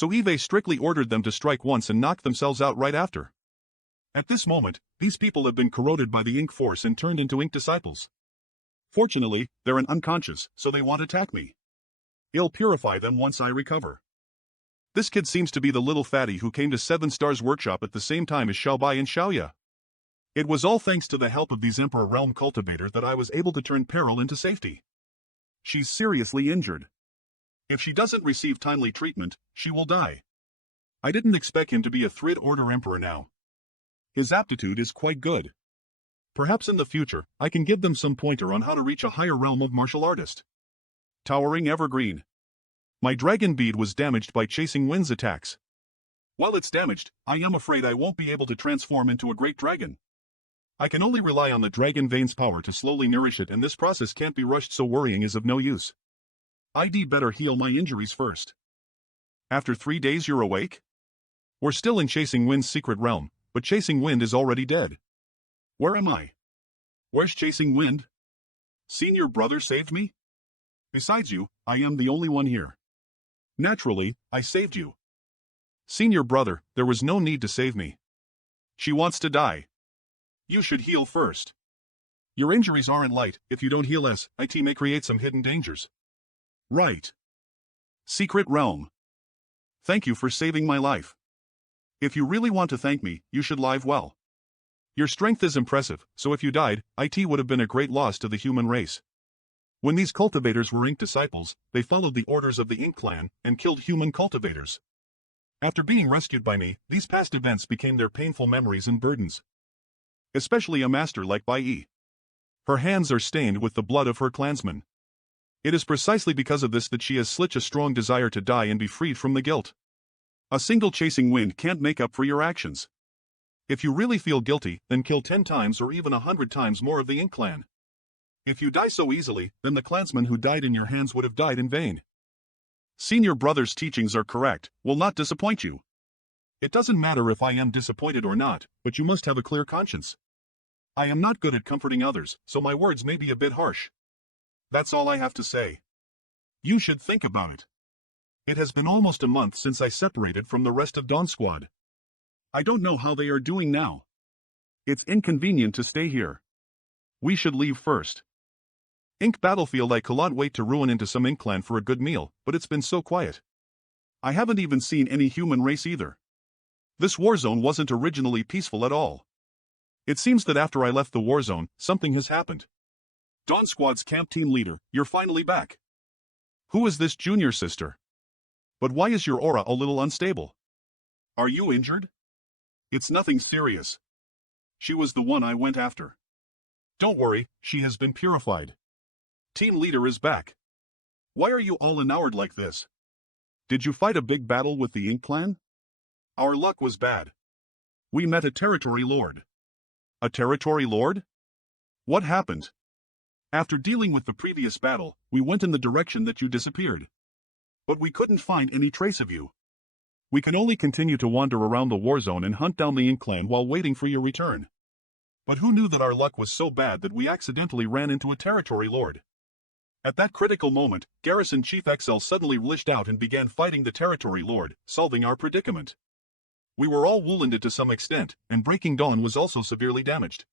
so Eve strictly ordered them to strike once and knock themselves out right after. At this moment, these people have been corroded by the ink force and turned into ink disciples. Fortunately, they're unconscious, so they won't attack me. I'll purify them once I recover. This kid seems to be the little fatty who came to 7 Stars Workshop at the same time as Xiaobai and Xiaoya. It was all thanks to the help of these Emperor Realm cultivators that I was able to turn peril into safety. She's seriously injured. If she doesn't receive timely treatment, she will die. I didn't expect him to be a Third Order Emperor now. His aptitude is quite good. Perhaps in the future, I can give them some pointer on how to reach a higher realm of martial artist. Towering Evergreen. My dragon bead was damaged by chasing wind's attacks. While it's damaged, I am afraid I won't be able to transform into a great dragon. I can only rely on the dragon vein's power to slowly nourish it, and this process can't be rushed, so worrying is of no use. I'd better heal my injuries first. After 3 days you're awake? We're still in Chasing Wind's secret realm, but Chasing Wind is already dead. Where am I? Where's Chasing Wind? Senior brother saved me? Besides you, I am the only one here. Naturally, I saved you. Senior brother, there was no need to save me. She wants to die. You should heal first. Your injuries aren't light. If you don't heal it may create some hidden dangers. Right. Secret Realm. Thank you for saving my life. If you really want to thank me, you should live well. Your strength is impressive, so if you died, it would have been a great loss to the human race. When these cultivators were ink disciples, they followed the orders of the Ink clan and killed human cultivators. After being rescued by me, these past events became their painful memories and burdens. Especially a master like Bai Yi. Her hands are stained with the blood of her clansmen. It is precisely because of this that she has such a strong desire to die and be freed from the guilt. A single Chasing Wind can't make up for your actions. If you really feel guilty, then kill 10 times or even 100 times more of the Ink clan. If you die so easily, then the clansmen who died in your hands would have died in vain. Senior brother's teachings are correct, will not disappoint you. It doesn't matter if I am disappointed or not, but you must have a clear conscience. I am not good at comforting others, so my words may be a bit harsh. That's all I have to say. You should think about it. It has been almost a month since I separated from the rest of Dawn Squad. I don't know how they are doing now. It's inconvenient to stay here. We should leave first. Ink Battlefield, I cannot wait to ruin into some Ink clan for a good meal, but it's been so quiet. I haven't even seen any human race either. This war zone wasn't originally peaceful at all. It seems that after I left the war zone, something has happened. Dawn Squad's camp team leader, you're finally back. Who is this junior sister? But why is your aura a little unstable? Are you injured? It's nothing serious. She was the one I went after. Don't worry, she has been purified. Team leader is back. Why are you all enamored like this? Did you fight a big battle with the Ink clan? Our luck was bad. We met a territory lord. A territory lord? What happened? After dealing with the previous battle, we went in the direction that you disappeared. But we couldn't find any trace of you. We can only continue to wander around the war zone and hunt down the Ink clan while waiting for your return. But who knew that our luck was so bad that we accidentally ran into a territory lord? At that critical moment, Garrison Chief XL suddenly lashed out and began fighting the territory lord, solving our predicament. We were all wounded to some extent, and Breaking Dawn was also severely damaged.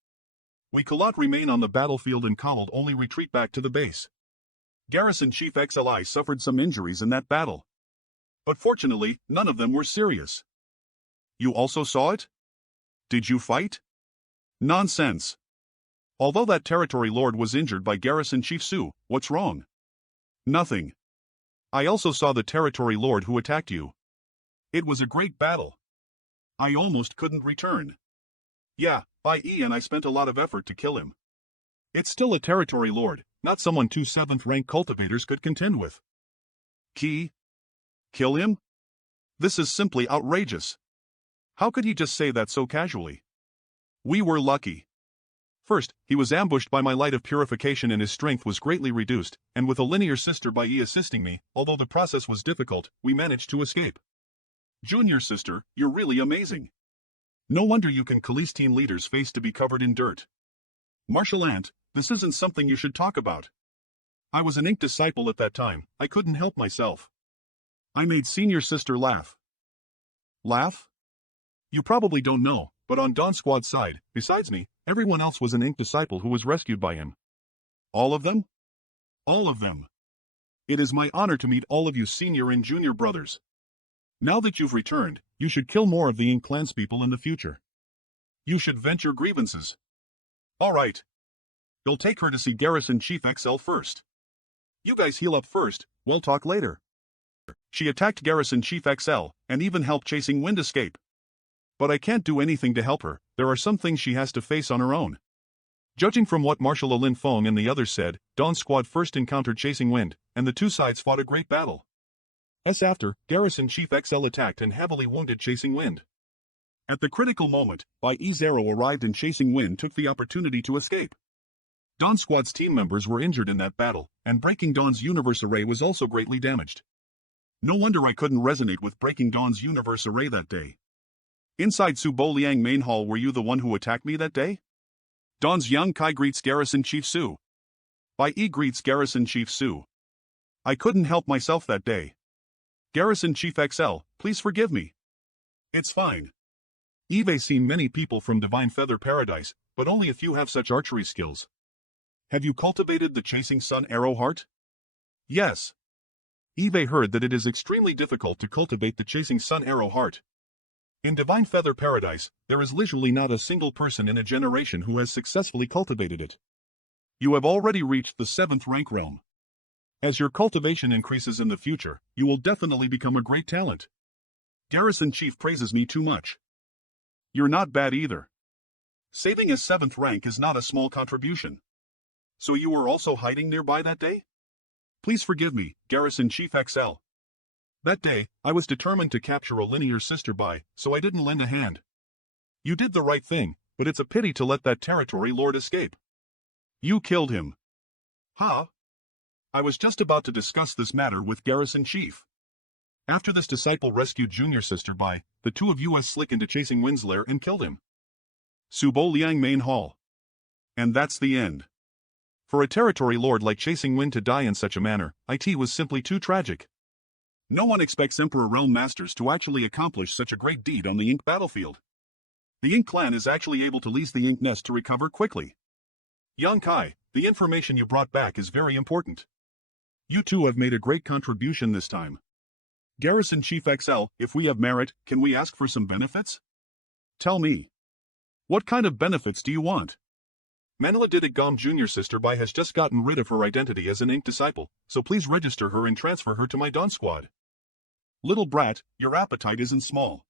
We could not remain on the battlefield and could only retreat back to the base. Garrison Chief XLI suffered some injuries in that battle. But fortunately, none of them were serious. You also saw it? Did you fight? Nonsense. Although that territory lord was injured by Garrison Chief Su, what's wrong? Nothing. I also saw the territory lord who attacked you. It was a great battle. I almost couldn't return. Yeah, Bai Yi and I spent a lot of effort to kill him. It's still a territory lord, not someone 2 7th-rank cultivators could contend with. Kill him? This is simply outrageous. How could he just say that so casually? We were lucky. First, he was ambushed by my light of purification and his strength was greatly reduced, and with a linear sister Bai Yi assisting me, although the process was difficult, we managed to escape. Junior sister, you're really amazing. No wonder you can Khalees team leader's face to be covered in dirt. Martial Ant, this isn't something you should talk about. I was an Ink disciple at that time, I couldn't help myself. I made senior sister laugh. Laugh? You probably don't know, but on Dawn Squad's side, besides me, everyone else was an Ink disciple who was rescued by him. All of them? All of them. It is my honor to meet all of you senior and junior brothers. Now that you've returned, you should kill more of the Ink clanspeople in the future. You should vent your grievances. Alright. You'll take her to see Garrison Chief XL first. You guys heal up first, we'll talk later. She attacked Garrison Chief XL, and even helped Chasing Wind escape. But I can't do anything to help her, there are some things she has to face on her own. Judging from what Marshal Lin Feng and the others said, Dawn Squad first encountered Chasing Wind, and the two sides fought a great battle. After, Garrison Chief XL attacked and heavily wounded Chasing Wind. At the critical moment, Bai Yi's arrow arrived and Chasing Wind took the opportunity to escape. Dawn Squad's team members were injured in that battle, and Breaking Dawn's universe array was also greatly damaged. No wonder I couldn't resonate with Breaking Dawn's universe array that day. Inside Su Bo Liang main hall, were you the one who attacked me that day? Dawn's Yang Kai greets Garrison Chief Su. Bai Yi greets Garrison Chief Su. I couldn't help myself that day. Garrison Chief XL, please forgive me. It's fine. I've seen many people from Divine Feather Paradise, but only a few have such archery skills. Have you cultivated the Chasing Sun Arrow Heart? Yes. I've heard that it is extremely difficult to cultivate the Chasing Sun Arrow Heart. In Divine Feather Paradise, there is literally not a single person in a generation who has successfully cultivated it. You have already reached the 7th rank realm. As your cultivation increases in the future, you will definitely become a great talent. Garrison Chief praises me too much. You're not bad either. Saving a 7th rank is not a small contribution. So you were also hiding nearby that day? Please forgive me, Garrison Chief XL. That day, I was determined to capture a linear sister Bai, so I didn't lend a hand. You did the right thing, but it's a pity to let that territory lord escape. You killed him. Huh? I was just about to discuss this matter with Garrison Chief. After this disciple rescued junior sister Bai, the two of us slick into Chasing Wind's lair and killed him. Su Bo Liang main hall. And that's the end. For a territory lord like Chasing Wind to die in such a manner, it was simply too tragic. No one expects Emperor Realm Masters to actually accomplish such a great deed on the Ink battlefield. The Ink clan is actually able to lease the Ink nest to recover quickly. Yang Kai, the information you brought back is very important. You two have made a great contribution this time. Garrison Chief XL, if we have merit, can we ask for some benefits? Tell me. What kind of benefits do you want? Manhwa Recap Cultivation junior sister Bai has just gotten rid of her identity as an Ink disciple, so please register her and transfer her to my Dawn Squad. Little brat, your appetite isn't small.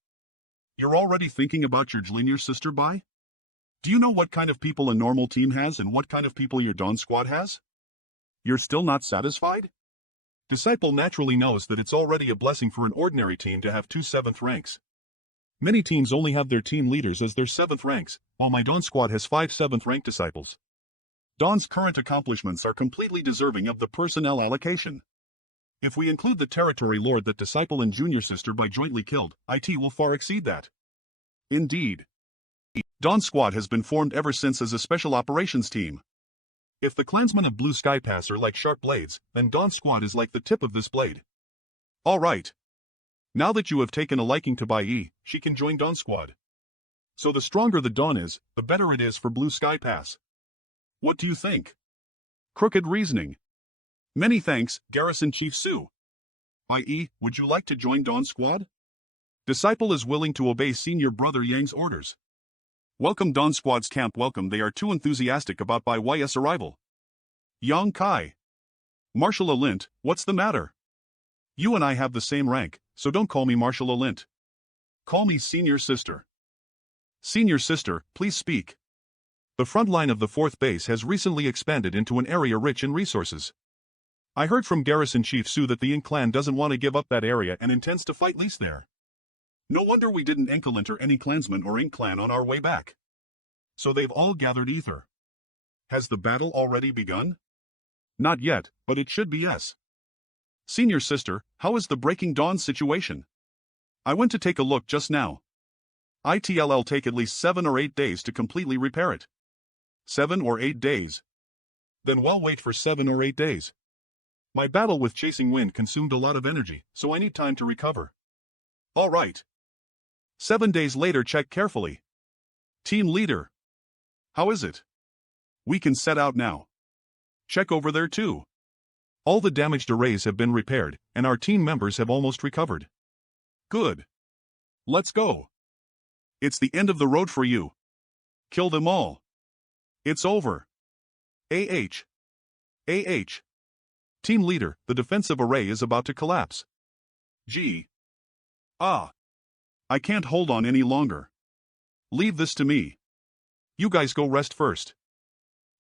You're already thinking about your junior sister Bai? Do you know what kind of people a normal team has and what kind of people your Dawn Squad has? You're still not satisfied? Disciple naturally knows that it's already a blessing for an ordinary team to have two 7th ranks. Many teams only have their team leaders as their 7th ranks, while my Dawn Squad has 5 7th rank disciples. Dawn's current accomplishments are completely deserving of the personnel allocation. If we include the territory lord that disciple and junior sister Bai jointly killed, it will far exceed that. Indeed. Dawn Squad has been formed ever since as a special operations team. If the clansmen of Blue Sky Pass are like sharp blades, then Dawn Squad is like the tip of this blade. Alright. Now that you have taken a liking to Bai Yi, she can join Dawn Squad. So the stronger the Dawn is, the better it is for Blue Sky Pass. What do you think? Crooked reasoning. Many thanks, Garrison Chief Su. Bai Yi, would you like to join Dawn Squad? Disciple is willing to obey senior brother Yang's orders. Welcome Dawn Squad's camp. Welcome. They are too enthusiastic about Bai Yi's arrival. Yang Kai. Marshal Alint, what's the matter? You and I have the same rank, so don't call me Marshal Alint. Call me Senior Sister. Senior Sister, please speak. The front line of the 4th base has recently expanded into an area rich in resources. I heard from Garrison Chief Su that the Ink clan doesn't want to give up that area and intends to fight Lease there. No wonder we didn't encounter any clansmen or Ink clan on our way back. So they've all gathered ether. Has the battle already begun? Not yet, but it should be yes. Senior Sister, how is the Breaking Dawn situation? I went to take a look just now. It'll take at least 7 or 8 days to completely repair it. 7 or 8 days. Then we'll wait for 7 or 8 days. My battle with Chasing Wind consumed a lot of energy, so I need time to recover. Alright. 7 days later, check carefully. Team leader. How is it? We can set out now. Check over there too. All the damaged arrays have been repaired, and our team members have almost recovered. Good. Let's go. It's the end of the road for you. Kill them all. It's over. AH. AH. Team leader, the defensive array is about to collapse. Gee. Ah. I can't hold on any longer. Leave this to me. You guys go rest first.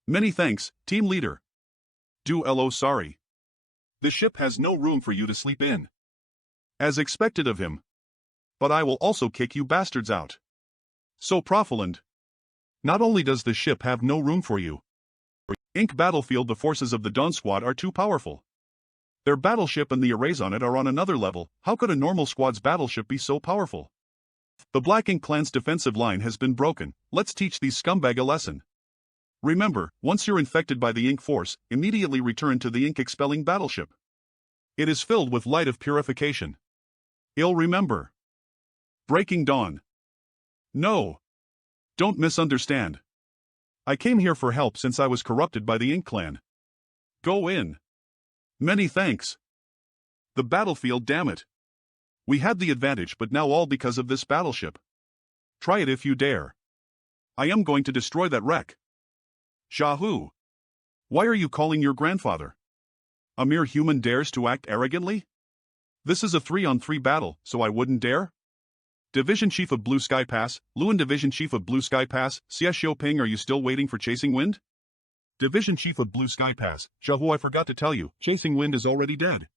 Many thanks, team leader. Sorry. The ship has no room for you to sleep in. As expected of him. But I will also kick you bastards out. So Profiland. Not only does the ship have no room for you. Inc. Battlefield, the forces of the Dawn Squad are too powerful. Their battleship and the arrays on it are on another level. How could a normal squad's battleship be so powerful? The Black Ink clan's defensive line has been broken. Let's teach these scumbag a lesson. Remember, once you're infected by the Ink force, immediately return to the Ink expelling battleship. It is filled with light of purification. I'll remember. Breaking Dawn. No. Don't misunderstand. I came here for help since I was corrupted by the Ink clan. Go in. Many thanks. The battlefield, damn it. We had the advantage, but now all because of this battleship. Try it if you dare. I am going to destroy that wreck. Shahu. Why are you calling your grandfather? A mere human dares to act arrogantly? This is a 3-on-3 battle, so I wouldn't dare? Division Chief of Blue Sky Pass, Luan Division Chief of Blue Sky Pass, Xia Xiaoping, are you still waiting for Chasing Wind? Division Chief of Blue Sky Pass, Shahu, I forgot to tell you, Chasing Wind is already dead.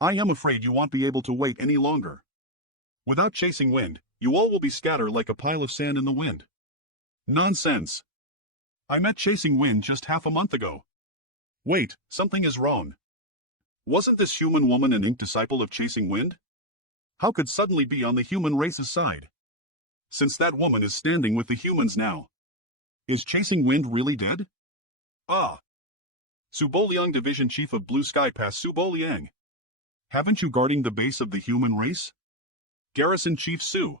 I am afraid you won't be able to wait any longer. Without Chasing Wind, you all will be scattered like a pile of sand in the wind. Nonsense. I met Chasing Wind just half a month ago. Wait, something is wrong. Wasn't this human woman an Ink disciple of Chasing Wind? How could suddenly be on the human race's side? Since that woman is standing with the humans now. Is Chasing Wind really dead? Ah. Suboliang Division Chief of Blue Sky Pass, Suboliang. Haven't you guarding the base of the human race? Garrison Chief Su.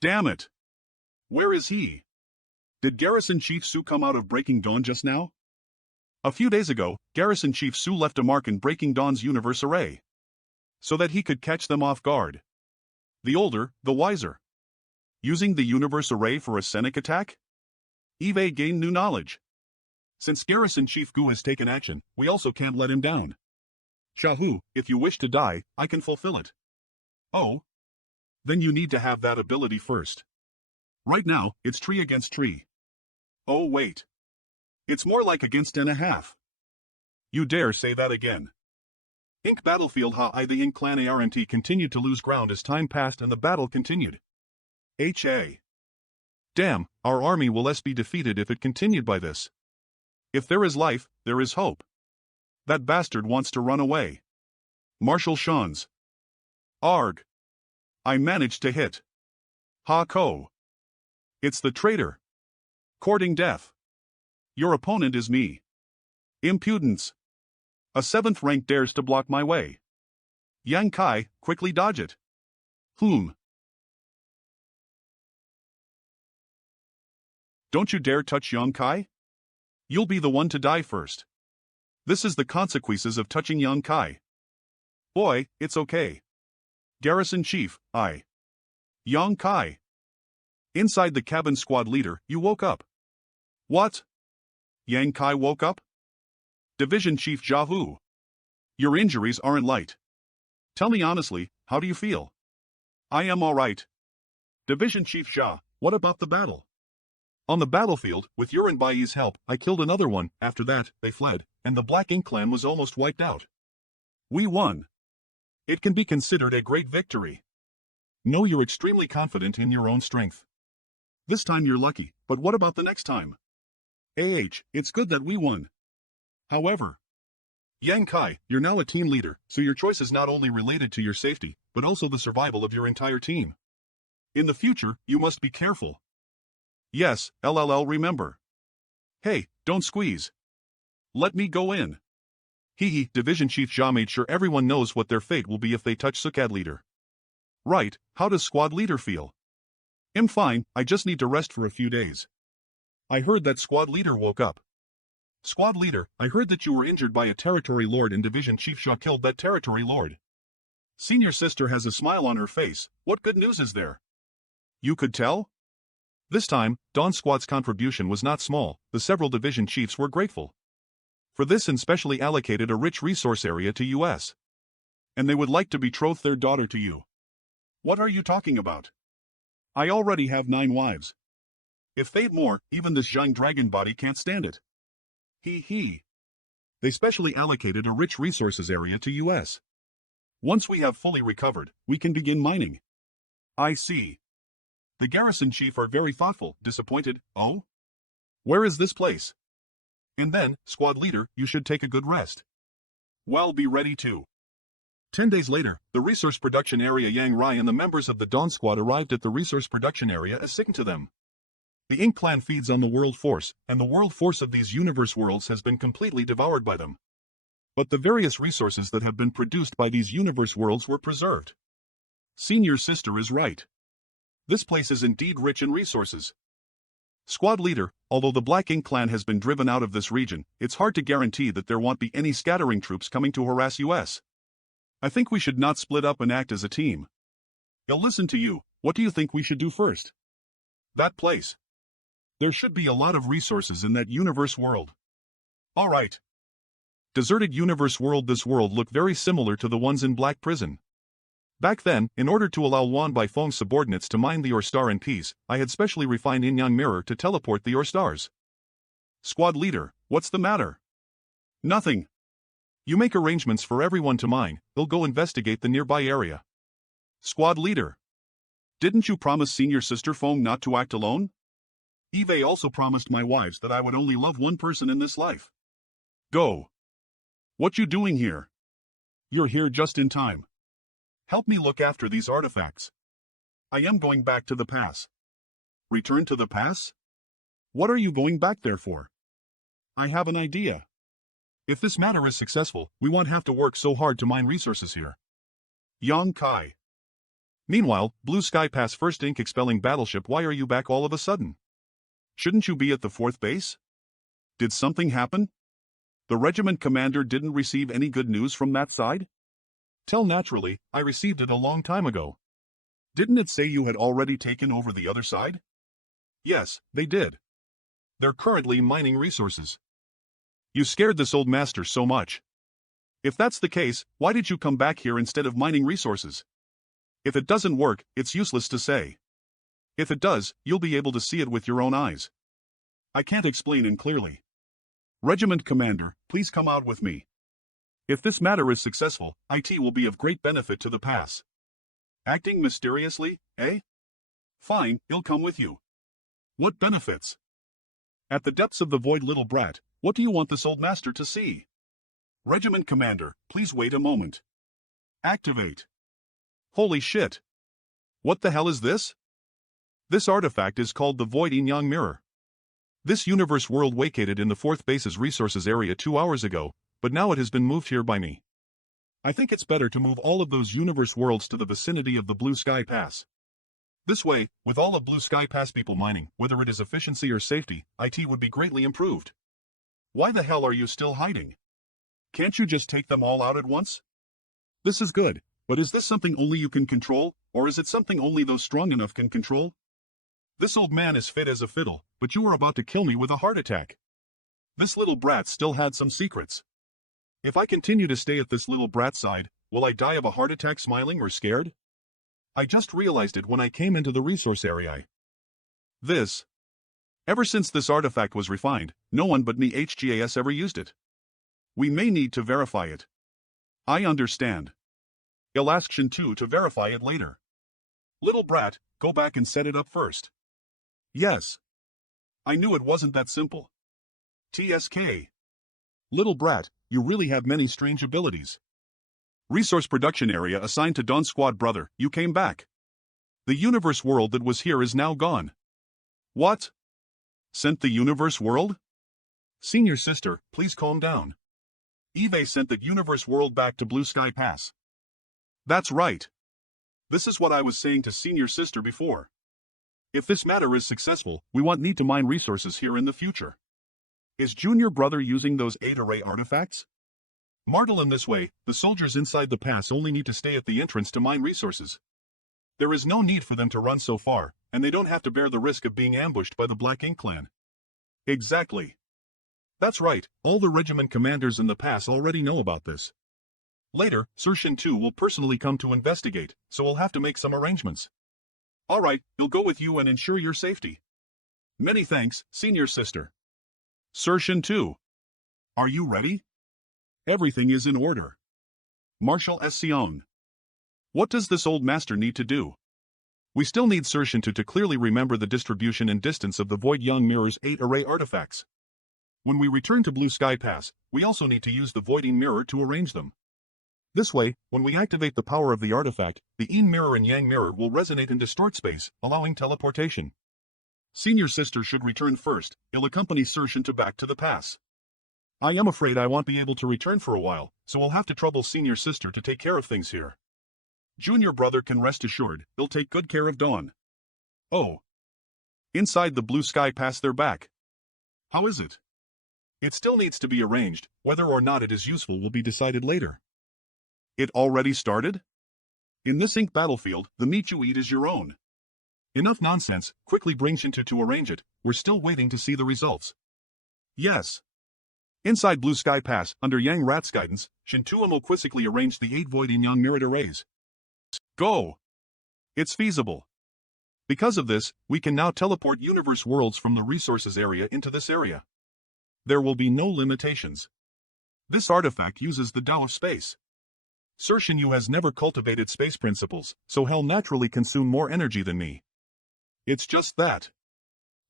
Damn it. Where is he? Did Garrison Chief Su come out of Breaking Dawn just now? A few days ago, Garrison Chief Su left a mark in Breaking Dawn's universe array. So that he could catch them off guard. The older, the wiser. Using the universe array for a scenic attack? Eve gained new knowledge. Since Garrison Chief Gu has taken action, we also can't let him down. Shahu, if you wish to die, I can fulfill it. Oh? Then you need to have that ability first. Right now, it's tree against tree. Oh wait. It's more like against and a half. You dare say that again. Ink Battlefield the Ink Clan ARNT continued to lose ground as time passed and the battle continued. HA. Damn, our army will be defeated if it continued by this. If there is life, there is hope. That bastard wants to run away. Marshal Shans. Arg. I managed to hit. Ha-ko. It's the traitor. Courting death. Your opponent is me. Impudence. A 7th rank dares to block my way. Yang Kai, quickly dodge it. Don't you dare touch Yang Kai? You'll be the one to die first. This is the consequences of touching Yang Kai. Boy, it's okay. Garrison Chief, Yang Kai. Inside the cabin, squad leader, you woke up. What? Yang Kai woke up? Division Chief Jahu. Your injuries aren't light. Tell me honestly, how do you feel? I am alright. Division Chief Jia, what about the battle? On the battlefield, with your and Bai's help, I killed another one. After that, they fled, and the Black Ink clan was almost wiped out. We won. It can be considered a great victory. Know you're extremely confident in your own strength. This time you're lucky, but what about the next time? It's good that we won. However, Yang Kai, you're now a team leader, so your choice is not only related to your safety, but also the survival of your entire team. In the future, you must be careful. Yes, remember. Hey, don't squeeze. Let me go in. Division Chief Jia made sure everyone knows what their fate will be if they touch Sukad leader. Right, how does squad leader feel? I'm fine, I just need to rest for a few days. I heard that squad leader woke up. Squad leader, I heard that you were injured by a territory lord and division chief Shaw killed that territory lord. Senior sister has a smile on her face. What good news is there? You could tell? This time, Dawn Squad's contribution was not small. The several division chiefs were grateful for this and specially allocated a rich resource area to US. And they would like to betroth their daughter to you. What are you talking about? I already have 9 wives. If they'd more, even this giant dragon body can't stand it. He. They specially allocated a rich resources area to US. Once we have fully recovered, we can begin mining. I see. The garrison chief are very thoughtful. Disappointed. Oh? Where is this place? And then, squad leader, you should take a good rest. Well, be ready to. 10 days later, the resource production area Yang Rai and the members of the Dawn Squad arrived at the resource production area assigned to them. The Ink clan feeds on the world force, and the world force of these universe worlds has been completely devoured by them. But the various resources that have been produced by these universe worlds were preserved. Senior sister is right. This place is indeed rich in resources. Squad leader, although the Black Ink clan has been driven out of this region, it's hard to guarantee that there won't be any scattering troops coming to harass US. I think we should not split up and act as a team. I'll listen to you. What do you think we should do first? That place. There should be a lot of resources in that universe world. All right. Deserted universe world. This world looked very similar to the ones in Black Prison. Back then, in order to allow Wan Bai Feng's subordinates to mine the ore star in peace, I had specially refined Yin Yang Mirror to teleport the ore stars. Squad leader, what's the matter? Nothing. You make arrangements for everyone to mine, they'll go investigate the nearby area. Squad leader. Didn't you promise senior sister Feng not to act alone? Eve also promised my wives that I would only love one person in this life. Go. What you doing here? You're here just in time. Help me look after these artifacts. I am going back to the pass. Return to the pass? What are you going back there for? I have an idea. If this matter is successful, we won't have to work so hard to mine resources here. Yang Kai. Meanwhile, Blue Sky Pass first ink expelling battleship. Why are you back all of a sudden? Shouldn't you be at the 4th base? Did something happen? The regiment commander didn't receive any good news from that side? Tell naturally, I received it a long time ago. Didn't it say you had already taken over the other side? Yes, they did. They're currently mining resources. You scared this old master so much. If that's the case, why did you come back here instead of mining resources? If it doesn't work, it's useless to say. If it does, you'll be able to see it with your own eyes. I can't explain it clearly. Regiment commander, please come out with me. If this matter is successful, IT will be of great benefit to the pass. Acting mysteriously, eh? Fine, he'll come with you. What benefits? At the depths of the void, little brat, what do you want this old master to see? Regiment commander, please wait a moment. Activate. Holy shit. What the hell is this? This artifact is called the Void Yin Yang Mirror. This universe world vacated in the 4th base's resources area 2 hours ago, but now it has been moved here by me. I think it's better to move all of those universe worlds to the vicinity of the Blue Sky Pass. This way, with all of Blue Sky Pass people mining, whether it is efficiency or safety, IT would be greatly improved. Why the hell are you still hiding? Can't you just take them all out at once? This is good, but is this something only you can control, or is it something only those strong enough can control? This old man is fit as a fiddle, but you are about to kill me with a heart attack. This little brat still had some secrets. If I continue to stay at this little brat's side, will I die of a heart attack smiling or scared? I just realized it when I came into the resource area. Ever since this artifact was refined, no one but me HGAS ever used it. We may need to verify it. I understand. I'll ask Shin 2 to verify it later. Little brat, go back and set it up first. Yes. I knew it wasn't that simple. TSK. Little brat, you really have many strange abilities. Resource production area assigned to Dawn Squad brother, you came back. The universe world that was here is now gone. What? Sent the universe world? Senior sister, please calm down. Eve sent the universe world back to Blue Sky Pass. That's right. This is what I was saying to senior sister before. If this matter is successful, we won't need to mine resources here in the future. Is junior brother using those 8-array artifacts? Martel, in this way, the soldiers inside the pass only need to stay at the entrance to mine resources. There is no need for them to run so far, and they don't have to bear the risk of being ambushed by the Black Ink clan. Exactly. That's right, all the regiment commanders in the pass already know about this. Later, Sir Shin too will personally come to investigate, so we'll have to make some arrangements. Alright, he'll go with you and ensure your safety. Many thanks, senior sister. Sir Shin too. Are you ready? Everything is in order. Marshal S. Seong. What does this old master need to do? We still need Sir Shin to clearly remember the distribution and distance of the Void Young Mirror's 8-array artifacts. When we return to Blue Sky Pass, we also need to use the Voiding Mirror to arrange them. This way, when we activate the power of the artifact, the Yin Mirror and Yang Mirror will resonate and distort space, allowing teleportation. Senior sister should return first. He'll accompany Sir Shin back to the pass. I am afraid I won't be able to return for a while, so we'll have to trouble senior sister to take care of things here. Junior brother can rest assured, he'll take good care of Dawn. Oh. Inside the Blue Sky Pass they're back. How is it? It still needs to be arranged, whether or not it is useful will be decided later. It already started? In this ink battlefield, the meat you eat is your own. Enough nonsense, quickly bring Shinto to arrange it, we're still waiting to see the results. Yes. Inside Blue Sky Pass, under Yang Rat's guidance, Shinto will quizzically arrange the 8 Void and Young Mirrored arrays. Go! It's feasible. Because of this, we can now teleport universe worlds from the resources area into this area. There will be no limitations. This artifact uses the Tao of space. Sir Shinyu has never cultivated space principles, so he'll naturally consume more energy than me. It's just that.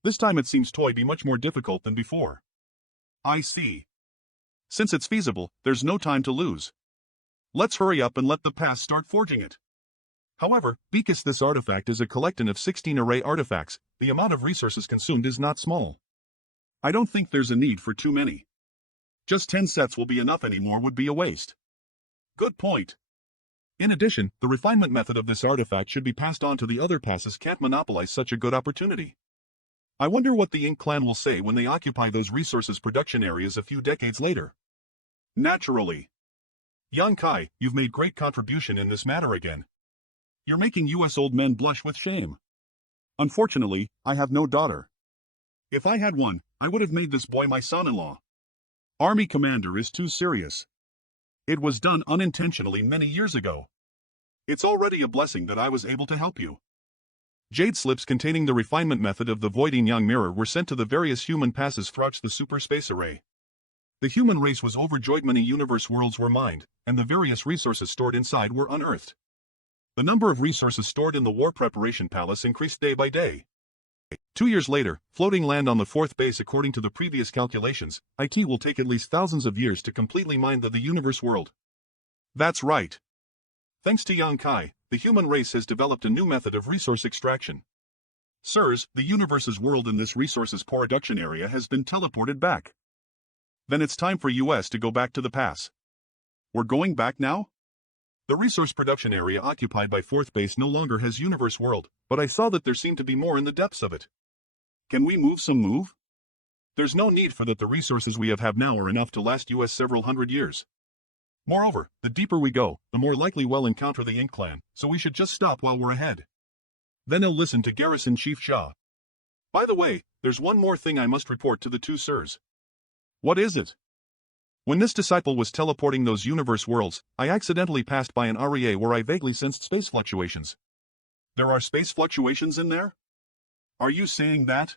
This time it seems to be much more difficult than before. I see. Since it's feasible, there's no time to lose. Let's hurry up and let the pass start forging it. However, because this artifact is a collection of 16 array artifacts, the amount of resources consumed is not small. I don't think there's a need for too many. Just 10 sets will be enough, anymore would be a waste. Good point. In addition, the refinement method of this artifact should be passed on to the other passes can't monopolize such a good opportunity. I wonder what the Ink clan will say when they occupy those resources production areas a few decades later. Naturally. Yang Kai, you've made great contribution in this matter again. You're making US old men blush with shame. Unfortunately, I have no daughter. If I had one, I would have made this boy my son-in-law. Army commander is too serious. It was done unintentionally many years ago. It's already a blessing that I was able to help you. Jade slips containing the refinement method of the Voiding Young Mirror were sent to the various human passes throughout the super space array. The human race was overjoyed, many universe worlds were mined, and the various resources stored inside were unearthed. The number of resources stored in the War Preparation Palace increased day by day. 2 years later, floating land on the 4th base. According to the previous calculations, it will take at least thousands of years to completely mine the universe world. That's right. Thanks to Yang Kai, the human race has developed a new method of resource extraction. Sirs, the universe's world in this resources production area has been teleported back. Then it's time for US to go back to the pass. We're going back now? The resource production area occupied by 4th base no longer has universe world, but I saw that there seemed to be more in the depths of it. Can we move? There's no need for that. The resources we have now are enough to last US several hundred years. Moreover, the deeper we go, the more likely we'll encounter the Ink clan, so we should just stop while we're ahead. Then he'll listen to Garrison Chief Shah. By the way, there's one more thing I must report to the two sirs. What is it? When this disciple was teleporting those universe worlds, I accidentally passed by an area where I vaguely sensed space fluctuations. There are space fluctuations in there? Are you saying that?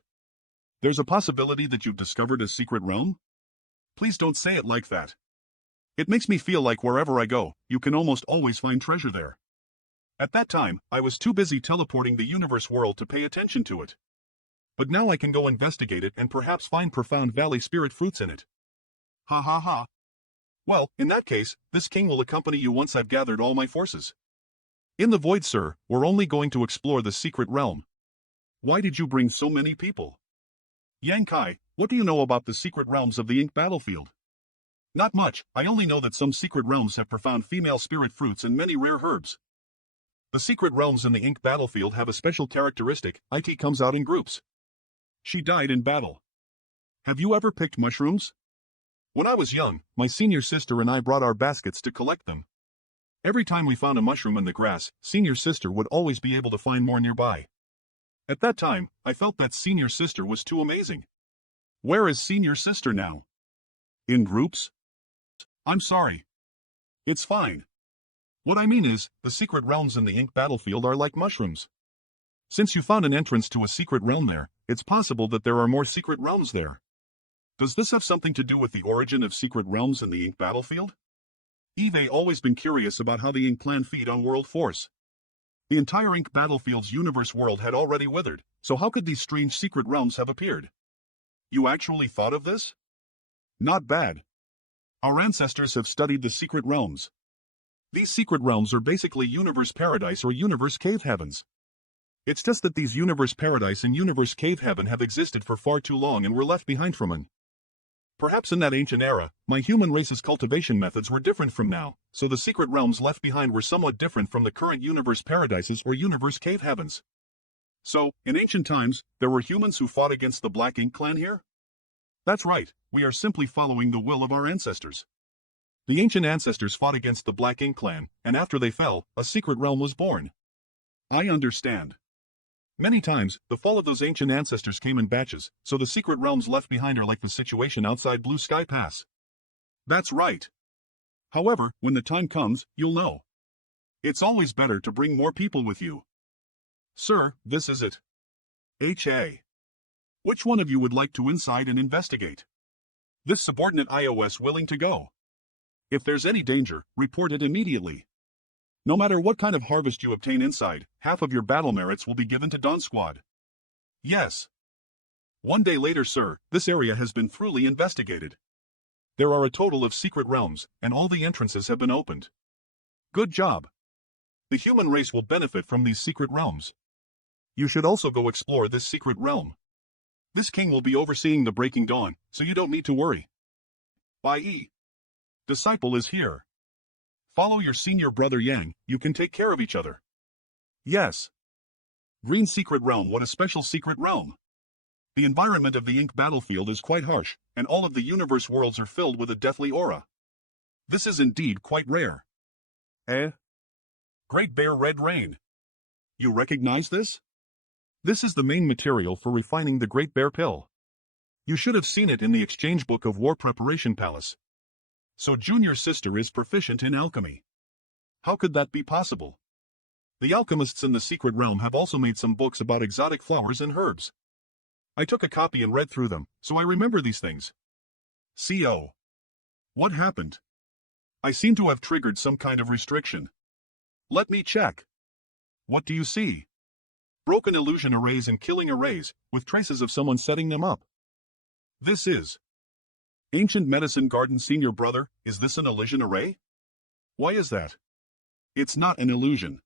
There's a possibility that you've discovered a secret realm? Please don't say it like that. It makes me feel like wherever I go, you can almost always find treasure there. At that time, I was too busy teleporting the universe world to pay attention to it. But now I can go investigate it and perhaps find profound valley spirit fruits in it. Ha ha ha. Well, in that case, this king will accompany you once I've gathered all my forces. In the void, sir, we're only going to explore the secret realm. Why did you bring so many people? Yang Kai, what do you know about the secret realms of the Ink battlefield? Not much, I only know that some secret realms have profound female spirit fruits and many rare herbs. The secret realms in the ink battlefield have a special characteristic: it comes out in groups. She died in battle. Have you ever picked mushrooms? When I was young, my senior sister and I brought our baskets to collect them. Every time we found a mushroom in the grass, senior sister would always be able to find more nearby. At that time, I felt that senior sister was too amazing. Where is senior sister now? In groups? I'm sorry. It's fine. What I mean is, the secret realms in the ink battlefield are like mushrooms. Since you found an entrance to a secret realm there, it's possible that there are more secret realms there. Does this have something to do with the origin of secret realms in the ink battlefield? Eve always been curious about how the ink clan feed on world force. The entire ink battlefield's universe world had already withered, so how could these strange secret realms have appeared? You actually thought of this? Not bad. Our ancestors have studied the secret realms. These secret realms are basically universe paradise or universe cave heavens. It's just that these universe paradise and universe cave heaven have existed for far too long and were left behind from it. Perhaps in that ancient era, my human race's cultivation methods were different from now, so the secret realms left behind were somewhat different from the current universe paradises or universe cave heavens. So, in ancient times, there were humans who fought against the Black Ink clan here? That's right, we are simply following the will of our ancestors. The ancient ancestors fought against the Black Ink clan, and after they fell, a secret realm was born. I understand. Many times, the fall of those ancient ancestors came in batches, so the secret realms left behind are like the situation outside Blue Sky Pass. That's right. However, when the time comes, you'll know. It's always better to bring more people with you. Sir, this is it. H.A. Which one of you would like to inside and investigate? This subordinate iOS willing to go. If there's any danger, report it immediately. No matter what kind of harvest you obtain inside, half of your battle merits will be given to Dawn Squad. Yes. One day later, sir, this area has been thoroughly investigated. There are a total of secret realms, and all the entrances have been opened. Good job. The human race will benefit from these secret realms. You should also go explore this secret realm. This king will be overseeing the breaking dawn, so you don't need to worry. I.e. Disciple is here. Follow your senior brother Yang, you can take care of each other. Yes. Green Secret Realm, what a special secret realm. The environment of the ink battlefield is quite harsh, and all of the universe worlds are filled with a deathly aura. This is indeed quite rare. Great Bear Red Rain. You recognize this? This is the main material for refining the Great Bear Pill. You should have seen it in the exchange book of War Preparation Palace. So Junior Sister is proficient in alchemy. How could that be possible? The alchemists in the secret realm have also made some books about exotic flowers and herbs. I took a copy and read through them, so I remember these things. CO. What happened? I seem to have triggered some kind of restriction. Let me check. What do you see? Broken illusion arrays and killing arrays, with traces of someone setting them up. This is Ancient Medicine Garden Senior Brother, is this an illusion array? Why is that? It's not an illusion.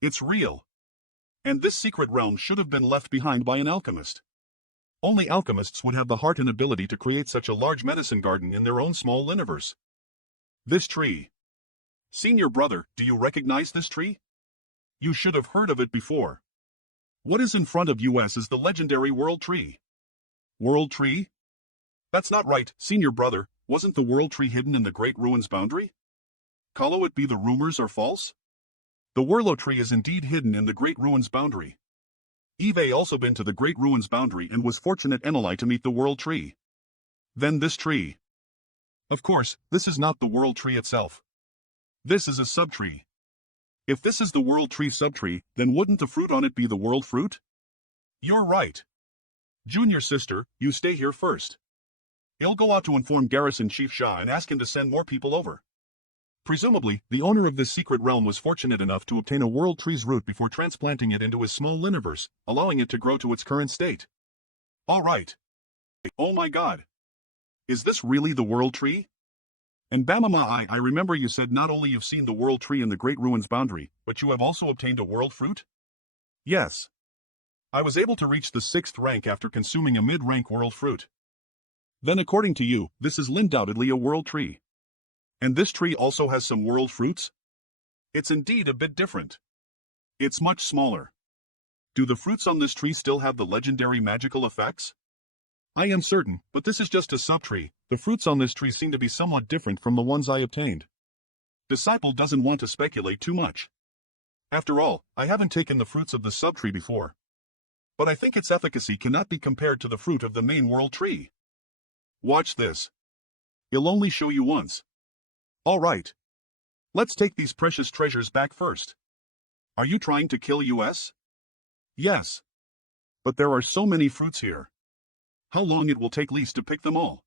It's real. And this secret realm should have been left behind by an alchemist. Only alchemists would have the heart and ability to create such a large medicine garden in their own small universe. This tree. Senior Brother, do you recognize this tree? You should have heard of it before. What is in front of us is the legendary World Tree. World Tree? That's not right, Senior Brother, wasn't the World Tree hidden in the Great Ruins boundary? Call it be the rumors are false? The World Tree is indeed hidden in the Great Ruins boundary. Eve also been to the Great Ruins boundary and was fortunate enough to meet the World Tree. Then this tree. Of course, this is not the World Tree itself. This is a subtree. If this is the World Tree subtree, then wouldn't the fruit on it be the World Fruit? You're right. Junior Sister, you stay here first. He'll go out to inform Garrison Chief Shah and ask him to send more people over. Presumably, the owner of this secret realm was fortunate enough to obtain a World Tree's root before transplanting it into his small universe, allowing it to grow to its current state. All right. Oh my god. Is this really the World Tree? And Bamama, I remember you said not only you've seen the World Tree in the Great Ruins boundary, but you have also obtained a World Fruit? Yes. I was able to reach the 6th rank after consuming a mid-rank World Fruit. Then according to you, this is undoubtedly a World Tree. And this tree also has some World Fruits? It's indeed a bit different. It's much smaller. Do the fruits on this tree still have the legendary magical effects? I am certain, but this is just a subtree. The fruits on this tree seem to be somewhat different from the ones I obtained. Disciple doesn't want to speculate too much. After all, I haven't taken the fruits of the subtree before. But I think its efficacy cannot be compared to the fruit of the main world tree. Watch this. I'll only show you once. Alright. Let's take these precious treasures back first. Are you trying to kill us? Yes. But there are so many fruits here. How long it will take Lise to pick them all?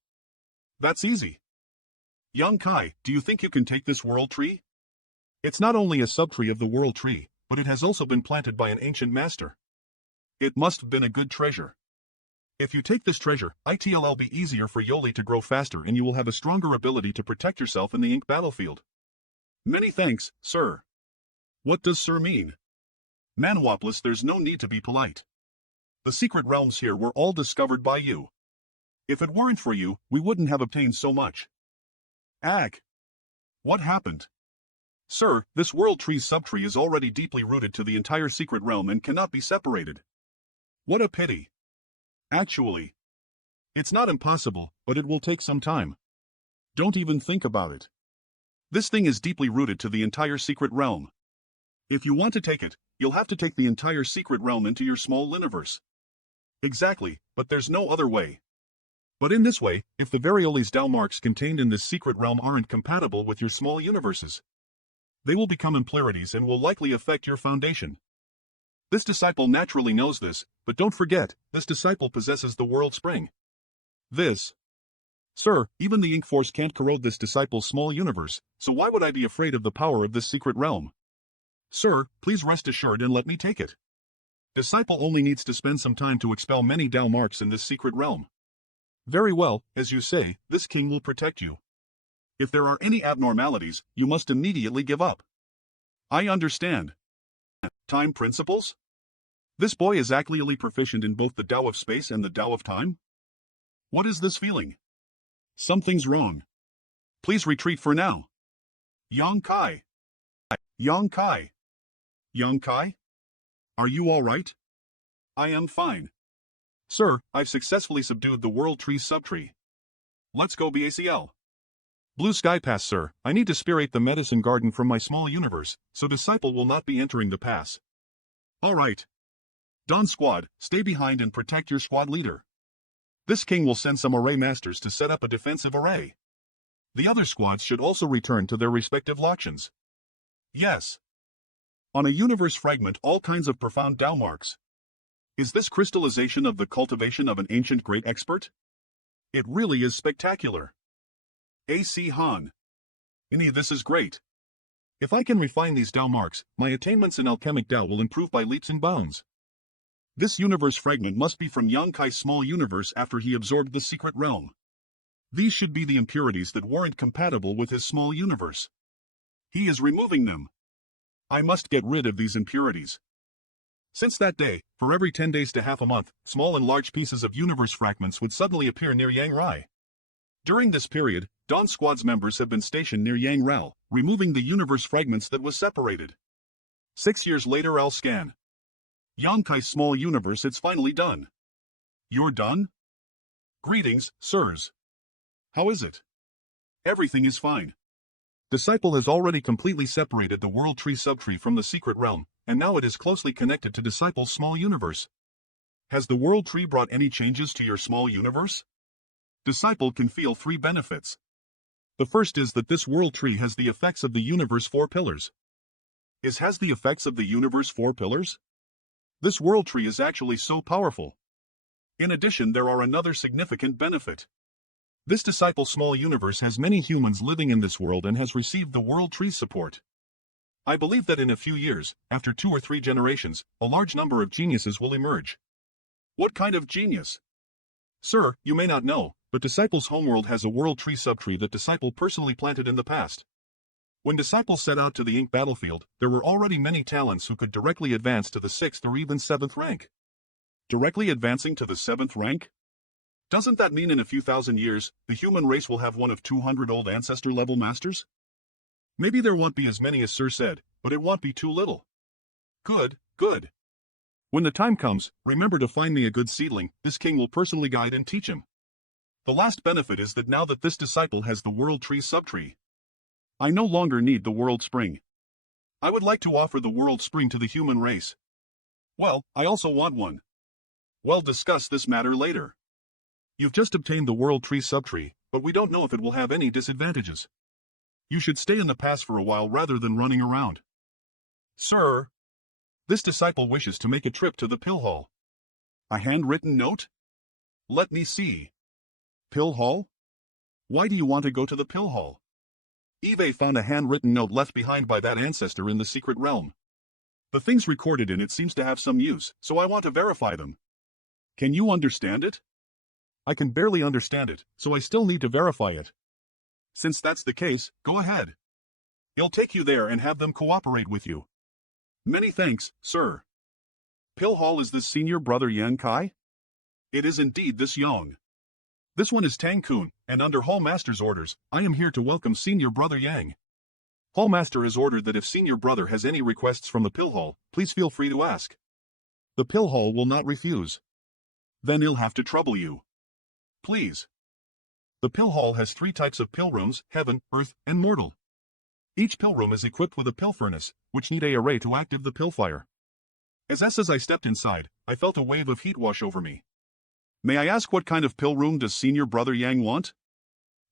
That's easy. Young Kai, do you think you can take this world tree? It's not only a subtree of the world tree, but it has also been planted by an ancient master. It must have been a good treasure. If you take this treasure, it'll be easier for Yoli to grow faster and you will have a stronger ability to protect yourself in the ink battlefield. Many thanks, sir. What does sir mean? Manhwa, there's no need to be polite. The secret realms here were all discovered by you. If it weren't for you, we wouldn't have obtained so much. Ag. What happened? Sir, this world tree's subtree is already deeply rooted to the entire secret realm and cannot be separated. What a pity. Actually, it's not impossible, but it will take some time. Don't even think about it. This thing is deeply rooted to the entire secret realm. If you want to take it, you'll have to take the entire secret realm into your small universe. Exactly, but there's no other way. But in this way, if the Varioli's Dao marks contained in this secret realm aren't compatible with your small universes, they will become impurities and will likely affect your foundation. This disciple naturally knows this, but don't forget, this disciple possesses the world spring. This. Sir, even the ink force can't corrode this disciple's small universe, so why would I be afraid of the power of this secret realm? Sir, please rest assured and let me take it. Disciple only needs to spend some time to expel many Dao marks in this secret realm. Very well, as you say, this king will protect you. If there are any abnormalities, you must immediately give up. I understand. Time principles? This boy is actually proficient in both the Tao of space and the Tao of time? What is this feeling? Something's wrong. Please retreat for now. Yang Kai. Yang Kai. Yang Kai? Are you all right? I am fine. Sir, I've successfully subdued the world tree's subtree. Let's go BACL. Blue Sky Pass, sir. I need to spirate the medicine garden from my small universe, so disciple will not be entering the pass. All right. Dawn Squad, stay behind and protect your squad leader. This king will send some array masters to set up a defensive array. The other squads should also return to their respective locations. Yes. On a universe fragment, all kinds of profound Dao marks. Is this crystallization of the cultivation of an ancient great expert? It really is spectacular. A.C. Han. This is great. If I can refine these Dao marks, my attainments in alchemic Dao will improve by leaps and bounds. This universe fragment must be from Yang Kai's small universe after he absorbed the secret realm. These should be the impurities that weren't compatible with his small universe. He is removing them. I must get rid of these impurities. Since that day, for every 10 days to half a month, small and large pieces of universe fragments would suddenly appear near Yang Rai. During this period, Dawn Squad's members have been stationed near Yang Rao, removing the universe fragments that was separated. 6 years later, I'll scan. Yang Kai's small universe, it's finally done. You're done? Greetings, sirs. How is it? Everything is fine. Disciple has already completely separated the world tree subtree from the secret realm, and now it is closely connected to Disciple's small universe. Has the world tree brought any changes to your small universe? Disciple can feel 3 benefits. The first is that this world tree has the effects of the universe 4 pillars. Has the effects of the universe 4 pillars? This world tree is actually so powerful. In addition, there are another significant benefit. This disciple small universe has many humans living in this world and has received the world tree's support. I believe that in a few years, after 2 or 3 generations, a large number of geniuses will emerge. What kind of genius? Sir, you may not know, but Disciple's homeworld has a world tree subtree that Disciple personally planted in the past. When Disciple set out to the ink battlefield, there were already many talents who could directly advance to the 6th or even 7th rank. Directly advancing to the 7th rank? Doesn't that mean in a few thousand years, the human race will have one of 200 old ancestor-level masters? Maybe there won't be as many as Sir said, but it won't be too little. Good, good. When the time comes, remember to find me a good seedling. This king will personally guide and teach him. The last benefit is that now that this disciple has the world tree subtree, I no longer need the world spring. I would like to offer the world spring to the human race. Well, I also want one. We'll discuss this matter later. You've just obtained the world tree subtree, but we don't know if it will have any disadvantages. You should stay in the pass for a while rather than running around. Sir, this disciple wishes to make a trip to the pill hall. A handwritten note? Let me see. Pill hall? Why do you want to go to the pill hall? Eve found a handwritten note left behind by that ancestor in the secret realm. The things recorded in it seems to have some use, so I want to verify them. Can you understand it? I can barely understand it, so I still need to verify it. Since that's the case, go ahead. I'll take you there and have them cooperate with you. Many thanks, sir. Pill hall, is this senior brother Yang Kai? It is indeed this Yang. This one is Tang Kun, and under Hall Master's orders, I am here to welcome senior brother Yang. Hall Master has ordered that if senior brother has any requests from the pill hall, please feel free to ask. The pill hall will not refuse. Then he'll have to trouble you. Please. The pill hall has 3 types of pill rooms: heaven, earth, and mortal. Each pill room is equipped with a pill furnace, which need a array to active the pill fire. As I stepped inside, I felt a wave of heat wash over me. May I ask what kind of pill room does senior brother Yang want?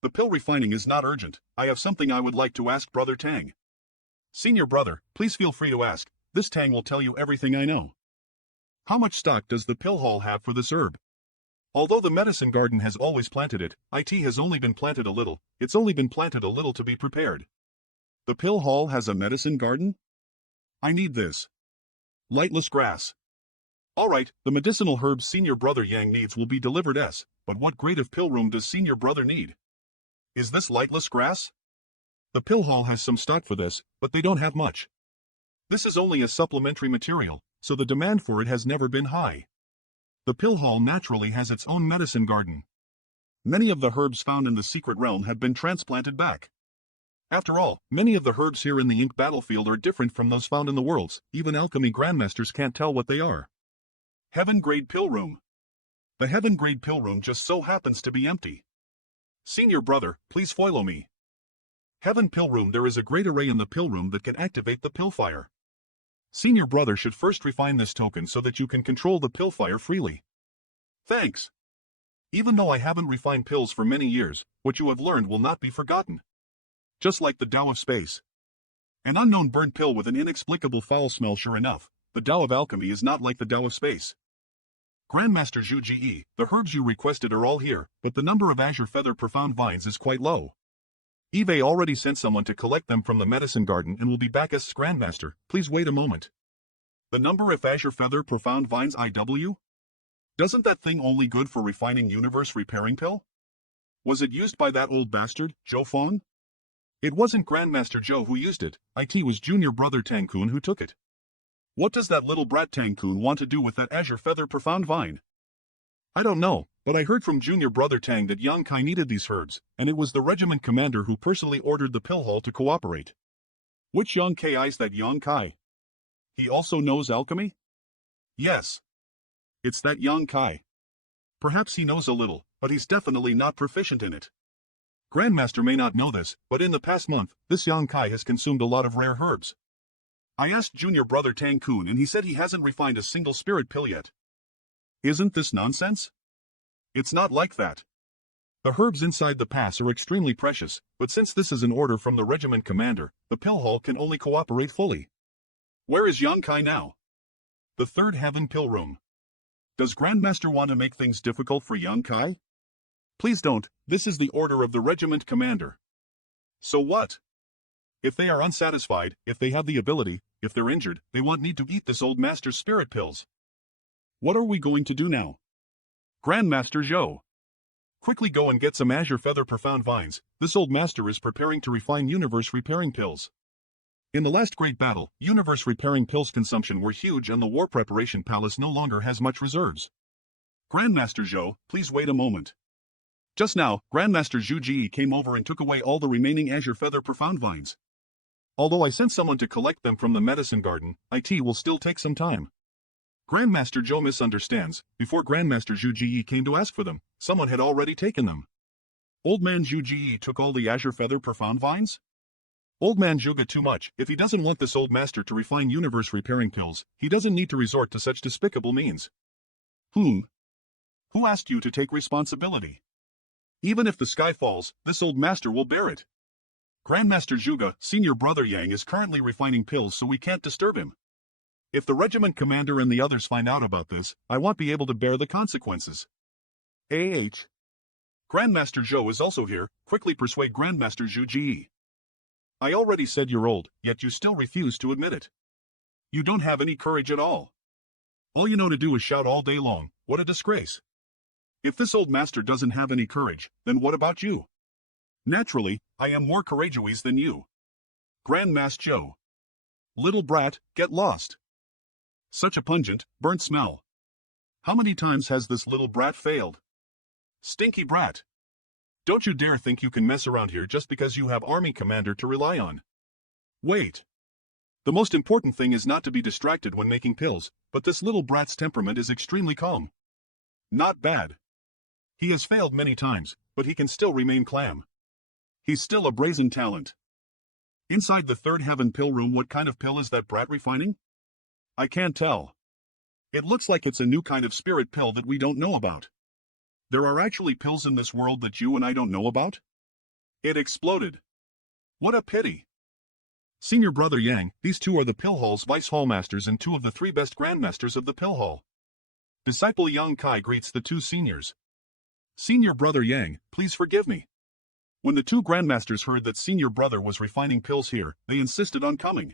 The pill refining is not urgent. I have something I would like to ask brother Tang. Senior brother, please feel free to ask. This Tang will tell you everything I know. How much stock does the pill hall have for this herb? Although the medicine garden has always planted it, it has only been planted a little. It's only been planted a little to be prepared. The pill hall has a medicine garden? I need this. Lightless grass. Alright, the medicinal herbs senior brother Yang needs will be delivered but what grade of pill room does senior brother need? Is this lightless grass? The pill hall has some stock for this, but they don't have much. This is only a supplementary material, so the demand for it has never been high. The pill hall naturally has its own medicine garden. Many of the herbs found in the secret realm have been transplanted back. After all, many of the herbs here in the ink battlefield are different from those found in the worlds. Even alchemy grandmasters can't tell what they are. Heaven grade pill room. The heaven grade pill room just so happens to be empty. Senior brother, please follow me. Heaven pill room. There is a great array in the pill room that can activate the pill fire. Senior brother should first refine this token so that you can control the pill fire freely. Thanks. Even though I haven't refined pills for many years, what you have learned will not be forgotten. Just like the Tao of space. An unknown burnt pill with an inexplicable foul smell. Sure enough, the Tao of alchemy is not like the Tao of space. Grandmaster Zhu Ji, the herbs you requested are all here, but the number of azure feather profound vines is quite low. Eve already sent someone to collect them from the medicine garden and will be back as Grandmaster. Please wait a moment. The number of azure feather profound vines IW? Doesn't that thing only good for refining universe repairing pill? Was it used by that old bastard, Zhou Fong? It wasn't Grandmaster Zhou who used it, it was junior brother Tang Kun who took it. What does that little brat Tang Kun want to do with that azure feather profound vine? I don't know, but I heard from junior brother Tang that Yang Kai needed these herbs, and it was the regiment commander who personally ordered the pill hall to cooperate. Which Yang Kai is that Yang Kai? He also knows alchemy? Yes. It's that Yang Kai. Perhaps he knows a little, but he's definitely not proficient in it. Grandmaster may not know this, but in the past month, this Yang Kai has consumed a lot of rare herbs. I asked junior brother Tang Kun and he said he hasn't refined a single spirit pill yet. Isn't this nonsense? It's not like that. The herbs inside the pass are extremely precious, but since this is an order from the regiment commander, the pill hall can only cooperate fully. Where is Yang Kai now? The third heaven pill room. Does Grandmaster want to make things difficult for Yang Kai? Please don't, this is the order of the regiment commander. So what? If they are unsatisfied, if they have the ability, if they're injured, they won't need to eat this old master's spirit pills. What are we going to do now? Grandmaster Zhou. Quickly go and get some azure feather profound vines. This old master is preparing to refine universe repairing pills. In the last great battle, universe repairing pills consumption were huge and the war preparation palace no longer has much reserves. Grandmaster Zhou, please wait a moment. Just now, Grandmaster Zhu Ji came over and took away all the remaining azure feather profound vines. Although I sent someone to collect them from the medicine garden, it will still take some time. Grandmaster Zhou misunderstands. Before Grandmaster Zhu Ji came to ask for them, someone had already taken them. Old man Zhu Ji took all the azure feather profound vines? Old man Zhuge too much. If he doesn't want this old master to refine universe-repairing pills, he doesn't need to resort to such despicable means. Who asked you to take responsibility? Even if the sky falls, this old master will bear it. Grandmaster Zhuge, senior brother Yang, is currently refining pills, so we can't disturb him. If the regiment commander and the others find out about this, I won't be able to bear the consequences. Grandmaster Zhou is also here. Quickly persuade Grandmaster Zhu Ji. I already said you're old, yet you still refuse to admit it. You don't have any courage at all. All you know to do is shout all day long. What a disgrace. If this old master doesn't have any courage, then what about you? Naturally, I am more courageous than you. Grandmaster Zhou. Little brat, get lost. Such a pungent, burnt smell. How many times has this little brat failed? Stinky brat. Don't you dare think you can mess around here just because you have army commander to rely on. Wait. The most important thing is not to be distracted when making pills, but this little brat's temperament is extremely calm. Not bad. He has failed many times, but he can still remain calm. He's still a brazen talent. Inside the third heaven pill room, what kind of pill is that brat refining? I can't tell. It looks like it's a new kind of spirit pill that we don't know about. There are actually pills in this world that you and I don't know about? It exploded. What a pity. Senior brother Yang, these two are the pill hall's vice hallmasters and two of the three best grandmasters of the pill hall. Disciple Yang Kai greets the two seniors. Senior brother Yang, please forgive me. When the two grandmasters heard that senior brother was refining pills here, they insisted on coming.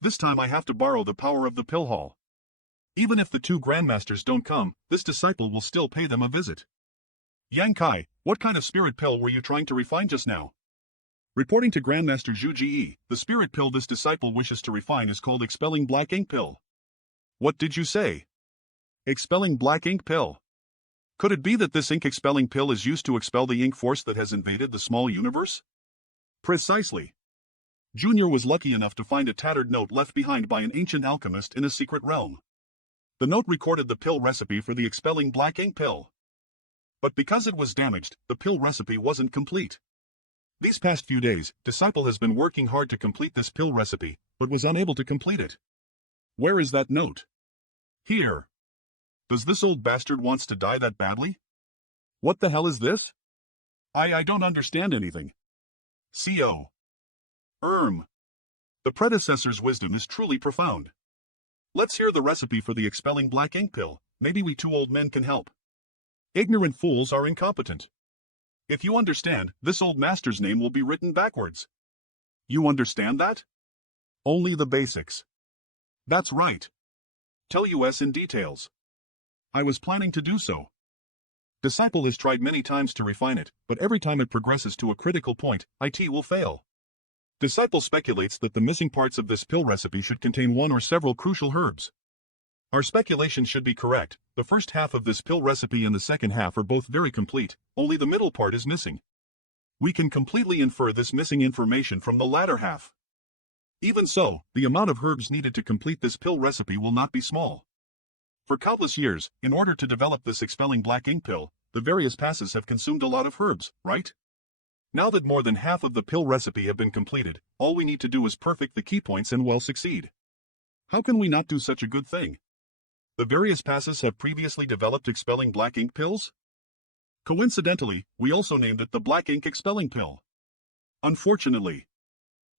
This time I have to borrow the power of the pill hall. Even if the two grandmasters don't come, this disciple will still pay them a visit. Yang Kai, what kind of spirit pill were you trying to refine just now? Reporting to Grandmaster Zhu Ji, the spirit pill this disciple wishes to refine is called Expelling Black Ink Pill. What did you say? Expelling Black Ink Pill. Could it be that this ink-expelling pill is used to expel the ink force that has invaded the small universe? Precisely. Junior was lucky enough to find a tattered note left behind by an ancient alchemist in a secret realm. The note recorded the pill recipe for the expelling black ink pill. But because it was damaged, the pill recipe wasn't complete. These past few days, Disciple has been working hard to complete this pill recipe, but was unable to complete it. Where is that note? Here. Does this old bastard wants to die that badly? What the hell is this? I don't understand anything. Co. The predecessor's wisdom is truly profound. Let's hear the recipe for the expelling black ink pill. Maybe we two old men can help. Ignorant fools are incompetent. If you understand, this old master's name will be written backwards. You understand that? Only the basics. That's right. Tell us in details. I was planning to do so. Disciple has tried many times to refine it, but every time it progresses to a critical point, it will fail. Disciple speculates that the missing parts of this pill recipe should contain one or several crucial herbs. Our speculation should be correct. The first half of this pill recipe and the second half are both very complete, only the middle part is missing. We can completely infer this missing information from the latter half. Even so, the amount of herbs needed to complete this pill recipe will not be small. For countless years, in order to develop this expelling black ink pill, the various passes have consumed a lot of herbs, right? Now that more than half of the pill recipe have been completed, all we need to do is perfect the key points and well succeed. How can we not do such a good thing? The various passes have previously developed expelling black ink pills? Coincidentally, we also named it the black ink expelling pill. Unfortunately,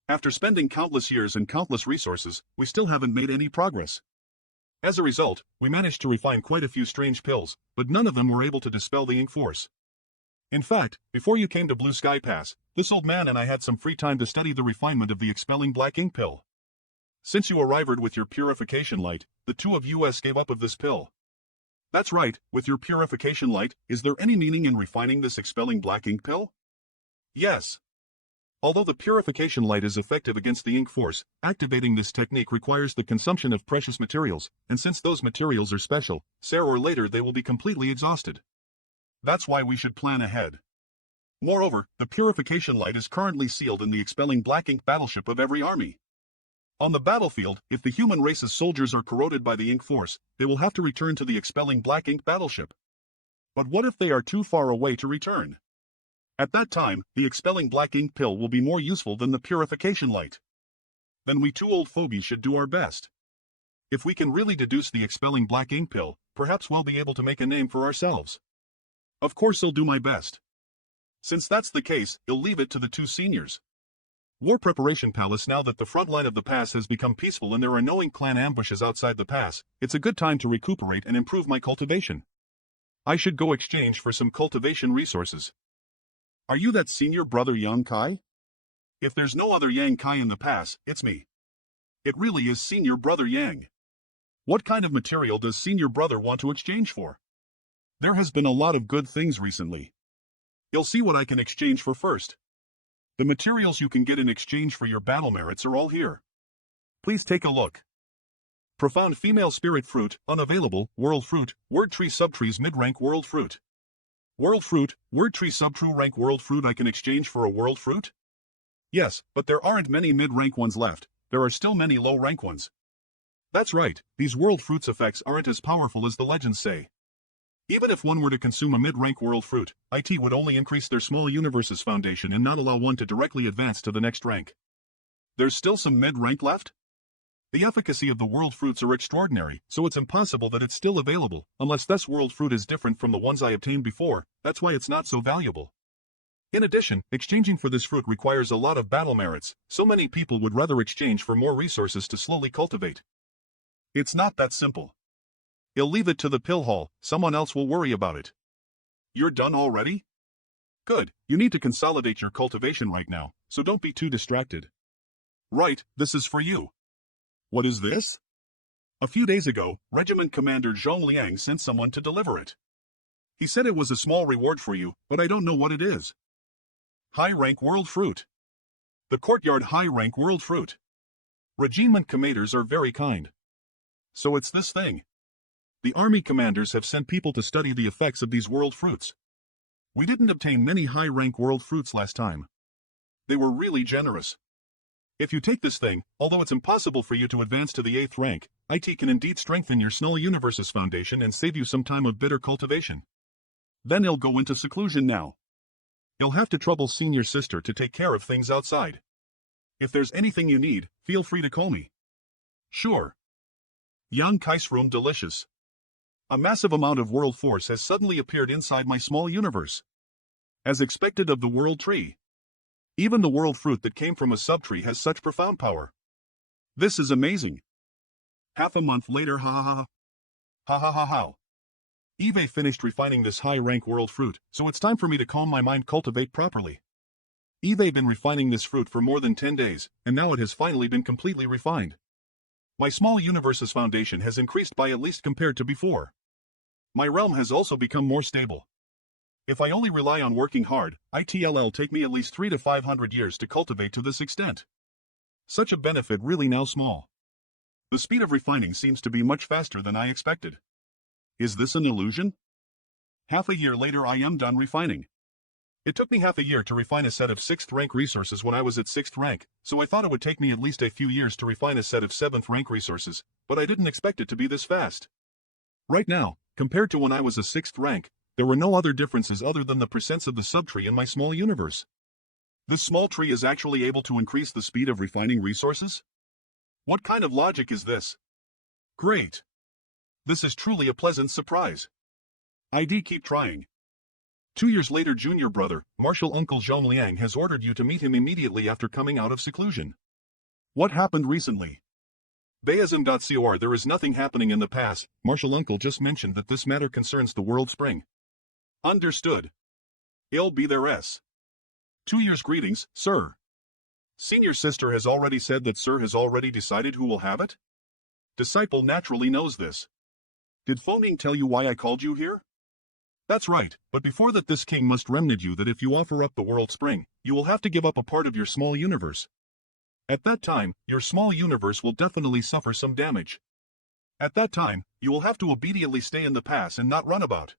after spending countless years and countless resources, we still haven't made any progress. As a result, we managed to refine quite a few strange pills, but none of them were able to dispel the ink force. In fact, before you came to Blue Sky Pass, this old man and I had some free time to study the refinement of the expelling black ink pill. Since you arrived with your purification light, the two of us gave up of this pill. That's right, with your purification light, is there any meaning in refining this expelling black ink pill? Yes. Although the purification light is effective against the ink force, activating this technique requires the consumption of precious materials, and since those materials are special, sooner or later they will be completely exhausted. That's why we should plan ahead. Moreover, the purification light is currently sealed in the expelling black ink battleship of every army. On the battlefield, if the human race's soldiers are corroded by the ink force, they will have to return to the expelling black ink battleship. But what if they are too far away to return? At that time, the expelling black ink pill will be more useful than the purification light. Then we two old fogies should do our best. If we can really deduce the expelling black ink pill, perhaps we'll be able to make a name for ourselves. Of course I'll do my best. Since that's the case, I'll leave it to the two seniors. War Preparation Palace. Now that the front line of the pass has become peaceful and there are no clan ambushes outside the pass, it's a good time to recuperate and improve my cultivation. I should go exchange for some cultivation resources. Are you that senior brother Yang Kai? If there's no other Yang Kai in the pass, it's me. It really is senior brother Yang. What kind of material does senior brother want to exchange for? There has been a lot of good things recently. You'll see what I can exchange for first. The materials you can get in exchange for your battle merits are all here. Please take a look. Profound female spirit fruit, unavailable, world fruit, word tree subtrees mid-rank world fruit. World fruit, word tree subtrue rank world fruit. I can exchange for a world fruit? Yes, but there aren't many mid-rank ones left, there are still many low-rank ones. That's right, these world fruits effects aren't as powerful as the legends say. Even if one were to consume a mid-rank world fruit, it would only increase their small universe's foundation and not allow one to directly advance to the next rank. There's still some mid-rank left? The efficacy of the world fruits are extraordinary, so it's impossible that it's still available, unless this world fruit is different from the ones I obtained before, that's why it's not so valuable. In addition, exchanging for this fruit requires a lot of battle merits, so many people would rather exchange for more resources to slowly cultivate. It's not that simple. I'll leave it to the pill hall, someone else will worry about it. You're done already? Good, you need to consolidate your cultivation right now, so don't be too distracted. Right, this is for you. What is this? A few days ago, Regiment Commander Zhong Liang sent someone to deliver it. He said it was a small reward for you, but I don't know what it is. High-rank world fruit. The courtyard high-rank world fruit. Regiment commanders are very kind. So it's this thing. The army commanders have sent people to study the effects of these world fruits. We didn't obtain many high-rank world fruits last time. They were really generous. If you take this thing, although it's impossible for you to advance to the 8th rank, it can indeed strengthen your small universe's foundation and save you some time of bitter cultivation. Then he'll go into seclusion now. He'll have to trouble senior sister to take care of things outside. If there's anything you need, feel free to call me. Sure. Yang Kai's room delicious. A massive amount of world force has suddenly appeared inside my small universe. As expected of the world tree. Even the world fruit that came from a subtree has such profound power. This is amazing. Half a month later, ha ha ha. Ha ha ha ha. Eve finished refining this high-rank world fruit, so it's time for me to calm my mind cultivate properly. Eve been refining this fruit for more than 10 days, and now it has finally been completely refined. My small universe's foundation has increased by at least compared to before. My realm has also become more stable. If I only rely on working hard, it'll take me at least 300 to 500 years to cultivate to this extent. Such a benefit really now small. The speed of refining seems to be much faster than I expected. Is this an illusion? Half a year later I am done refining. It took me half a year to refine a set of 6th rank resources when I was at 6th rank, so I thought it would take me at least a few years to refine a set of 7th rank resources, but I didn't expect it to be this fast. Right now, compared to when I was a 6th rank, there were no other differences other than the percents of the subtree in my small universe. This small tree is actually able to increase the speed of refining resources? What kind of logic is this? Great. This is truly a pleasant surprise. ID keep trying. 2 years later junior brother, Martial Uncle Zhong Liang has ordered you to meet him immediately after coming out of seclusion. What happened recently? Bayazim.cor There is nothing happening in the past, Martial Uncle just mentioned that this matter concerns the world spring. Understood. I'll be there s. 2 years greetings, sir. Senior sister has already said that sir has already decided who will have it? Disciple naturally knows this. Did Phoning tell you why I called you here? That's right, but before that this king must remnant you that if you offer up the world spring, you will have to give up a part of your small universe. At that time, your small universe will definitely suffer some damage. At that time, you will have to obediently stay in the pass and not run about.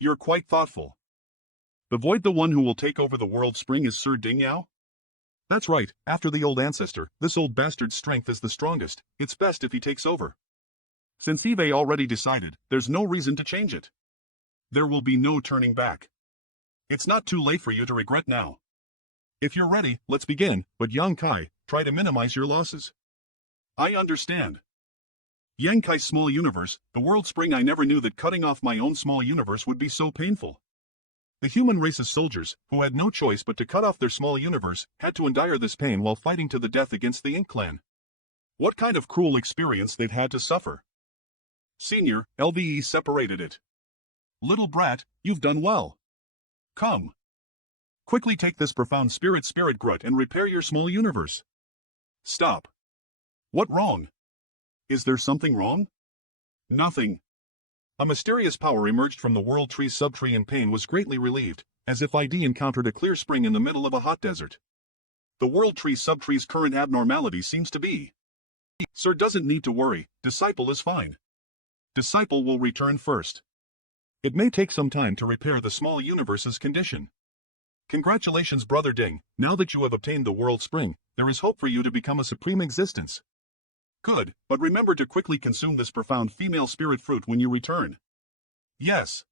You're quite thoughtful. The void, the one who will take over the world spring, is Sir Ding Yao? That's right, after the old ancestor, this old bastard's strength is the strongest. It's best if he takes over. Since Eve already decided, there's no reason to change it. There will be no turning back. It's not too late for you to regret now. If you're ready, let's begin, but Yang Kai, try to minimize your losses. I understand. Yang Kai's small universe, the world spring. I never knew that cutting off my own small universe would be so painful. The human race's soldiers, who had no choice but to cut off their small universe, had to endure this pain while fighting to the death against the Ink Clan. What kind of cruel experience they've had to suffer. Senior, LVE separated it. Little brat, you've done well. Come. Quickly take this profound spirit Glut and repair your small universe. Stop. What wrong? Is there something wrong? Nothing. A mysterious power emerged from the world tree's subtree, and pain was greatly relieved, as if ID encountered a clear spring in the middle of a hot desert. The world tree subtree's current abnormality seems to be. Sir doesn't need to worry, Disciple is fine. Disciple will return first. It may take some time to repair the small universe's condition. Congratulations, Brother Ding, now that you have obtained the world spring, there is hope for you to become a supreme existence. Good, but remember to quickly consume this profound female spirit fruit when you return. Yes.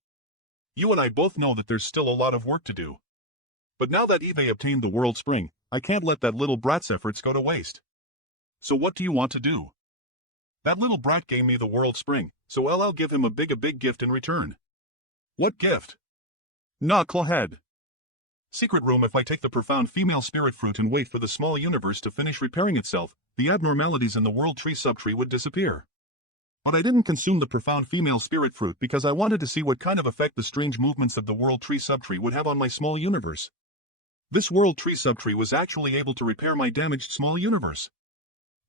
You and I both know that there's still a lot of work to do. But now that Eve obtained the world spring, I can't let that little brat's efforts go to waste. So what do you want to do? That little brat gave me the world spring, so I'll give him a big gift in return. What gift? Knucklehead. Secret room. If I take the profound female spirit fruit and wait for the small universe to finish repairing itself, the abnormalities in the world tree subtree would disappear. But I didn't consume the profound female spirit fruit because I wanted to see what kind of effect the strange movements of the world tree subtree would have on my small universe. This world tree subtree was actually able to repair my damaged small universe.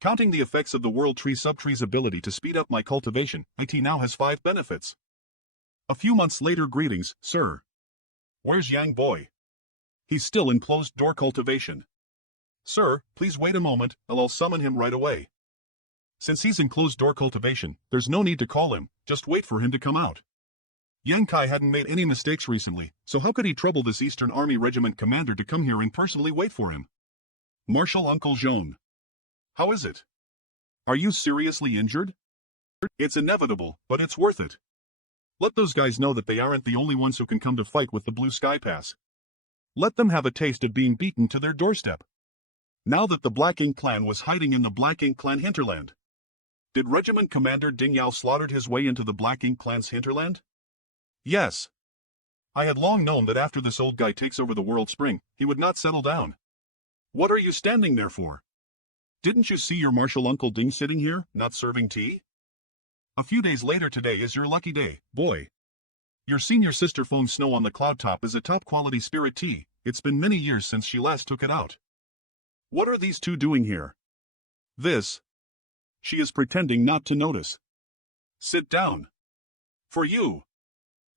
Counting the effects of the world tree subtree's ability to speed up my cultivation, IT now has 5 benefits. A few months later. Greetings, sir. Where's Yang Boy? He's still in closed door cultivation. Sir, please wait a moment, I'll summon him right away. Since he's in closed door cultivation, there's no need to call him, just wait for him to come out. Yang Kai hadn't made any mistakes recently, so how could he trouble this Eastern Army Regiment commander to come here and personally wait for him? Marshal Uncle Jean. How is it? Are you seriously injured? It's inevitable, but it's worth it. Let those guys know that they aren't the only ones who can come to fight with the Blue Sky Pass. Let them have a taste of being beaten to their doorstep. Now that the Black Ink Clan was hiding in the Black Ink Clan hinterland. Did Regiment Commander Ding Yao slaughtered his way into the Black Ink Clan's hinterland? Yes. I had long known that after this old guy takes over the world spring, he would not settle down. What are you standing there for? Didn't you see your Marshal Uncle Ding sitting here, not serving tea? A few days later. Today is your lucky day, boy. Your senior sister phone Snow on the Cloud Top is a top-quality spirit tea. It's been many years since she last took it out. What are these two doing here? This. She is pretending not to notice. Sit down. For you.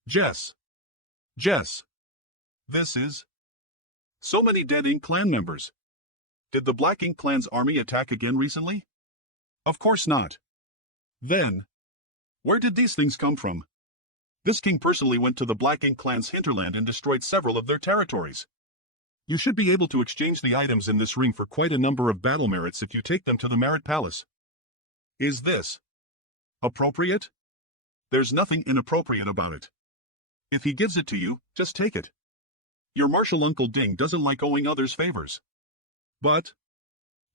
Jess. Jess. This is. So many dead Ink Clan members. Did the Black Ink Clan's army attack again recently? Of course not. Then. Where did these things come from? This king personally went to the Black Ink Clan's hinterland and destroyed several of their territories. You should be able to exchange the items in this ring for quite a number of battle merits if you take them to the Merit Palace. Is this appropriate? There's nothing inappropriate about it. If he gives it to you, just take it. Your Marshal Uncle Ding doesn't like owing others favors. But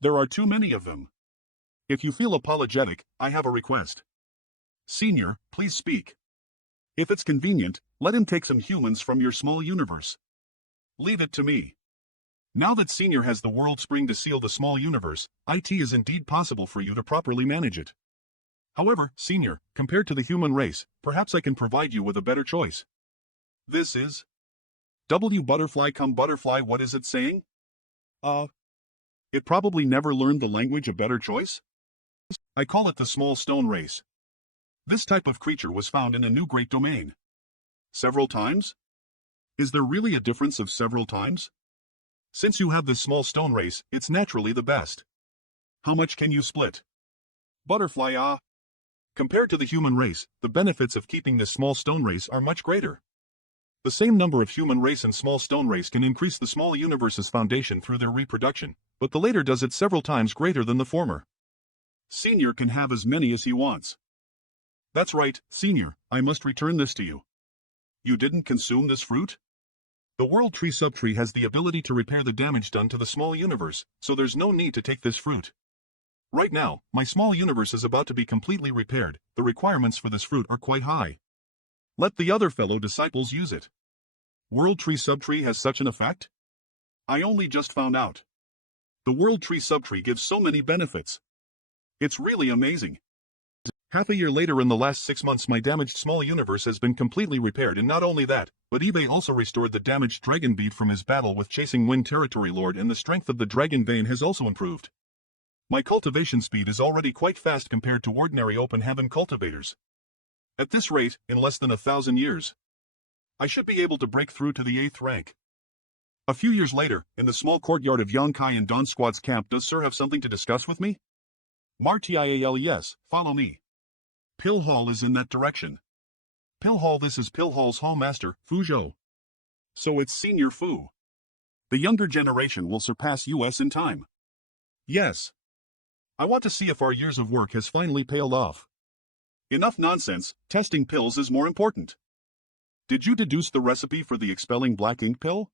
there are too many of them. If you feel apologetic, I have a request. Senior, please speak. If it's convenient, let him take some humans from your small universe. Leave it to me. Now that Senior has the world spring to seal the small universe, it is indeed possible for you to properly manage it. However, Senior, compared to the human race, perhaps I can provide you with a better choice. This is W butterfly come butterfly. What is it saying? It probably never learned the language. A better choice? I call it the small stone race. This type of creature was found in a new great domain. Several times? Is there really a difference of several times? Since you have this small stone race, it's naturally the best. How much can you split? Butterfly. Compared to the human race, the benefits of keeping this small stone race are much greater. The same number of human race and small stone race can increase the small universe's foundation through their reproduction, but the later does it several times greater than the former. Senior can have as many as he wants. That's right, Senior, I must return this to you. You didn't consume this fruit? The World Tree subtree has the ability to repair the damage done to the small universe, so there's no need to take this fruit. Right now, my small universe is about to be completely repaired. The requirements for this fruit are quite high. Let the other fellow disciples use it. World Tree subtree has such an effect? I only just found out. The World Tree subtree gives so many benefits. It's really amazing. Half a year later, in the last 6 months, my damaged small universe has been completely repaired, and not only that, but eBay also restored the damaged dragon bead from his battle with chasing Wind Territory Lord, and the strength of the dragon vein has also improved. My cultivation speed is already quite fast compared to ordinary open heaven cultivators. At this rate, in less than 1,000 years, I should be able to break through to the 8th rank. A few years later, in the small courtyard of Yonkai and Dawn Squad's camp, does Sir have something to discuss with me? Martial, yes, follow me. Pill Hall is in that direction. Pill Hall, this is Pill Hall's Hallmaster, Fu Zhou. So it's Senior Fu. The younger generation will surpass us in time. Yes. I want to see if our years of work has finally paid off. Enough nonsense, testing pills is more important. Did you deduce the recipe for the expelling black ink pill?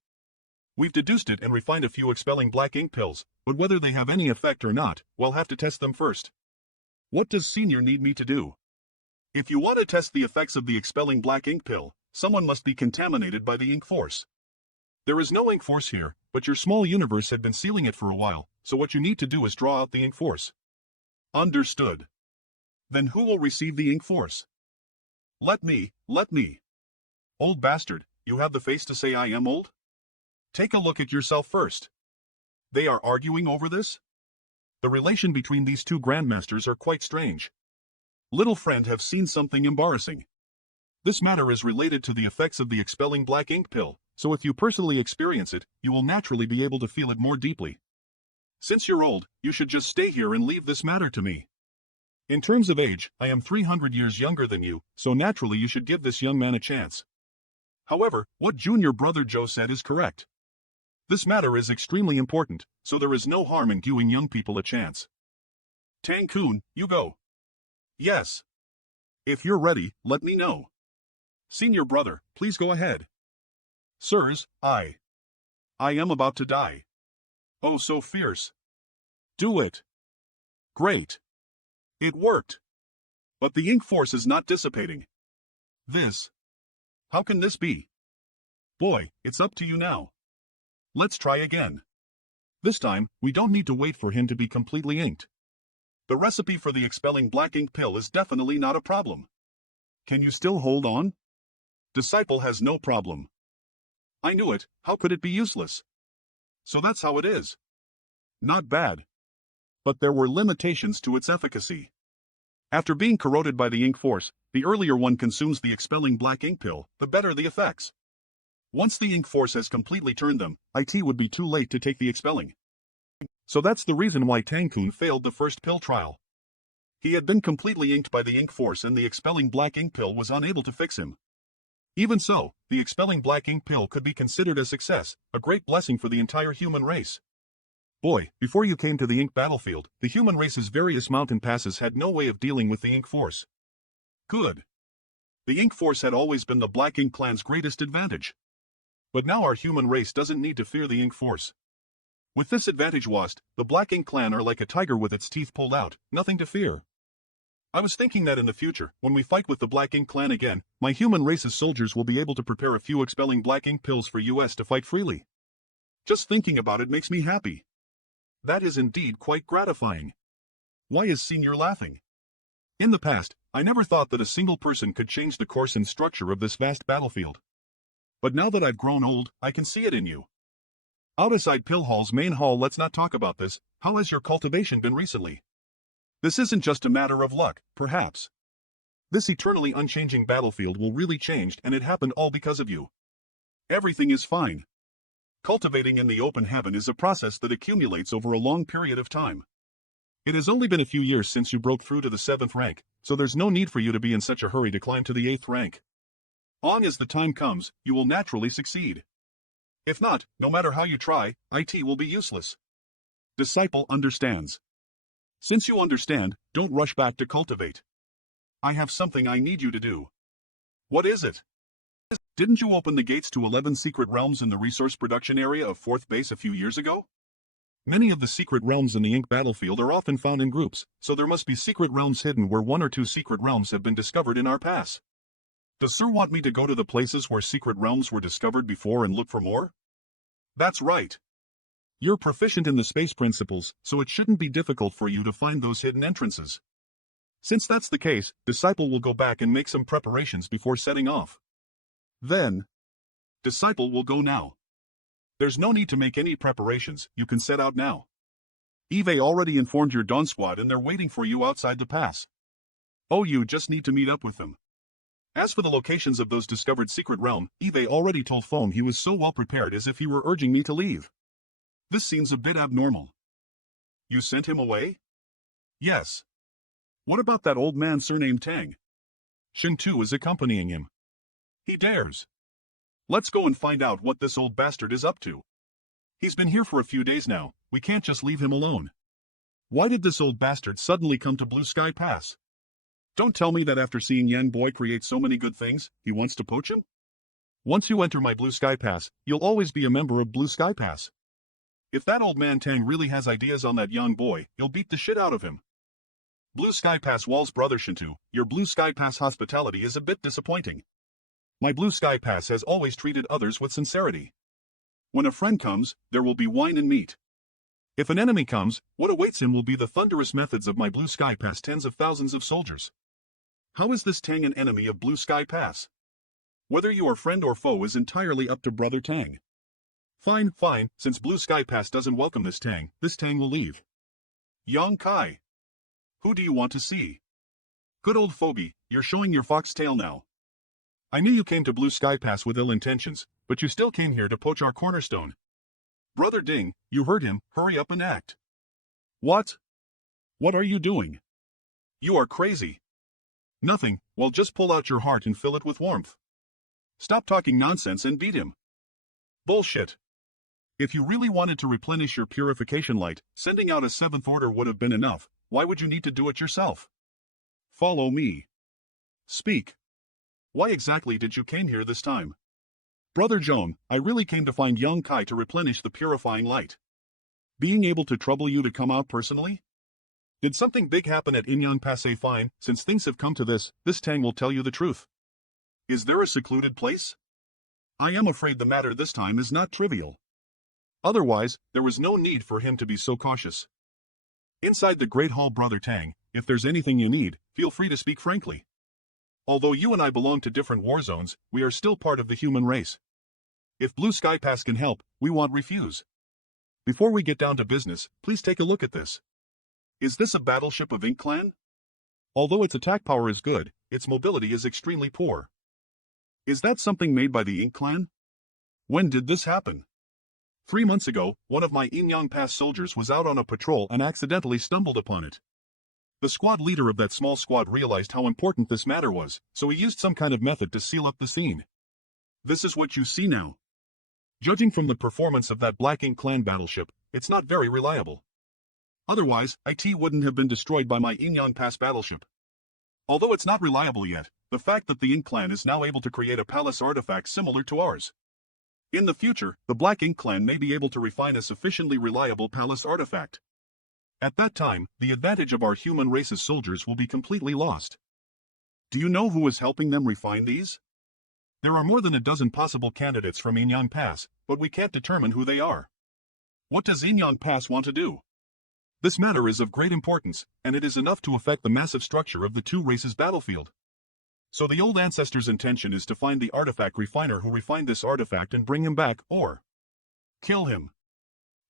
We've deduced it and refined a few expelling black ink pills, but whether they have any effect or not, we'll have to test them first. What does Senior need me to do? If you want to test the effects of the expelling black ink pill, someone must be contaminated by the ink force. There is no ink force here, but your small universe had been sealing it for a while, so what you need to do is draw out the ink force. Understood. Then who will receive the ink force? Let me. Old bastard, you have the face to say I am old? Take a look at yourself first. They are arguing over this? The relation between these two grandmasters are quite strange. Little friend, have seen something embarrassing. This matter is related to the effects of the expelling black ink pill, so if you personally experience it, you will naturally be able to feel it more deeply. Since you're old, you should just stay here and leave this matter to me. In terms of age, I am 300 years younger than you, so naturally you should give this young man a chance. However, what junior brother Joe said is correct. This matter is extremely important, so there is no harm in giving young people a chance. Tang-kun, you go. Yes. If you're ready, let me know. Senior brother, please go ahead. Sirs, I am about to die. Oh, so fierce. Do it. Great. It worked. But the ink force is not dissipating. How can this be? Boy, it's up to you now. Let's try again. This time, we don't need to wait for him to be completely inked. The recipe for the expelling black ink pill is definitely not a problem. Can you still hold on? Disciple has no problem. I knew it, how could it be useless? So that's how it is. Not bad. But there were limitations to its efficacy. After being corroded by the ink force, the earlier one consumes the expelling black ink pill, the better the effects. Once the ink force has completely turned them, it would be too late to take the expelling. So that's the reason why Tang-kun failed the first pill trial. He had been completely inked by the ink force, and the expelling black ink pill was unable to fix him. Even so, the expelling black ink pill could be considered a success, a great blessing for the entire human race. Boy, before you came to the ink battlefield, the human race's various mountain passes had no way of dealing with the ink force. Good. The ink force had always been the Black Ink clan's greatest advantage. But now our human race doesn't need to fear the ink force. With this advantage lost, the Black Ink clan are like a tiger with its teeth pulled out, nothing to fear. I was thinking that in the future, when we fight with the Black Ink clan again, my human race's soldiers will be able to prepare a few expelling black ink pills for us to fight freely. Just thinking about it makes me happy. That is indeed quite gratifying. Why is Senior laughing? In the past, I never thought that a single person could change the course and structure of this vast battlefield. But now that I've grown old, I can see it in you. Outside Pill Hall's main hall, let's not talk about this. How has your cultivation been recently? This isn't just a matter of luck, perhaps. This eternally unchanging battlefield will really change, and it happened all because of you. Everything is fine. Cultivating in the open heaven is a process that accumulates over a long period of time. It has only been a few years since you broke through to the 7th rank, so there's no need for you to be in such a hurry to climb to the 8th rank. Long as the time comes, you will naturally succeed. If not, no matter how you try, IT will be useless. Disciple understands. Since you understand, don't rush back to cultivate. I have something I need you to do. What is it? Didn't you open the gates to 11 secret realms in the resource production area of 4th base a few years ago? Many of the secret realms in the Ink battlefield are often found in groups, so there must be secret realms hidden where 1 or 2 secret realms have been discovered in our pass. Does Sir want me to go to the places where secret realms were discovered before and look for more? That's right. You're proficient in the space principles, so it shouldn't be difficult for you to find those hidden entrances. Since that's the case, Disciple will go back and make some preparations before setting off. Then, Disciple will go now. There's no need to make any preparations, you can set out now. Eve already informed your Dawn Squad and they're waiting for you outside the pass. Oh, you just need to meet up with them. As for the locations of those discovered secret realm, Eve already told Foam he was so well prepared as if he were urging me to leave. This seems a bit abnormal. You sent him away? Yes. What about that old man surnamed Tang? Shin Tu is accompanying him. He dares. Let's go and find out what this old bastard is up to. He's been here for a few days now, we can't just leave him alone. Why did this old bastard suddenly come to Blue Sky Pass? Don't tell me that after seeing Yan Boy create so many good things, he wants to poach him? Once you enter my Blue Sky Pass, you'll always be a member of Blue Sky Pass. If that old man Tang really has ideas on that young boy, you'll beat the shit out of him. Blue Sky Pass Wall's brother Shintu, your Blue Sky Pass hospitality is a bit disappointing. My Blue Sky Pass has always treated others with sincerity. When a friend comes, there will be wine and meat. If an enemy comes, what awaits him will be the thunderous methods of my Blue Sky Pass tens of thousands of soldiers. How is this Tang an enemy of Blue Sky Pass? Whether you are friend or foe is entirely up to Brother Tang. Fine, since Blue Sky Pass doesn't welcome this Tang will leave. Yang Kai. Who do you want to see? Good old Phoebe, you're showing your foxtail now. I knew you came to Blue Sky Pass with ill intentions, but you still came here to poach our cornerstone. Brother Ding, you heard him, hurry up and act. What? What are you doing? You are crazy. Nothing, well just pull out your heart and fill it with warmth. Stop talking nonsense and beat him. Bullshit. If you really wanted to replenish your purification light, sending out a 7th order would have been enough, why would you need to do it yourself? Follow me. Speak. Why exactly did you came here this time? Brother Zhong, I really came to find young Kai to replenish the purifying light. Being able to trouble you to come out personally? Did something big happen at Inyang Pass? Fine, since things have come to this Tang will tell you the truth. Is there a secluded place? I am afraid the matter this time is not trivial. Otherwise, there was no need for him to be so cautious. Inside the Great Hall, Brother Tang, if there's anything you need, feel free to speak frankly. Although you and I belong to different war zones, we are still part of the human race. If Blue Sky Pass can help, we won't refuse. Before we get down to business, please take a look at this. Is this a battleship of Ink Clan? Although its attack power is good, its mobility is extremely poor. Is that something made by the Ink Clan? When did this happen? 3 months ago, one of my Inyang Pass soldiers was out on a patrol and accidentally stumbled upon it. The squad leader of that small squad realized how important this matter was, so he used some kind of method to seal up the scene. This is what you see now. Judging from the performance of that Black Ink Clan battleship, it's not very reliable. Otherwise, IT wouldn't have been destroyed by my Inyang Pass battleship. Although it's not reliable yet, the fact that the Ink Clan is now able to create a palace artifact similar to ours. In the future, the Black Ink Clan may be able to refine a sufficiently reliable palace artifact. At that time, the advantage of our human race's soldiers will be completely lost. Do you know who is helping them refine these? There are more than a dozen possible candidates from Inyang Pass, but we can't determine who they are. What does Inyang Pass want to do? This matter is of great importance, and it is enough to affect the massive structure of the two races' battlefield. So the old ancestor's intention is to find the artifact refiner who refined this artifact and bring him back, or kill him.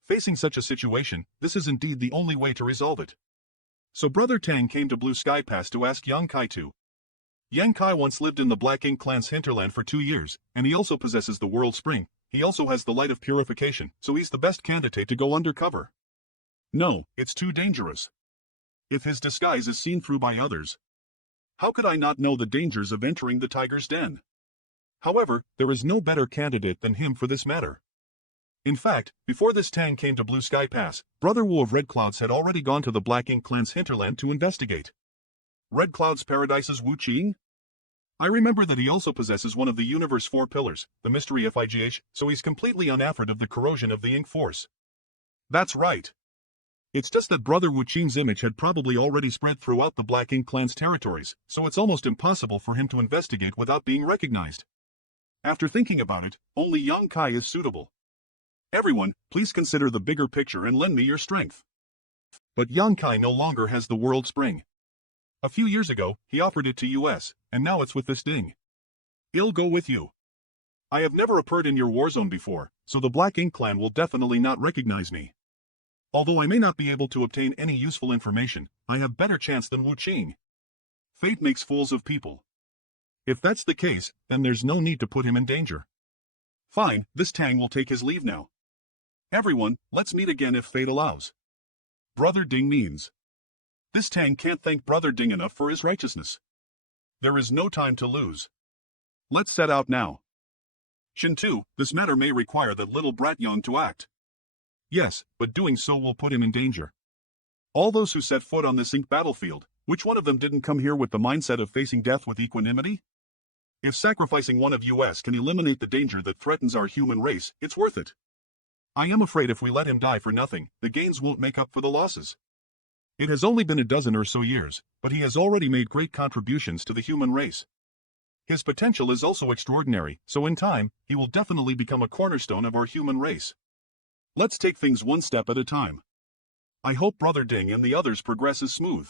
Facing such a situation, this is indeed the only way to resolve it. So Brother Tang came to Blue Sky Pass to ask Yang Kai to. Yang Kai once lived in the Black Ink Clan's hinterland for 2 years, and he also possesses the World Spring. He also has the Light of Purification, so he's the best candidate to go undercover. No, it's too dangerous. If his disguise is seen through by others, how could I not know the dangers of entering the tiger's den? However, there is no better candidate than him for this matter. In fact, before this Tang came to Blue Sky Pass, Brother Wu of Red Clouds had already gone to the Black Ink clan's hinterland to investigate. Red Cloud's Paradise's Wu Qing? I remember that he also possesses one of the universe 4 pillars, the mystery FIGH, so he's completely unafraid of the corrosion of the ink force. That's right. It's just that Brother Wu Qing's image had probably already spread throughout the Black Ink clan's territories, so it's almost impossible for him to investigate without being recognized. After thinking about it, only Yang Kai is suitable. Everyone, please consider the bigger picture and lend me your strength. But Yang Kai no longer has the world spring. A few years ago, he offered it to US, and now it's with this ding. I'll go with you. I have never appeared in your war zone before, so the Black Ink clan will definitely not recognize me. Although I may not be able to obtain any useful information, I have better chance than Wu Qing. Fate makes fools of people. If that's the case, then there's no need to put him in danger. Fine, this Tang will take his leave now. Everyone, let's meet again if fate allows. Brother Ding means. This Tang can't thank Brother Ding enough for his righteousness. There is no time to lose. Let's set out now. Shin 2, this matter may require that little brat Yang to act. Yes, but doing so will put him in danger. All those who set foot on this ink battlefield, which one of them didn't come here with the mindset of facing death with equanimity? If sacrificing one of US can eliminate the danger that threatens our human race, it's worth it. I am afraid if we let him die for nothing, the gains won't make up for the losses. It has only been a dozen or so years, but he has already made great contributions to the human race. His potential is also extraordinary, so in time, he will definitely become a cornerstone of our human race. Let's take things one step at a time. I hope Brother Ding and the others progress is smooth.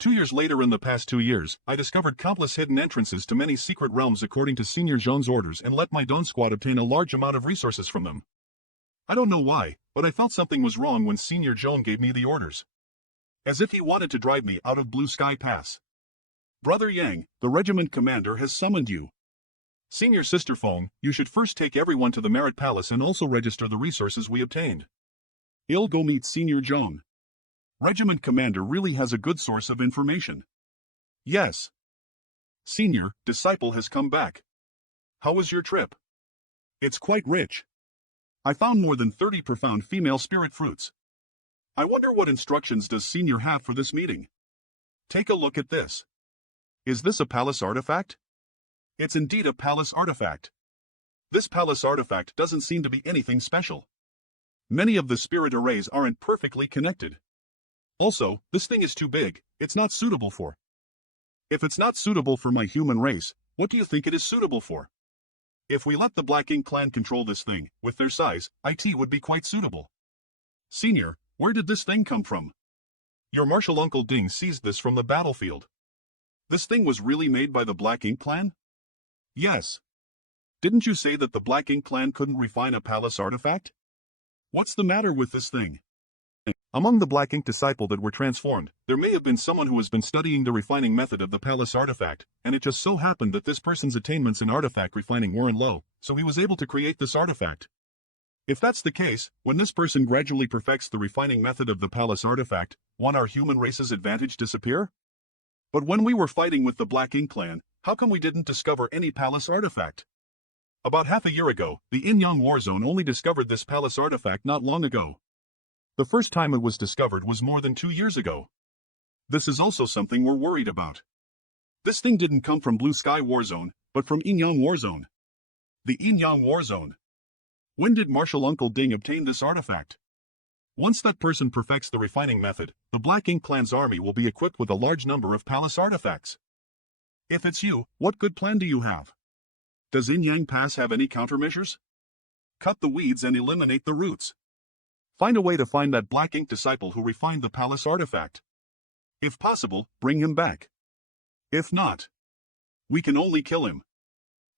2 years later, in the past 2 years, I discovered countless hidden entrances to many secret realms according to Senior Zhang's orders and let my Dawn Squad obtain a large amount of resources from them. I don't know why, but I felt something was wrong when Senior Zhang gave me the orders. As if he wanted to drive me out of Blue Sky Pass. Brother Yang, the regiment commander has summoned you. Senior Sister Feng, you should first take everyone to the Merit Palace and also register the resources we obtained. I'll go meet Senior Zhang. Regiment commander really has a good source of information. Yes. Senior, disciple has come back. How was your trip? It's quite rich. I found more than 30 profound female spirit fruits. I wonder what instructions does Senior have for this meeting? Take a look at this. Is this a palace artifact? It's indeed a palace artifact. This palace artifact doesn't seem to be anything special. Many of the spirit arrays aren't perfectly connected. Also, this thing is too big, it's not suitable for. If it's not suitable for my human race, what do you think it is suitable for? If we let the Black Ink clan control this thing, with their size, IT would be quite suitable. Senior, where did this thing come from? Your martial uncle Ding seized this from the battlefield. This thing was really made by the Black Ink clan? Yes. Didn't you say that the Black Ink clan couldn't refine a palace artifact? What's the matter with this thing? Among the Black Ink disciple that were transformed, there may have been someone who has been studying the refining method of the palace artifact, and it just so happened that this person's attainments in artifact refining weren't low, so he was able to create this artifact. If that's the case, when this person gradually perfects the refining method of the palace artifact, won't our human race's advantage disappear? But when we were fighting with the Black Ink clan, how come we didn't discover any palace artifact? About half a year ago, the Yin-Yang War Zone only discovered this palace artifact not long ago. The first time it was discovered was more than 2 years ago. This is also something we're worried about. This thing didn't come from Blue Sky War Zone, but from Yin-Yang War Zone. The Yin-Yang War Zone. When did Martial Uncle Ding obtain this artifact? Once that person perfects the refining method, the Black Ink clan's army will be equipped with a large number of palace artifacts. If it's you, what good plan do you have? Does Yin-Yang Pass have any countermeasures? Cut the weeds and eliminate the roots. Find a way to find that Black Ink disciple who refined the palace artifact. If possible, bring him back. If not, we can only kill him.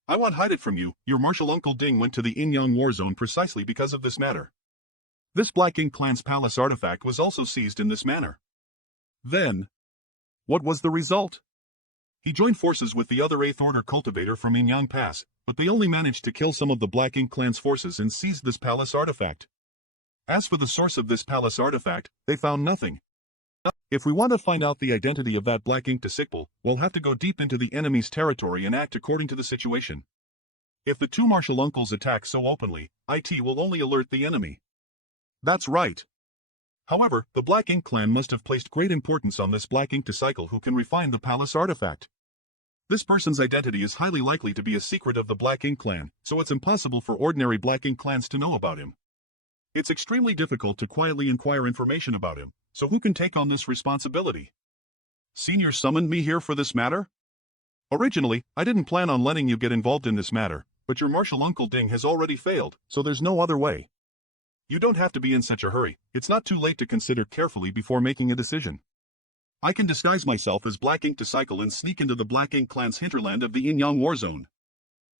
I won't hide it from you, your martial uncle Ding went to the Yin-Yang War Zone precisely because of this matter. This Black Ink clan's palace artifact was also seized in this manner. Then, what was the result? He joined forces with the other 8th Order cultivator from Yin-Yang Pass, but they only managed to kill some of the Black Ink clan's forces and seized this palace artifact. As for the source of this palace artifact, they found nothing. If we want to find out the identity of that Black Ink disciple, we'll have to go deep into the enemy's territory and act according to the situation. If the two martial uncles attack so openly, it will only alert the enemy. That's right. However, the Black Ink clan must have placed great importance on this Black Ink disciple who can refine the palace artifact. This person's identity is highly likely to be a secret of the Black Ink clan, so it's impossible for ordinary Black Ink clans to know about him. It's extremely difficult to quietly inquire information about him, so who can take on this responsibility? Senior summoned me here for this matter? Originally, I didn't plan on letting you get involved in this matter, but your martial uncle Ding has already failed, so there's no other way. You don't have to be in such a hurry, it's not too late to consider carefully before making a decision. I can disguise myself as Black Ink Disciple and sneak into the Black Ink clan's hinterland of the Yin-Yang War Zone.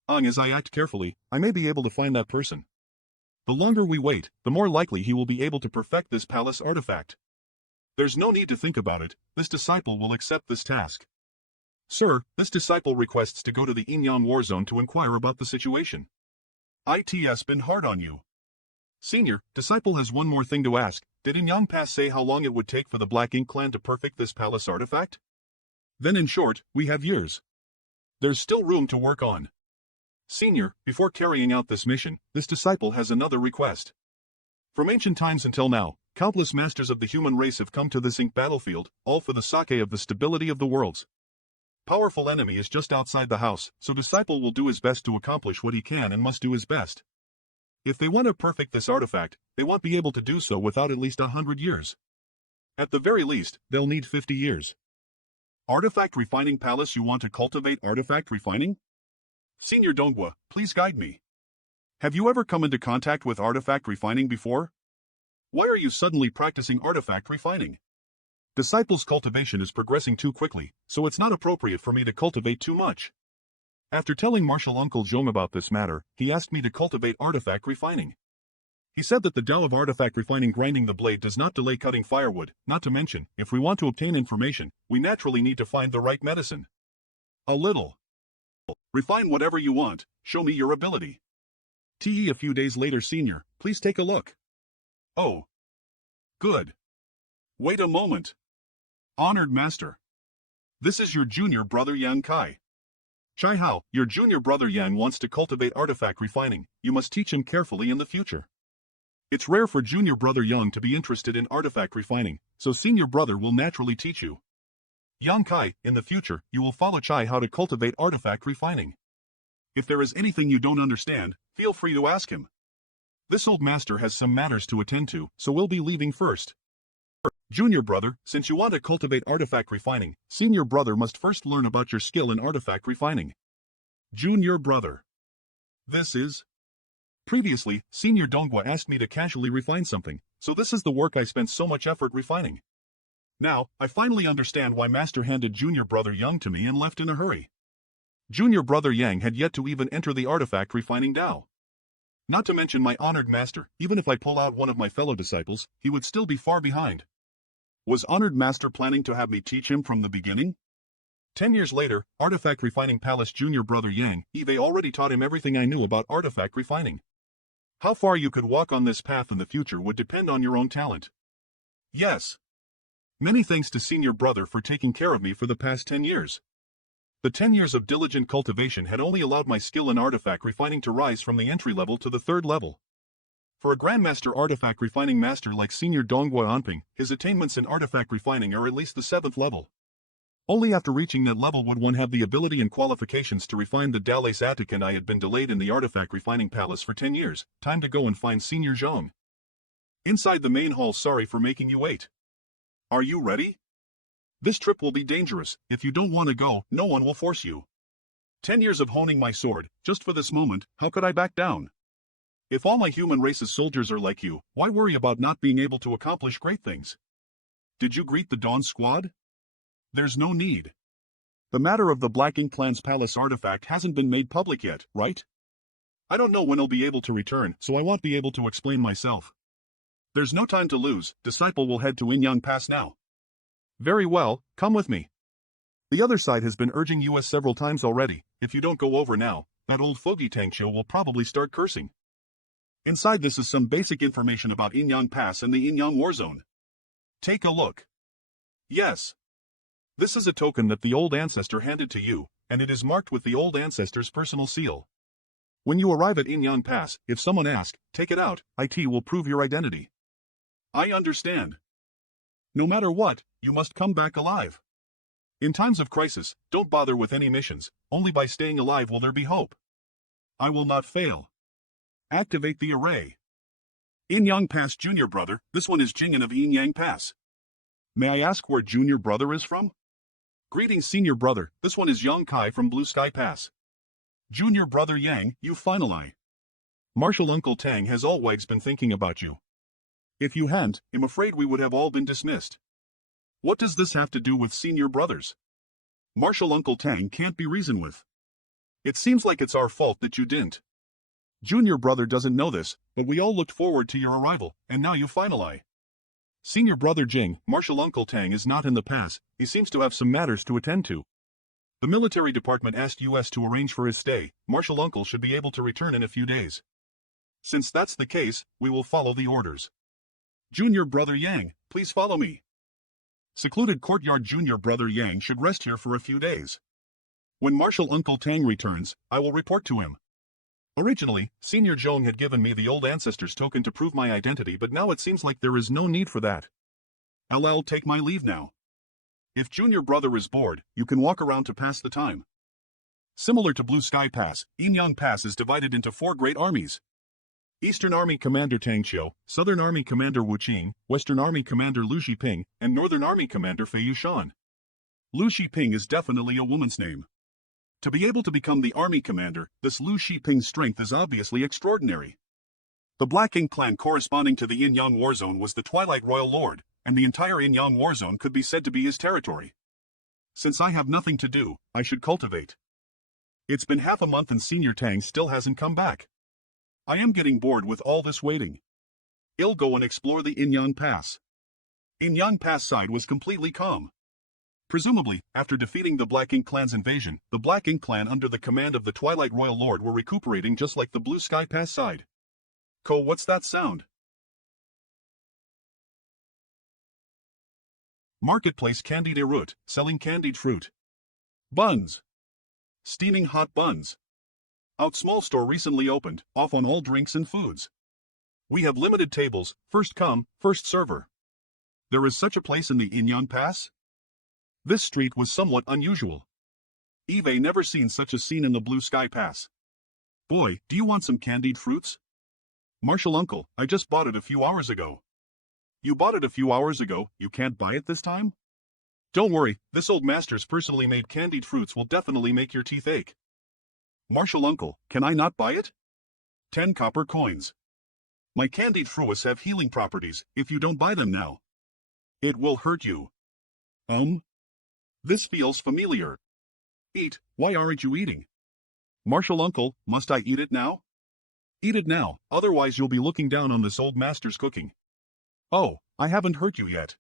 As I act carefully, I may be able to find that person. The longer we wait, the more likely he will be able to perfect this palace artifact. There's no need to think about it, this disciple will accept this task. Sir, this disciple requests to go to the Yin-Yang War Zone to inquire about the situation. It's been hard on you. Senior, disciple has one more thing to ask. Did Yin-Yang Pass say how long it would take for the Black Ink clan to perfect this palace artifact? Then in short, we have years. There's still room to work on. Senior, before carrying out this mission, this disciple has another request. From ancient times until now, countless masters of the human race have come to this ink battlefield, all for the sake of the stability of the worlds. Powerful enemy is just outside the house, so disciple will do his best to accomplish what he can and must do his best. If they want to perfect this artifact, they won't be able to do so without at least 100 years. At the very least, they'll need 50 years. Artifact Refining Palace. You want to cultivate artifact refining? Senior Donghua, please guide me. Have you ever come into contact with artifact refining before? Why are you suddenly practicing artifact refining? Disciples' cultivation is progressing too quickly, so it's not appropriate for me to cultivate too much. After telling Martial Uncle Zhong about this matter, he asked me to cultivate artifact refining. He said that the Tao of artifact refining grinding the blade does not delay cutting firewood, not to mention, if we want to obtain information, we naturally need to find the right medicine. A little. Refine whatever you want, show me your ability. A few days later. Senior, please take a look. Oh. Good. Wait a moment. Honored Master. This is your junior brother Yang Kai. Chai Hao, your junior brother Yang wants to cultivate artifact refining, you must teach him carefully in the future. It's rare for junior brother Yang to be interested in artifact refining, so senior brother will naturally teach you. Yang Kai, in the future, you will follow Chai how to cultivate artifact refining. If there is anything you don't understand, feel free to ask him. This old master has some matters to attend to, so we'll be leaving first. Junior brother, since you want to cultivate artifact refining, senior brother must first learn about your skill in artifact refining. Junior brother. This is... Previously, Senior Donghua asked me to casually refine something, so this is the work I spent so much effort refining. Now, I finally understand why Master handed Junior brother Yang to me and left in a hurry. Junior brother Yang had yet to even enter the artifact refining Tao. Not to mention my honored master, even if I pull out one of my fellow disciples, he would still be far behind. Was honored master planning to have me teach him from the beginning? 10 years later, Artifact Refining Palace junior brother Yang, Eve already taught him everything I knew about artifact refining. How far you could walk on this path in the future would depend on your own talent. Yes. Many thanks to senior brother for taking care of me for the past 10 years. The 10 years of diligent cultivation had only allowed my skill in artifact refining to rise from the entry level to the 3rd level. For a Grandmaster Artifact Refining Master like Senior Donghua Anping, his attainments in artifact refining are at least the 7th level. Only after reaching that level would one have the ability and qualifications to refine the Dalais Attic, and I had been delayed in the Artifact Refining Palace for 10 years, time to go and find Senior Zhang. Inside the main hall. Sorry for making you wait. Are you ready? This trip will be dangerous. If you don't want to go, no one will force you. 10 years of honing my sword, just for this moment, how could I back down? If all my human race's soldiers are like you, why worry about not being able to accomplish great things? Did you greet the Dawn Squad? There's no need. The matter of the Black Ink Clan's palace artifact hasn't been made public yet, right? I don't know when I'll be able to return, so I won't be able to explain myself. There's no time to lose. Disciple will head to Yin-Yang Pass now. Very well, come with me. The other side has been urging us several times already. If you don't go over now, that old fogey Tangqiu will probably start cursing. Inside this is some basic information about Yin-Yang Pass and the Yin-Yang War Zone. Take a look. Yes. This is a token that the old ancestor handed to you, and it is marked with the old ancestor's personal seal. When you arrive at Inyan Pass, if someone asks, take it out, it will prove your identity. I understand. No matter what, you must come back alive. In times of crisis, don't bother with any missions, only by staying alive will there be hope. I will not fail. Activate the array. Inyang Pass Junior Brother, this one is Jing'an of Inyang Pass. May I ask where Junior Brother is from? Greetings Senior Brother, this one is Yang Kai from Blue Sky Pass. Junior Brother Yang, you finally. Marshal Uncle Tang has always been thinking about you. If you hadn't, I'm afraid we would have all been dismissed. What does this have to do with Senior Brothers? Marshal Uncle Tang can't be reasoned with. It seems like it's our fault that you didn't. Junior Brother doesn't know this, but we all looked forward to your arrival, and now you finally. Senior Brother Jing, Marshal Uncle Tang is not in the pass, he seems to have some matters to attend to. The military department asked US to arrange for his stay, Marshal Uncle should be able to return in a few days. Since that's the case, we will follow the orders. Junior Brother Yang, please follow me. Secluded courtyard Junior Brother Yang should rest here for a few days. When Marshal Uncle Tang returns, I will report to him. Originally, Senior Zhong had given me the old ancestors token to prove my identity, but now it seems like there is no need for that. I'll take my leave now. If Junior Brother is bored, you can walk around to pass the time. Similar to Blue Sky Pass, Inyang Pass is divided into 4 great armies. Eastern Army Commander Tang Xiu, Southern Army Commander Wu Qing, Western Army Commander Lu Shiping, and Northern Army Commander Fei Yushan. Lu Shiping is definitely a woman's name. To be able to become the army commander, this Lu Shiping's strength is obviously extraordinary. The Black Ink clan corresponding to the Inyang War Zone was the Twilight Royal Lord, and the entire Inyang War Zone could be said to be his territory. Since I have nothing to do, I should cultivate. It's been half a month and Senior Tang still hasn't come back. I am getting bored with all this waiting. I'll go and explore the Inyang Pass. Inyang Pass side was completely calm. Presumably, after defeating the Black Ink clan's invasion, the Black Ink clan under the command of the Twilight Royal Lord were recuperating just like the Blue Sky Pass side. What's that sound? Marketplace Candied Root, selling candied fruit. Buns. Steaming hot buns. Out small store recently opened, off on all drinks and foods. We have limited tables, first come, first server. There is such a place in the Inyang Pass? This street was somewhat unusual. Eve never seen such a scene in the Blue Sky Pass. Boy, do you want some candied fruits? Marshal Uncle, I just bought it a few hours ago. You bought it a few hours ago, you can't buy it this time? Don't worry, this old master's personally made candied fruits will definitely make your teeth ache. Marshal Uncle, can I not buy it? 10 copper coins. My candied fruits have healing properties, if you don't buy them now. It will hurt you. This feels familiar. Eat, why aren't you eating? Marshal Uncle, must I eat it now? Eat it now, otherwise you'll be looking down on this old master's cooking. Oh, I haven't hurt you yet.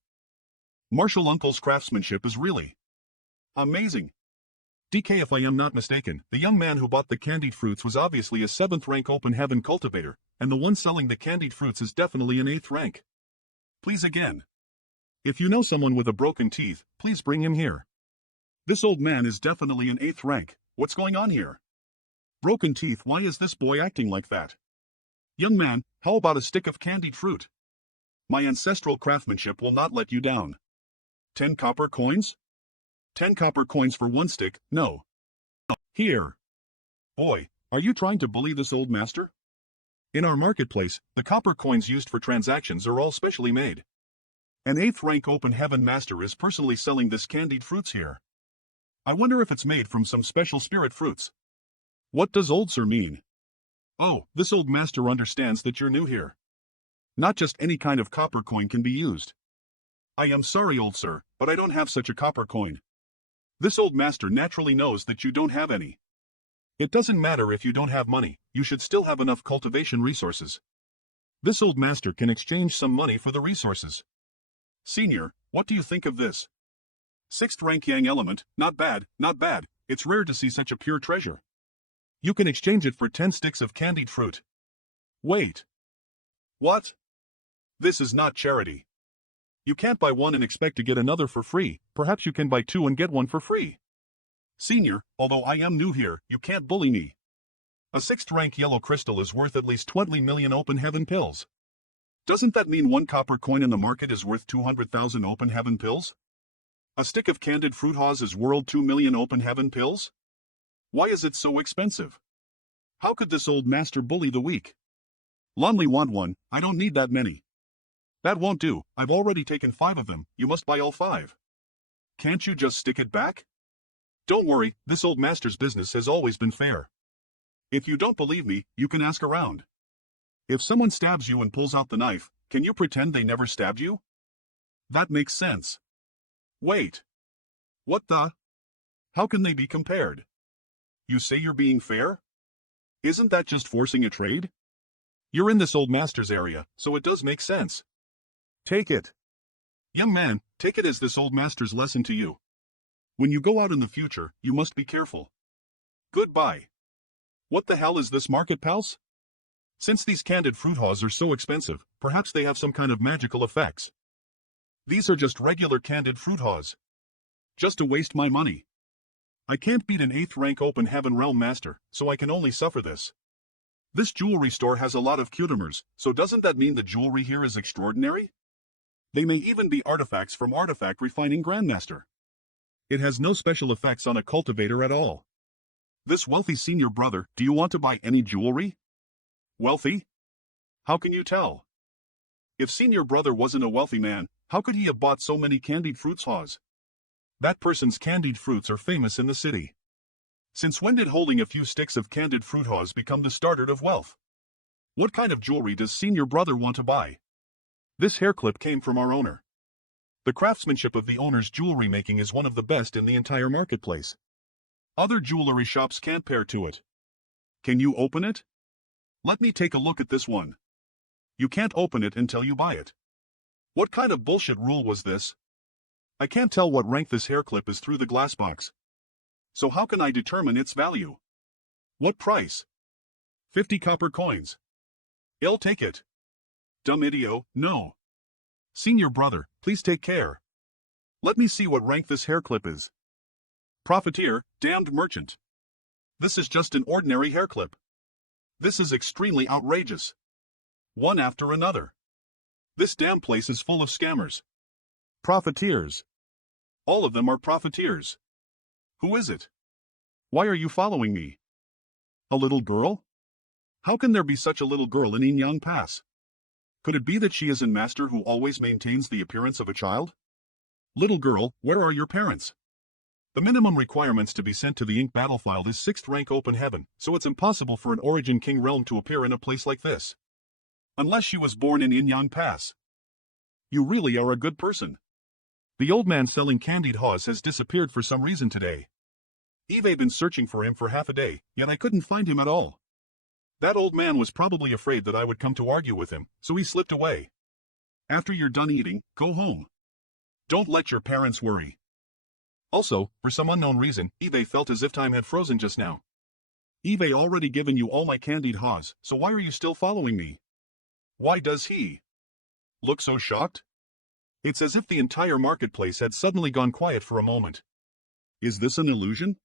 Marshal Uncle's craftsmanship is really amazing. DK, if I am not mistaken, the young man who bought the candied fruits was obviously a 7th rank open heaven cultivator, and the one selling the candied fruits is definitely an 8th rank. Please again. If you know someone with a broken teeth, please bring him here. This old man is definitely an 8th rank, what's going on here? Broken teeth, why is this boy acting like that? Young man, how about a stick of candied fruit? My ancestral craftsmanship will not let you down. 10 copper coins? 10 copper coins for 1 stick, no. Here. Boy, are you trying to bully this old master? In our marketplace, the copper coins used for transactions are all specially made. An 8th rank open heaven master is personally selling this candied fruits here. I wonder if it's made from some special spirit fruits. What does old sir mean? Oh, this old master understands that you're new here. Not just any kind of copper coin can be used. I am sorry, old sir, but I don't have such a copper coin. This old master naturally knows that you don't have any. It doesn't matter if you don't have money, you should still have enough cultivation resources. This old master can exchange some money for the resources. Senior, what do you think of this? 6th rank Yang element, not bad, not bad, it's rare to see such a pure treasure. You can exchange it for 10 sticks of candied fruit. Wait. What? This is not charity. You can't buy one and expect to get another for free, perhaps you can buy 2 and get 1 for free. Senior, although I am new here, you can't bully me. A 6th rank yellow crystal is worth at least 20 million open heaven pills. Doesn't that mean one copper coin in the market is worth 200,000 open heaven pills? A stick of candied fruit haws is worth 2 million open heaven pills? Why is it so expensive? How could this old master bully the weak? Lonely want one, I don't need that many. That won't do, I've already taken 5 of them, you must buy all 5. Can't you just stick it back? Don't worry, this old master's business has always been fair. If you don't believe me, you can ask around. If someone stabs you and pulls out the knife, can you pretend they never stabbed you? That makes sense. Wait. What the? How can they be compared? You say you're being fair? Isn't that just forcing a trade? You're in this old master's area, so it does make sense. Take it. Young man, take it as this old master's lesson to you. When you go out in the future, you must be careful. Goodbye. What the hell is this market, pals? Since these candied fruit haws are so expensive, perhaps they have some kind of magical effects. These are just regular candied fruit haws. Just to waste my money. I can't beat an 8th rank open heaven realm master, so I can only suffer this. This jewelry store has a lot of customers, so doesn't that mean the jewelry here is extraordinary? They may even be artifacts from artifact refining grandmaster. It has no special effects on a cultivator at all. This wealthy senior brother, do you want to buy any jewelry? Wealthy? How can you tell? If senior brother wasn't a wealthy man, how could he have bought so many candied fruits haws? That person's candied fruits are famous in the city. Since when did holding a few sticks of candied fruit haws become the starter of wealth? What kind of jewelry does senior brother want to buy? This hair clip came from our owner. The craftsmanship of the owner's jewelry making is one of the best in the entire marketplace. Other jewelry shops can't pair to it. Can you open it? Let me take a look at this one. You can't open it until you buy it. What kind of bullshit rule was this? I can't tell what rank this hair clip is through the glass box. So how can I determine its value? What price? 50 copper coins. I'll take it. Dumb idiot, no. Senior brother, please take care. Let me see what rank this hair clip is. Profiteer, damned merchant. This is just an ordinary hair clip. This is extremely outrageous. One after another. This damn place is full of scammers. Profiteers. All of them are profiteers. Who is it? Why are you following me? A little girl? How can there be such a little girl in Inyang Pass? Could it be that she is a master who always maintains the appearance of a child? Little girl, where are your parents? The minimum requirements to be sent to the ink battlefield is 6th rank open heaven, so it's impossible for an Origin King realm to appear in a place like this. Unless she was born in Inyang Pass. You really are a good person. The old man selling candied haws has disappeared for some reason today. Eve been searching for him for half a day, yet I couldn't find him at all. That old man was probably afraid that I would come to argue with him, so he slipped away. After you're done eating, go home. Don't let your parents worry. Also, for some unknown reason, Eve felt as if time had frozen just now. Eve already given you all my candied haws, so why are you still following me? Why does he look so shocked? It's as if the entire marketplace had suddenly gone quiet for a moment. Is this an illusion?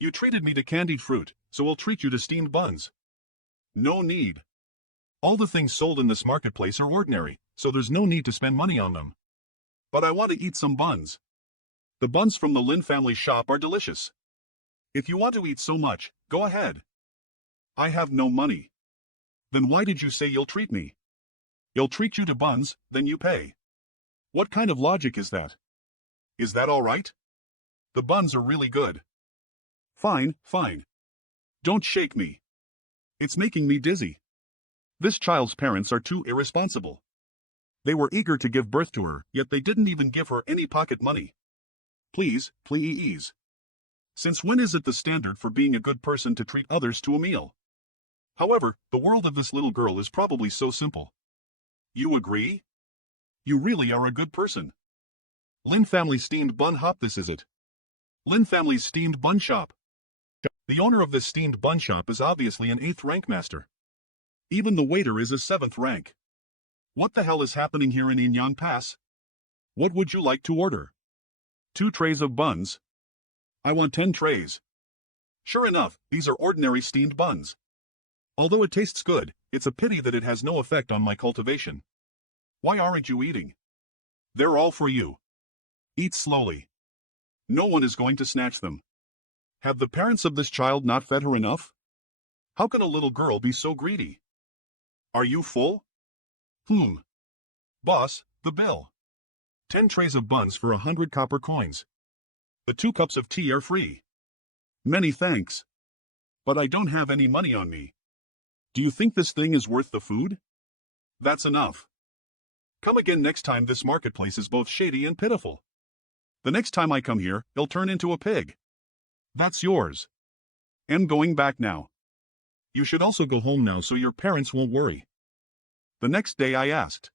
You treated me to candied fruit, so I'll treat you to steamed buns. No need. All the things sold in this marketplace are ordinary, so there's no need to spend money on them. But I want to eat some buns. The buns from the Lin family shop are delicious. If you want to eat so much, go ahead. I have no money. Then why did you say you'll treat me? I'll treat you to buns, then you pay. What kind of logic is that? Is that all right? The buns are really good. Fine, fine. Don't shake me. It's making me dizzy. This child's parents are too irresponsible. They were eager to give birth to her, yet they didn't even give her any pocket money. Please, please. Since when is it the standard for being a good person to treat others to a meal? However, the world of this little girl is probably so simple. You agree? You really are a good person. Lin family steamed bun hop, this is it. Lin family's steamed bun shop. The owner of this steamed bun shop is obviously an 8th rank master. Even the waiter is a 7th rank. What the hell is happening here in Inyang Pass? What would you like to order? 2 trays of buns. I want 10 trays. Sure enough, these are ordinary steamed buns. Although it tastes good, it's a pity that it has no effect on my cultivation. Why aren't you eating? They're all for you. Eat slowly. No one is going to snatch them. Have the parents of this child not fed her enough? How can a little girl be so greedy? Are you full? Boss, the bill. 10 trays of buns for 100 copper coins. The 2 cups of tea are free. Many thanks. But I don't have any money on me. Do you think this thing is worth the food? That's enough. Come again next time. This marketplace is both shady and pitiful. The next time I come here, it'll turn into a pig. That's yours. I'm going back now. You should also go home now so your parents won't worry. The next day I asked.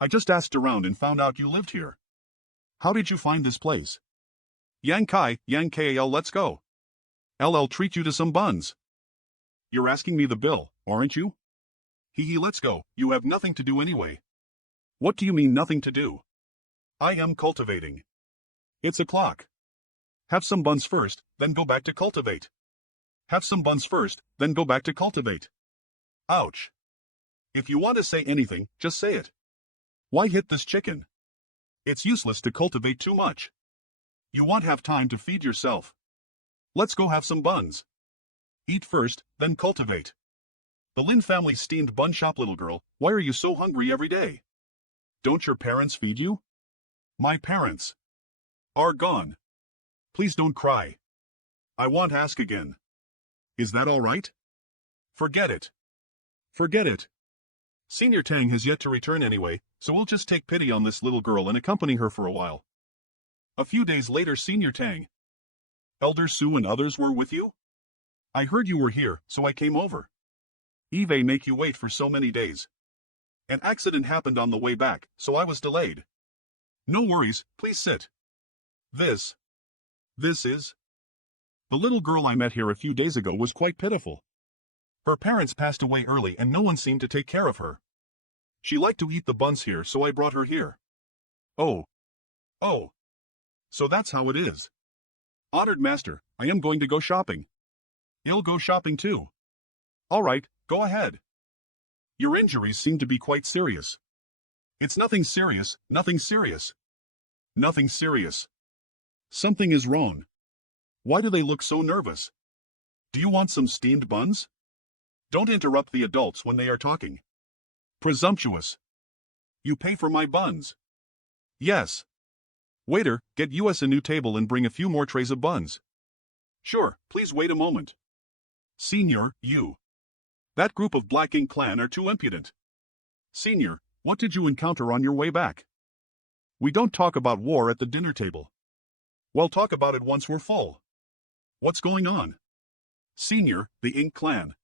I just asked around and found out you lived here. How did you find this place? Yang KL, let's go. I'll treat you to some buns. You're asking me the bill, aren't you? Let's go. You have nothing to do anyway. What do you mean nothing to do? I am cultivating. It's o'clock. Have some buns first, then go back to cultivate. Have some buns first, then go back to cultivate. Ouch. If you want to say anything, just say it. Why hit this chicken? It's useless to cultivate too much. You won't have time to feed yourself. Let's go have some buns. Eat first, then cultivate. The Lin family steamed bun shop. Little girl, why are you so hungry every day? Don't your parents feed you? My parents are gone. Please don't cry. I won't ask again. Is that all right? Forget it. Forget it. Senior Tang has yet to return anyway, so we'll just take pity on this little girl and accompany her for a while. A few days later, Senior Tang. Elder Su and others were with you? I heard you were here, so I came over. Eve make you wait for so many days. An accident happened on the way back, so I was delayed. No worries, please sit. This is... The little girl I met here a few days ago was quite pitiful. Her parents passed away early and no one seemed to take care of her. She liked to eat the buns here, so I brought her here. Oh. So that's how it is. Honored master, I am going to go shopping. You'll go shopping too. All right, go ahead. Your injuries seem to be quite serious. It's nothing serious, nothing serious. Nothing serious. Something is wrong. Why do they look so nervous? Do you want some steamed buns? Don't interrupt the adults when they are talking. Presumptuous. You pay for my buns. Yes. Waiter, get us a new table and bring a few more trays of buns. Sure, please wait a moment. Senior, you. That group of Black Ink clan are too impudent. Senior, what did you encounter on your way back? We don't talk about war at the dinner table. We'll talk about it once we're full. What's going on? Senior, the Ink clan.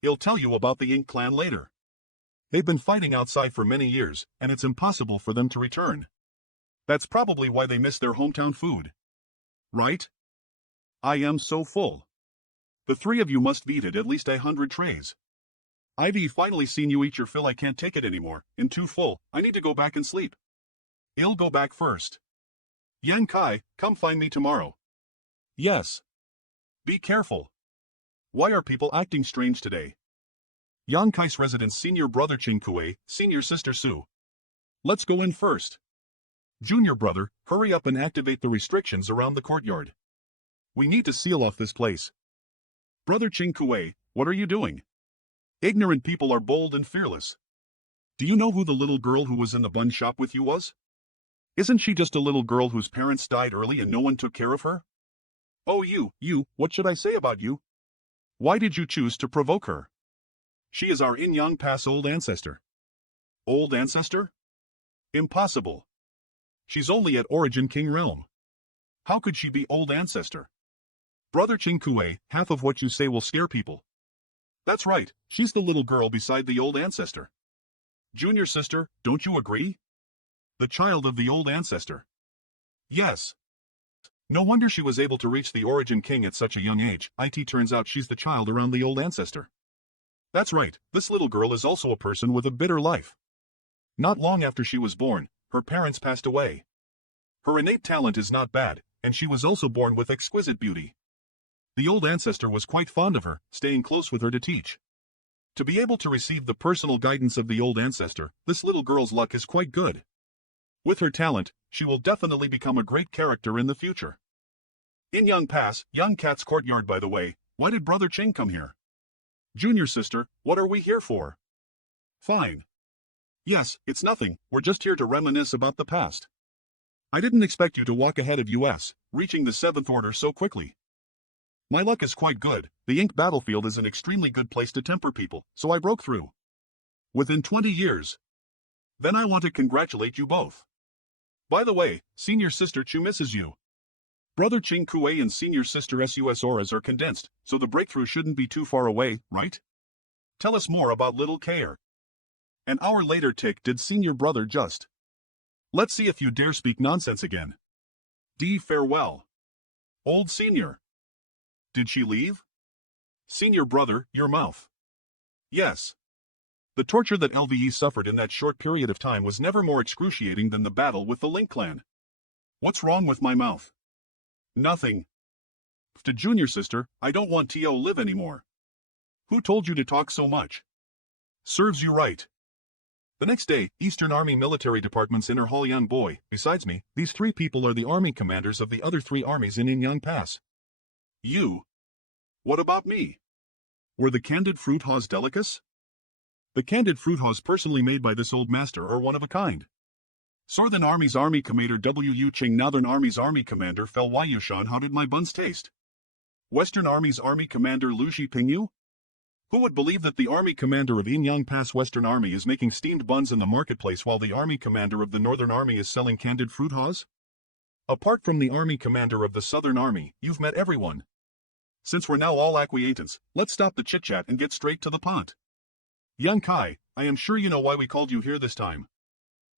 He'll tell you about the Ink clan later. They've been fighting outside for many years, and it's impossible for them to return. That's probably why they miss their hometown food. Right? I am so full. The 3 of you must eat at least 100 trays. I've finally seen you eat your fill. I can't take it anymore. I'm too full. I need to go back and sleep. I'll go back first. Yan Kai, come find me tomorrow. Yes. Be careful. Why are people acting strange today? Yan Kai's residence, senior brother Ching Kue, senior sister Su. Let's go in first. Junior brother, hurry up and activate the restrictions around the courtyard. We need to seal off this place. Brother Ching Kue, what are you doing? Ignorant people are bold and fearless. Do you know who the little girl who was in the bun shop with you was? Isn't she just a little girl whose parents died early and no one took care of her? Oh you, what should I say about you? Why did you choose to provoke her? She is our In-Yang Pass old ancestor. Old ancestor? Impossible. She's only at Origin King Realm. How could she be old ancestor? Brother Ching Kue, half of what you say will scare people. That's right, she's the little girl beside the old ancestor. Junior sister, don't you agree? The child of the old ancestor. Yes. No wonder she was able to reach the Origin King at such a young age. It turns out she's the child around the old ancestor. That's right, this little girl is also a person with a bitter life. Not long after she was born, her parents passed away. Her innate talent is not bad, and she was also born with exquisite beauty. The old ancestor was quite fond of her, staying close with her to teach. To be able to receive the personal guidance of the old ancestor, this little girl's luck is quite good. With her talent, she will definitely become a great character in the future. In Young Pass, Young Cat's courtyard by the way, why did Brother Ching come here? Junior sister, what are we here for? Fine. Yes, it's nothing, we're just here to reminisce about the past. I didn't expect you to walk ahead of us, reaching the 7th order so quickly. My luck is quite good, the Ink battlefield is an extremely good place to temper people, so I broke through. Within 20 years. Then I want to congratulate you both. By the way, senior sister Chu misses you. Brother Ching Kue and senior sister Sus auras are condensed, so the breakthrough shouldn't be too far away, right? Tell us more about little Kair. An hour later did senior brother just. Let's see if you dare speak nonsense again. Farewell. Old senior. Did she leave? Senior brother, your mouth. Yes. The torture that LVE suffered in that short period of time was never more excruciating than the battle with the Link clan. What's wrong with my mouth? Nothing. To junior sister, I don't want to live anymore. Who told you to talk so much? Serves you right. The next day, Eastern Army Military Department's Inner Hall young boy, besides me, these 3 people are the army commanders of the other 3 armies in Inyang Pass. You? What about me? Were the candid fruit haws delicus? The candid fruit haws personally made by this old master are one of a kind. Southern Army's Army Commander W. Ching, Northern Army's Army Commander Fel Yushan. How did my buns taste? Western Army's Army Commander Lu Pingyu? Who would believe that the Army Commander of Inyang Pass Western Army is making steamed buns in the marketplace while the Army Commander of the Northern Army is selling candid fruit haws? Apart from the Army Commander of the Southern Army, you've met everyone. Since we're now all acquaintance, let's stop the chit-chat and get straight to the point. Young Kai, I am sure you know why we called you here this time.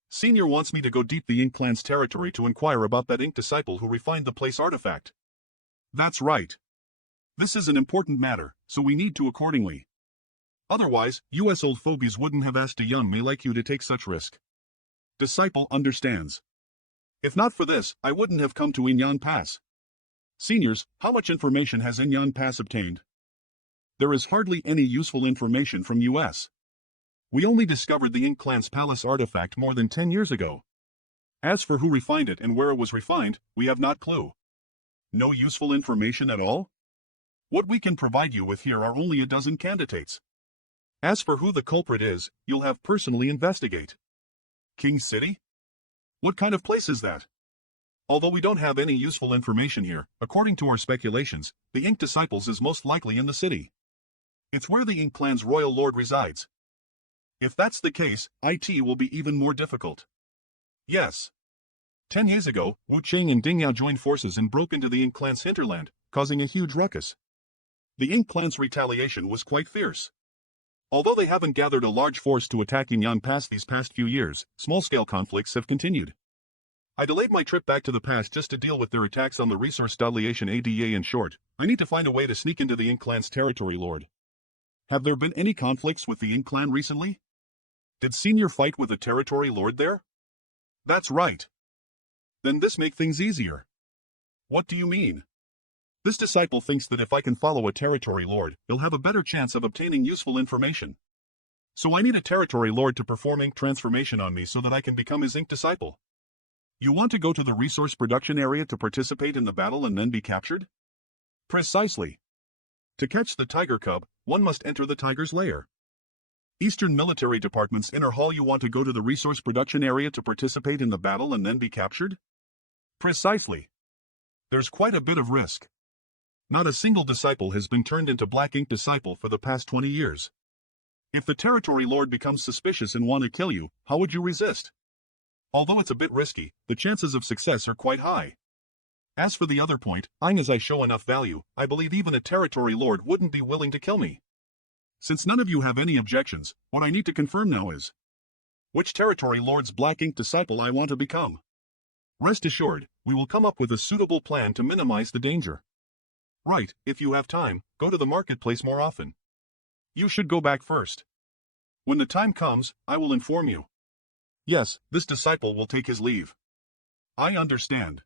Senior wants me to go deep the Ink clan's territory to inquire about that Ink disciple who refined the place artifact. That's right. This is an important matter, so we need to accordingly. Otherwise, US old fogies wouldn't have asked a young me like you to take such risk. Disciple understands. If not for this, I wouldn't have come to Inyang Pass. Seniors, how much information has Inyang Pass obtained? There is hardly any useful information from US. We only discovered the Ink clan's palace artifact more than 10 years ago. As for who refined it and where it was refined, we have not clue. No useful information at all? What we can provide you with here are only a dozen candidates. As for who the culprit is, you'll have personally investigate. King City? What kind of place is that? Although we don't have any useful information here, according to our speculations, the Ink Disciples is most likely in the city. It's where the Ink clan's royal lord resides. If that's the case, IT will be even more difficult. Yes. 10 years ago, Wu Cheng and Ding Yao joined forces and broke into the Ink clan's hinterland, causing a huge ruckus. The Ink clan's retaliation was quite fierce. Although they haven't gathered a large force to attack Inyang Pass these past few years, small-scale conflicts have continued. I delayed my trip back to the past just to deal with their attacks on the resource deletion ADA. In short, I need to find a way to sneak into the Ink clan's territory, Lord. Have there been any conflicts with the Ink clan recently? Did Senior fight with a territory lord there? That's right. Then this make things easier. What do you mean? This disciple thinks that if I can follow a territory lord, he'll have a better chance of obtaining useful information. So I need a territory lord to perform ink transformation on me so that I can become his ink disciple. You want to go to the resource production area to participate in the battle and then be captured? Precisely. To catch the tiger cub, one must enter the tiger's lair. Eastern Military Department's Inner Hall. You want to go to the resource production area to participate in the battle and then be captured? Precisely. There's quite a bit of risk. Not a single disciple has been turned into Black Ink disciple for the past 20 years. If the territory lord becomes suspicious and want to kill you, how would you resist? Although it's a bit risky, the chances of success are quite high. As for the other point, as I show enough value, I believe even a territory lord wouldn't be willing to kill me. Since none of you have any objections, what I need to confirm now is which territory lord's Black Ink disciple I want to become. Rest assured, we will come up with a suitable plan to minimize the danger. Right, if you have time, go to the marketplace more often. You should go back first. When the time comes, I will inform you. Yes, this disciple will take his leave. I understand.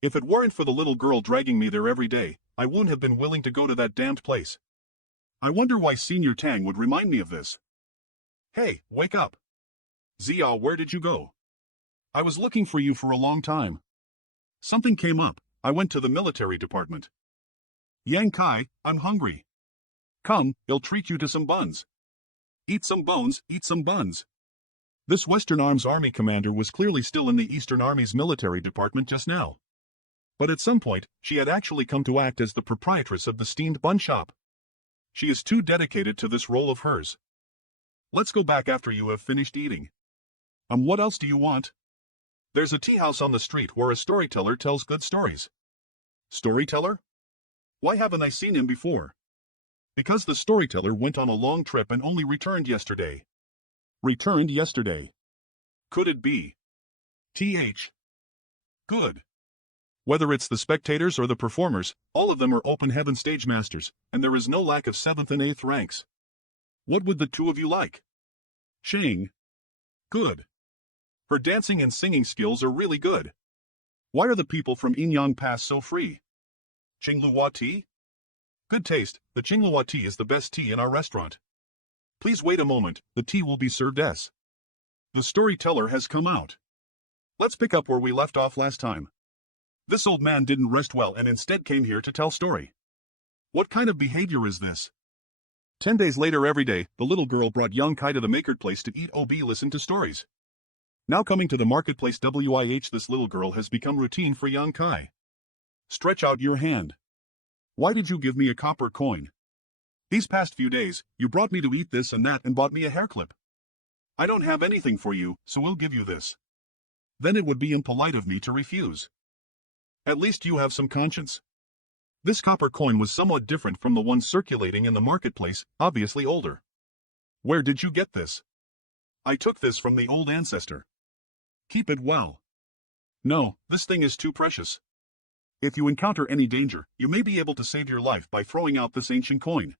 If it weren't for the little girl dragging me there every day, I wouldn't have been willing to go to that damned place. I wonder why Senior Tang would remind me of this. Hey, wake up. Zia, where did you go? I was looking for you for a long time. Something came up. I went to the military department. Yang Kai, I'm hungry. Come, I'll treat you to some buns. Eat some bones, eat some buns. This Western Arms Army commander was clearly still in the Eastern Army's military department just now. But at some point, she had actually come to act as the proprietress of the steamed bun shop. She is too dedicated to this role of hers. Let's go back after you have finished eating. What else do you want? There's a tea house on the street where a storyteller tells good stories. Storyteller? Why haven't I seen him before? Because the storyteller went on a long trip and only returned yesterday. Returned yesterday. Could it be? Good. Whether it's the spectators or the performers, all of them are open heaven stage masters, and there is no lack of 7th and 8th ranks. What would the two of you like? Shang. Good. Her dancing and singing skills are really good. Why are the people from Inyang Pass so free? Qinglua tea? Good taste, the Qinglua tea is the best tea in our restaurant. Please wait a moment, the tea will be served s. The storyteller has come out. Let's pick up where we left off last time. This old man didn't rest well and instead came here to tell story. What kind of behavior is this? 10 days later every day, the little girl brought young Kai to the marketplace to eat listen to stories. Now coming to the marketplace this little girl has become routine for young Kai. Stretch out your hand. Why did you give me a copper coin? These past few days, you brought me to eat this and that and bought me a hair clip. I don't have anything for you, so we'll give you this. Then it would be impolite of me to refuse. At least you have some conscience. This copper coin was somewhat different from the one circulating in the marketplace, obviously older. Where did you get this? I took this from the old ancestor. Keep it well. No, this thing is too precious. If you encounter any danger, you may be able to save your life by throwing out this ancient coin.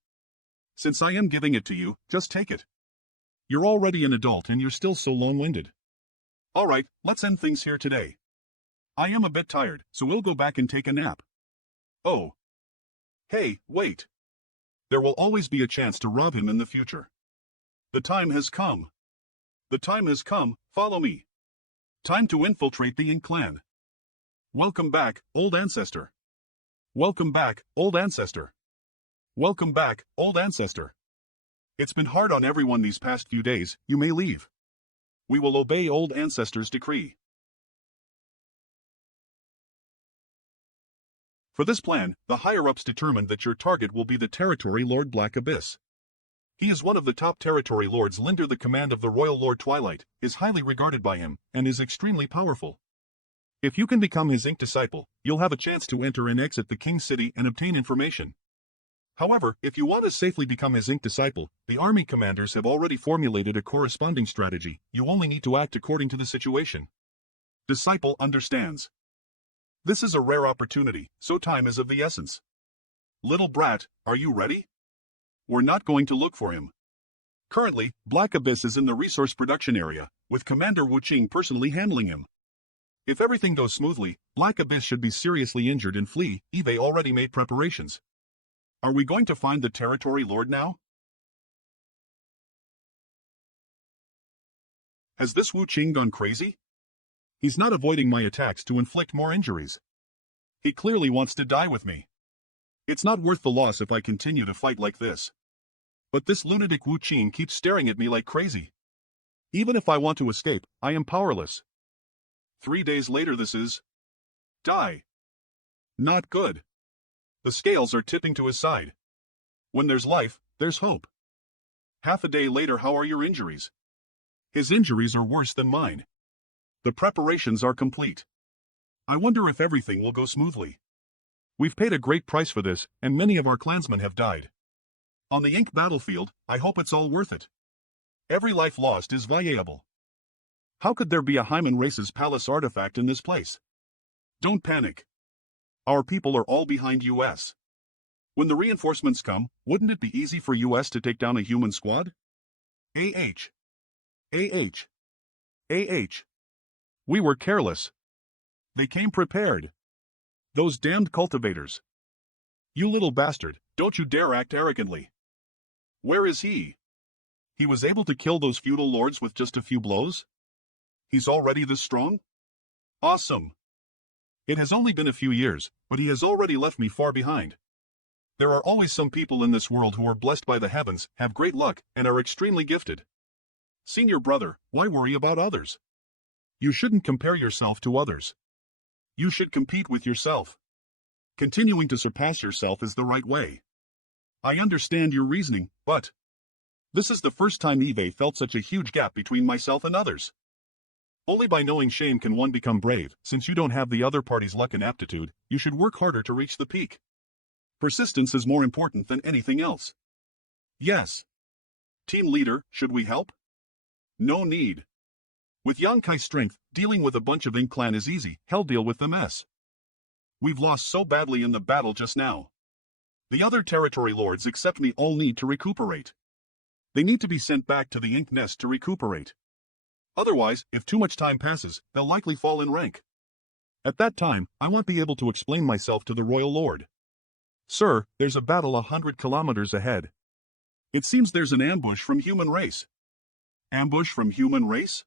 Since I am giving it to you, just take it. You're already an adult and you're still so long-winded. Alright, let's end things here today. I am a bit tired, so we'll go back and take a nap. Oh. Hey, wait. There will always be a chance to rob him in the future. The time has come. The time has come, follow me. Time to infiltrate the Ink clan. Welcome back, old ancestor. Welcome back, old ancestor. Welcome back, old ancestor. It's been hard on everyone these past few days, you may leave. We will obey old ancestor's decree. For this plan, the higher-ups determined that your target will be the Territory Lord Black Abyss. He is one of the top Territory Lords under the command of the Royal Lord Twilight, is highly regarded by him, and is extremely powerful. If you can become his Ink disciple, you'll have a chance to enter and exit the King City and obtain information. However, if you want to safely become his Ink disciple, the army commanders have already formulated a corresponding strategy, you only need to act according to the situation. Disciple understands. This is a rare opportunity, so time is of the essence. Little brat, are you ready? We're not going to look for him. Currently, Black Abyss is in the resource production area, with Commander Wu Qing personally handling him. If everything goes smoothly, Black Abyss should be seriously injured and flee, Eve already made preparations. Are we going to find the Territory Lord now? Has this Wu Qing gone crazy? He's not avoiding my attacks to inflict more injuries. He clearly wants to die with me. It's not worth the loss if I continue to fight like this. But this lunatic Wu Qing keeps staring at me like crazy. Even if I want to escape, I am powerless. 3 days later this is... Die. Not good. The scales are tipping to his side. When there's life, there's hope. Half a day later, how are your injuries? His injuries are worse than mine. The preparations are complete. I wonder if everything will go smoothly. We've paid a great price for this, and many of our clansmen have died. On the Ink battlefield, I hope it's all worth it. Every life lost is valuable. How could there be a Hyman Race's palace artifact in this place? Don't panic. Our people are all behind US. When the reinforcements come, wouldn't it be easy for US to take down a human squad? AH. AH. AH. We were careless. They came prepared. Those damned cultivators. You little bastard, don't you dare act arrogantly. Where is he? He was able to kill those feudal lords with just a few blows? He's already this strong? Awesome! It has only been a few years, but he has already left me far behind. There are always some people in this world who are blessed by the heavens, have great luck, and are extremely gifted. Senior brother, why worry about others? You shouldn't compare yourself to others. You should compete with yourself. Continuing to surpass yourself is the right way. I understand your reasoning, but this is the first time Eve felt such a huge gap between myself and others. Only by knowing shame can one become brave. Since you don't have the other party's luck and aptitude, you should work harder to reach the peak. Persistence is more important than anything else. Yes. Team leader, should we help? No need. With Yonkai's strength, dealing with a bunch of Ink Clan is easy. Hell, deal with the mess. We've lost so badly in the battle just now. The other territory lords except me all need to recuperate. They need to be sent back to the Ink Nest to recuperate. Otherwise, if too much time passes, they'll likely fall in rank. At that time, I won't be able to explain myself to the Royal Lord. Sir, there's a battle 100 kilometers ahead. It seems there's an ambush from human race. Ambush from human race?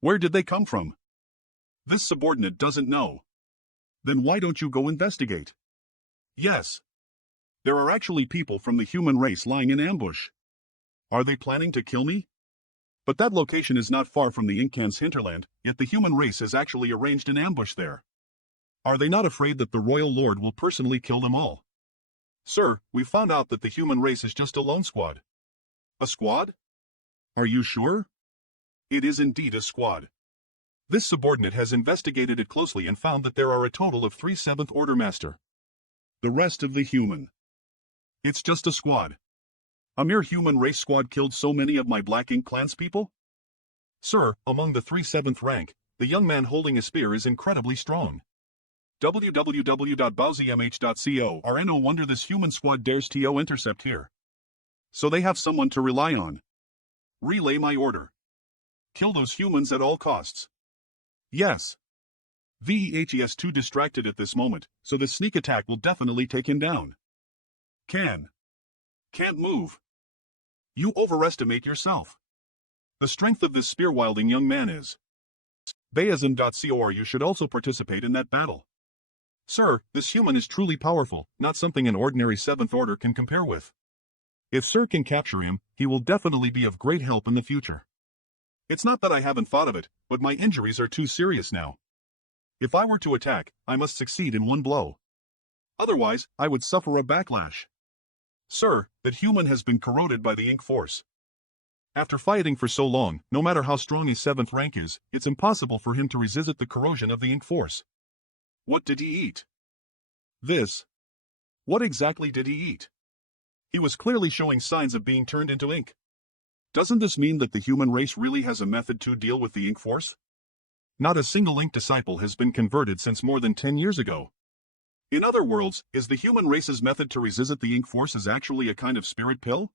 Where did they come from? This subordinate doesn't know. Then why don't you go investigate? Yes. There are actually people from the human race lying in ambush. Are they planning to kill me? But that location is not far from the Incan's hinterland, yet the human race has actually arranged an ambush there. Are they not afraid that the Royal Lord will personally kill them all? Sir, we found out that the human race is just a lone squad. A squad? Are you sure? It is indeed a squad. This subordinate has investigated it closely and found that there are a total of 3 7th Order Master. The rest of the human. It's just a squad. A mere human race squad killed so many of my Black Ink clanspeople? Sir, among the 3 7th rank, the young man holding a spear is incredibly strong. www.bowzmh.co are no wonder this human squad dares to intercept here. So they have someone to rely on. Relay my order. Kill those humans at all costs. Yes. VEHES too distracted at this moment, so the sneak attack will definitely take him down. Can't move. You overestimate yourself. The strength of this spear-wielding young man is. Bayism.cor you should also participate in that battle. Sir, this human is truly powerful, not something an ordinary 7th Order can compare with. If Sir can capture him, he will definitely be of great help in the future. It's not that I haven't thought of it, but my injuries are too serious now. If I were to attack, I must succeed in one blow. Otherwise, I would suffer a backlash. Sir, that human has been corroded by the Ink Force. After fighting for so long, no matter how strong his 7th rank is, it's impossible for him to resist the corrosion of the Ink Force. What did he eat? This. What exactly did he eat? He was clearly showing signs of being turned into ink. Doesn't this mean that the human race really has a method to deal with the Ink Force? Not a single Ink disciple has been converted since more than 10 years ago. In other words, is the human race's method to resist the Ink Force is actually a kind of spirit pill?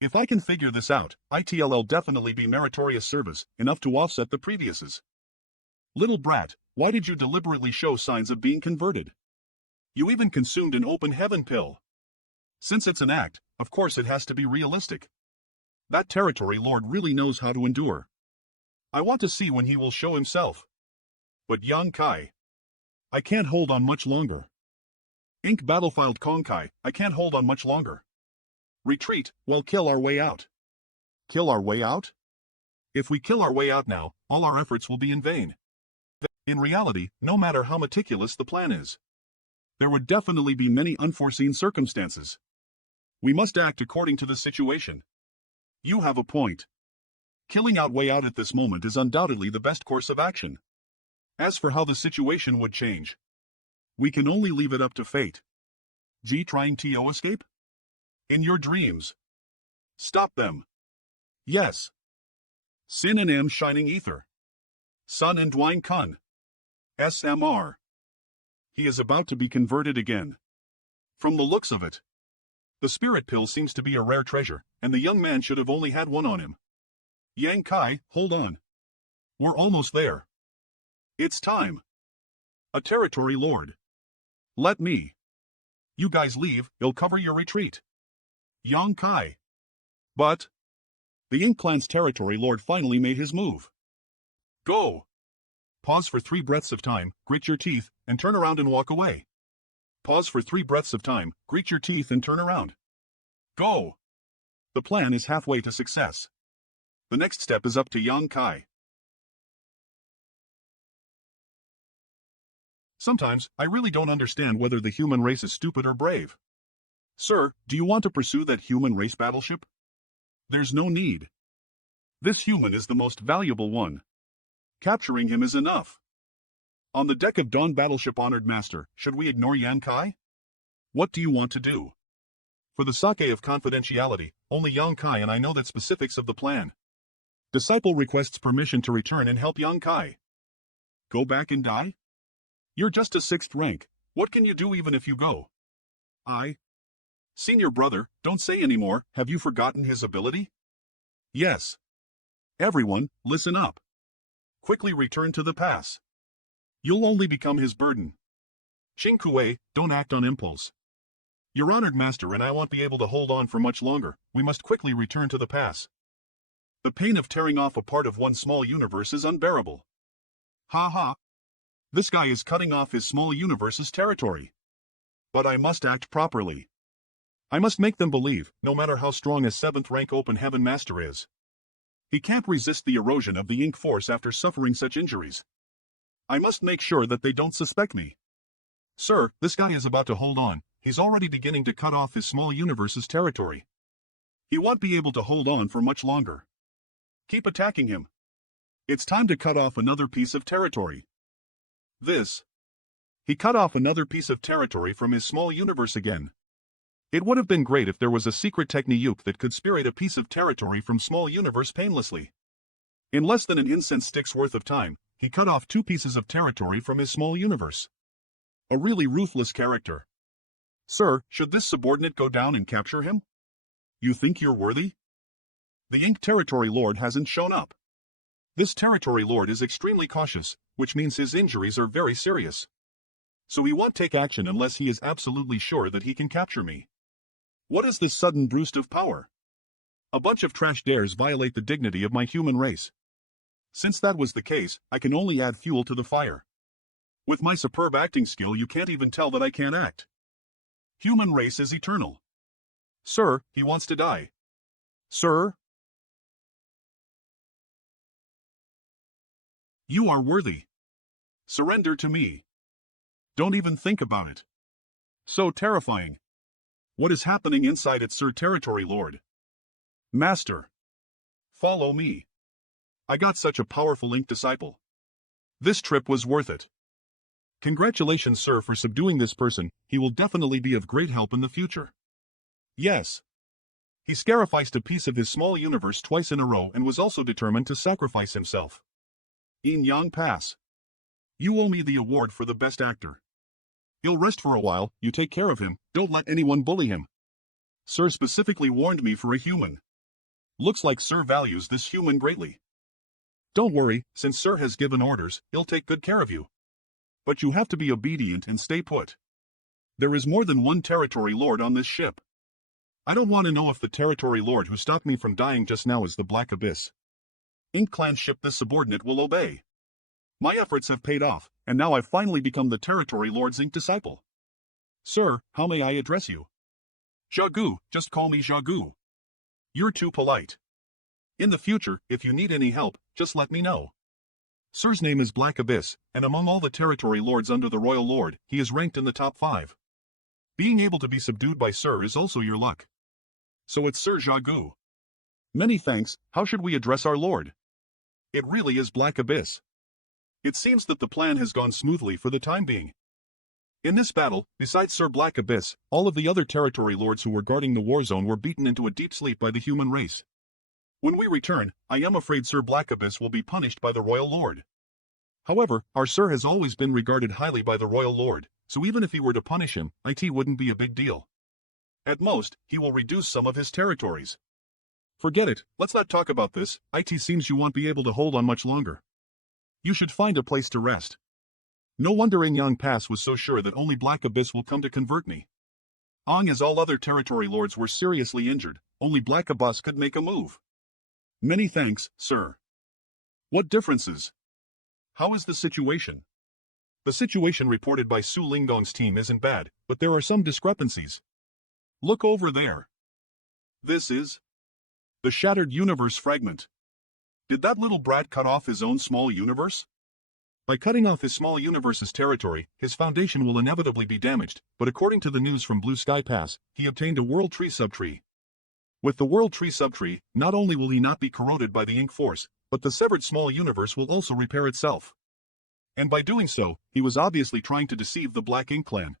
If I can figure this out, it'll definitely be meritorious service, enough to offset the previous's. Little brat, why did you deliberately show signs of being converted? You even consumed an open heaven pill. Since it's an act, of course it has to be realistic. That territory lord really knows how to endure. I want to see when he will show himself. But Yang Kai. I can't hold on much longer. Ink Battlefield Konkai, I can't hold on much longer. Retreat, well kill our way out. Kill our way out? If we kill our way out now, all our efforts will be in vain. In reality, no matter how meticulous the plan is, there would definitely be many unforeseen circumstances. We must act according to the situation. You have a point. Killing our way out at this moment is undoubtedly the best course of action. As for how the situation would change, we can only leave it up to fate. Trying to escape? In your dreams. Stop them. Yes. Sin and M Shining Ether. Sun and Dwayne Kun. SMR. He is about to be converted again. From the looks of it, the spirit pill seems to be a rare treasure, and the young man should have only had one on him. Yang Kai, hold on. We're almost there. It's time. A territory lord. Let me. You guys leave, it'll cover your retreat. Yang Kai. But the Ink Clan's territory lord finally made his move. Go! Pause for 3 breaths of time, grit your teeth, and turn around and walk away. Pause for 3 breaths of time, grit your teeth and turn around. Go! The plan is halfway to success. The next step is up to Yang Kai. Sometimes, I really don't understand whether the human race is stupid or brave. Sir, do you want to pursue that human race battleship? There's no need. This human is the most valuable one. Capturing him is enough. On the deck of Dawn Battleship, Honored Master, should we ignore Yang Kai? What do you want to do? For the sake of confidentiality, only Yang Kai and I know the specifics of the plan. Disciple requests permission to return and help Yang Kai. Go back and die? You're just a 6th rank. What can you do even if you go? Senior brother, don't say anymore. Have you forgotten his ability? Yes. Everyone, listen up. Quickly return to the pass. You'll only become his burden. Xing Kuei, don't act on impulse. Your honored master and I won't be able to hold on for much longer. We must quickly return to the pass. The pain of tearing off a part of one small universe is unbearable. Ha ha. This guy is cutting off his small universe's territory. But I must act properly. I must make them believe, no matter how strong a 7th rank Open Heaven Master is. He can't resist the erosion of the Ink Force after suffering such injuries. I must make sure that they don't suspect me. Sir, this guy is about to hold on. He's already beginning to cut off his small universe's territory. He won't be able to hold on for much longer. Keep attacking him. It's time to cut off another piece of territory. He cut off another piece of territory from his small universe again. It would have been great if there was a secret technique that could spirate a piece of territory from small universe painlessly. In less than an incense stick's worth of time, he cut off 2 pieces of territory from his small universe. A really ruthless character. Sir, should this subordinate go down and capture him? You think you're worthy? The Ink Territory Lord hasn't shown up. This Territory Lord is extremely cautious, which means his injuries are very serious. So he won't take action unless he is absolutely sure that he can capture me. What is this sudden boost of power? A bunch of trash dares violate the dignity of my human race. Since that was the case, I can only add fuel to the fire. With my superb acting skill, you can't even tell that I can't act. Human race is eternal. Sir, he wants to die. Sir? You are worthy. Surrender to me. Don't even think about it. So terrifying. What is happening inside it, Sir Territory Lord? Master. Follow me. I got such a powerful Ink disciple. This trip was worth it. Congratulations, sir, for subduing this person. He will definitely be of great help in the future. Yes. He sacrificed a piece of his small universe twice in a row and was also determined to sacrifice himself. Yin Yang Pass. You owe me the award for the best actor. He'll rest for a while, you take care of him, don't let anyone bully him. Sir specifically warned me for a human. Looks like Sir values this human greatly. Don't worry, since Sir has given orders, he'll take good care of you. But you have to be obedient and stay put. There is more than one Territory Lord on this ship. I don't want to know if the Territory Lord who stopped me from dying just now is the Black Abyss. Ink Clan ship this subordinate will obey. My efforts have paid off, and now I've finally become the Territory Lord's Ink disciple. Sir, how may I address you? Jagu, just call me Jagu. You're too polite. In the future, if you need any help, just let me know. Sir's name is Black Abyss, and among all the Territory Lords under the Royal Lord, he is ranked in the top 5. Being able to be subdued by Sir is also your luck. So it's Sir Jagu. Many thanks. How should we address our Lord? It really is Black Abyss. It seems that the plan has gone smoothly for the time being. In this battle, besides Sir Black Abyss, all of the other Territory Lords who were guarding the war zone were beaten into a deep sleep by the human race. When we return, I am afraid Sir Black Abyss will be punished by the Royal Lord. However, our Sir has always been regarded highly by the Royal Lord, so even if he were to punish him, it wouldn't be a big deal. At most, he will reduce some of his territories. Forget it, let's not talk about this. It seems you won't be able to hold on much longer. You should find a place to rest. No wonder Yin Yang Pass was so sure that only Black Abyss will come to convert me. As all other territory lords were seriously injured, only Black Abbas could make a move. Many thanks, sir. What differences? How is the situation? The situation reported by Su Lingdong's team isn't bad, but there are some discrepancies. Look over there. This is the shattered universe fragment. Did that little brat cut off his own small universe? By cutting off his small universe's territory, his foundation will inevitably be damaged, but according to the news from Blue Sky Pass, he obtained a World Tree subtree. With the World Tree subtree, not only will he not be corroded by the ink force, but the severed small universe will also repair itself. And by doing so, he was obviously trying to deceive the Black Ink clan.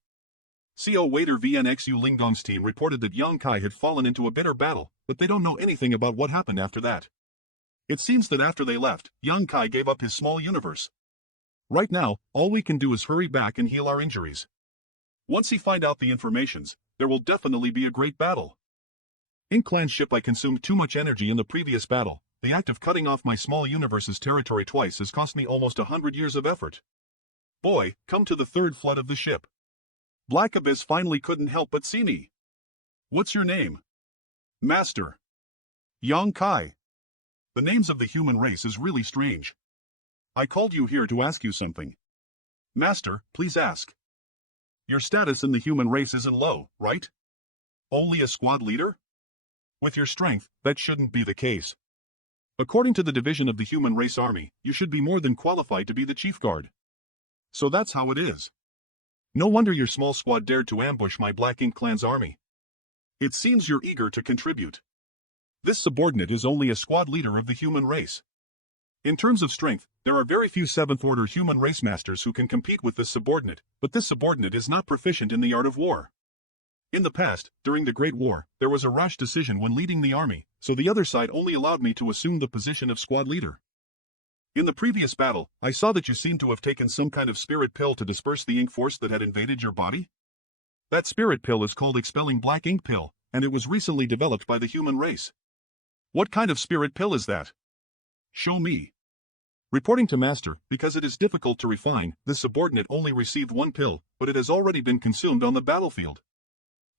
CO Waiter VNXU Lingdong's team reported that Yang Kai had fallen into a bitter battle, but they don't know anything about what happened after that. It seems that after they left, Yang Kai gave up his small universe. Right now, all we can do is hurry back and heal our injuries. Once he find out the informations, there will definitely be a great battle. Ink Clan's ship, I consumed too much energy in the previous battle. The act of cutting off my small universe's territory twice has cost me almost 100 years of effort. Boy, come to the third flood of the ship. Black Abyss finally couldn't help but see me. What's your name? Master. Yang Kai. The names of the human race is really strange. I called you here to ask you something. Master, please ask. Your status in the human race isn't low, right? Only a squad leader? With your strength, that shouldn't be the case. According to the division of the human race army, you should be more than qualified to be the chief guard. So that's how it is. No wonder your small squad dared to ambush my Black Ink clan's army. It seems you're eager to contribute. This subordinate is only a squad leader of the human race. In terms of strength, there are very few 7th Order human race masters who can compete with this subordinate, but this subordinate is not proficient in the art of war. In the past, during the Great War, there was a rash decision when leading the army, so the other side only allowed me to assume the position of squad leader. In the previous battle, I saw that you seemed to have taken some kind of spirit pill to disperse the ink force that had invaded your body. That spirit pill is called Expelling Black Ink Pill, and it was recently developed by the human race. What kind of spirit pill is that? Show me. Reporting to Master, because it is difficult to refine, this subordinate only received one pill, but it has already been consumed on the battlefield.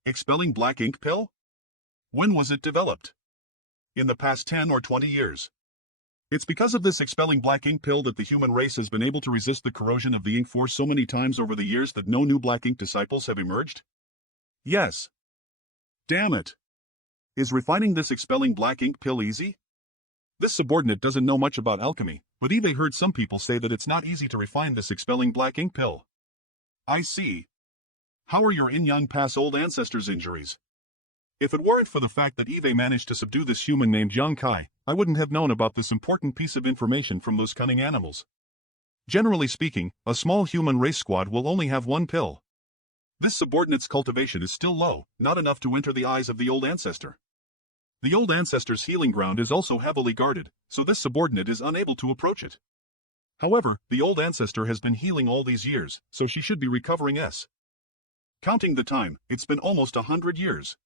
Expelling Black Ink Pill? When was it developed? In the past 10 or 20 years. It's because of this Expelling Black Ink Pill that the human race has been able to resist the corrosion of the ink force so many times over the years that no new Black Ink disciples have emerged? Yes. Damn it. Is refining this Expelling Black Ink Pill easy? This subordinate doesn't know much about alchemy, but Eve heard some people say that it's not easy to refine this Expelling Black Ink Pill. I see. How are your Yin-Yang Pass old ancestors' injuries? If it weren't for the fact that Eve managed to subdue this human named Yang Kai, I wouldn't have known about this important piece of information from those cunning animals. Generally speaking, a small human race squad will only have one pill. This subordinate's cultivation is still low, not enough to enter the eyes of the old ancestor. The old ancestor's healing ground is also heavily guarded, so this subordinate is unable to approach it. However, the old ancestor has been healing all these years, so she should be recovering s. Counting the time, it's been almost 100 years.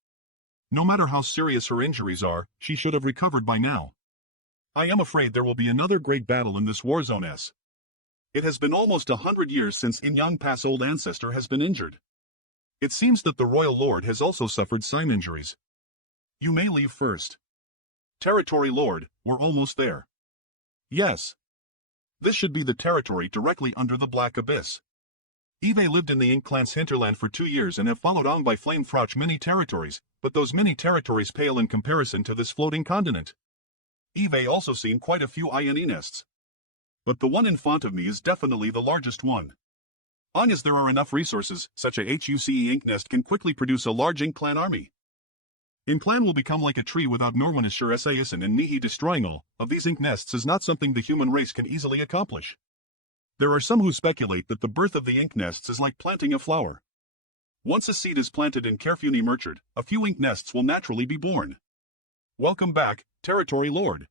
No matter how serious her injuries are, she should have recovered by now. I am afraid there will be another great battle in this war zone s. It has been almost 100 years since Yin-Yang Pass old ancestor has been injured. It seems that the Royal Lord has also suffered some injuries. You may leave first. Territory Lord, we're almost there. Yes. This should be the territory directly under the Black Abyss. Eve lived in the Ink Clan's hinterland for 2 years and have followed on by Flame Frouch many territories, but those many territories pale in comparison to this floating continent. Eve also seen quite a few INE nests. But the one in front of me is definitely the largest one. As there are enough resources, such a HUCE ink nest can quickly produce a large Ink Clan army. Ink Clan will become like a tree without Normanishur Sayasin and Nihi. Destroying all of these ink nests is not something the human race can easily accomplish. There are some who speculate that the birth of the ink nests is like planting a flower. Once a seed is planted and carefully nurtured, a few ink nests will naturally be born. Welcome back, Territory Lord.